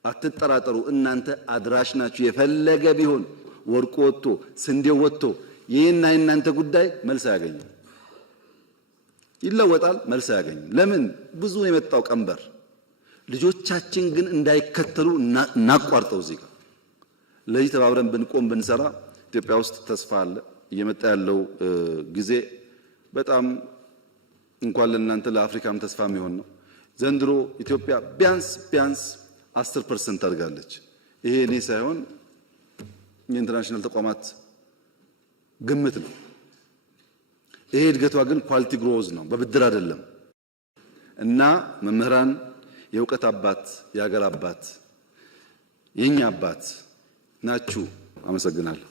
አትጠራጠሩ። እናንተ አድራሽ ናችሁ። የፈለገ ቢሆን ወርቁ ወጥቶ ስንዴው ወጥቶ ይሄና የእናንተ ጉዳይ መልስ አያገኝም። ይለወጣል፣ መልስ አያገኝም። ለምን? ብዙ የመጣው ቀንበር። ልጆቻችን ግን እንዳይከተሉ እናቋርጠው። እዚህ ጋር ለዚህ ተባብረን ብንቆም ብንሰራ ኢትዮጵያ ውስጥ ተስፋ አለ። እየመጣ ያለው ጊዜ በጣም እንኳን ለእናንተ ለአፍሪካም ተስፋ የሚሆን ነው። ዘንድሮ ኢትዮጵያ ቢያንስ 10% አድጋለች። ይሄ እኔ ሳይሆን የኢንተርናሽናል ተቋማት ግምት ነው። ይሄ እድገቷ ግን ኳሊቲ ግሮዝ ነው፣ በብድር አይደለም። እና መምህራን የእውቀት አባት የሀገር አባት የኛ አባት ናችሁ። አመሰግናለሁ።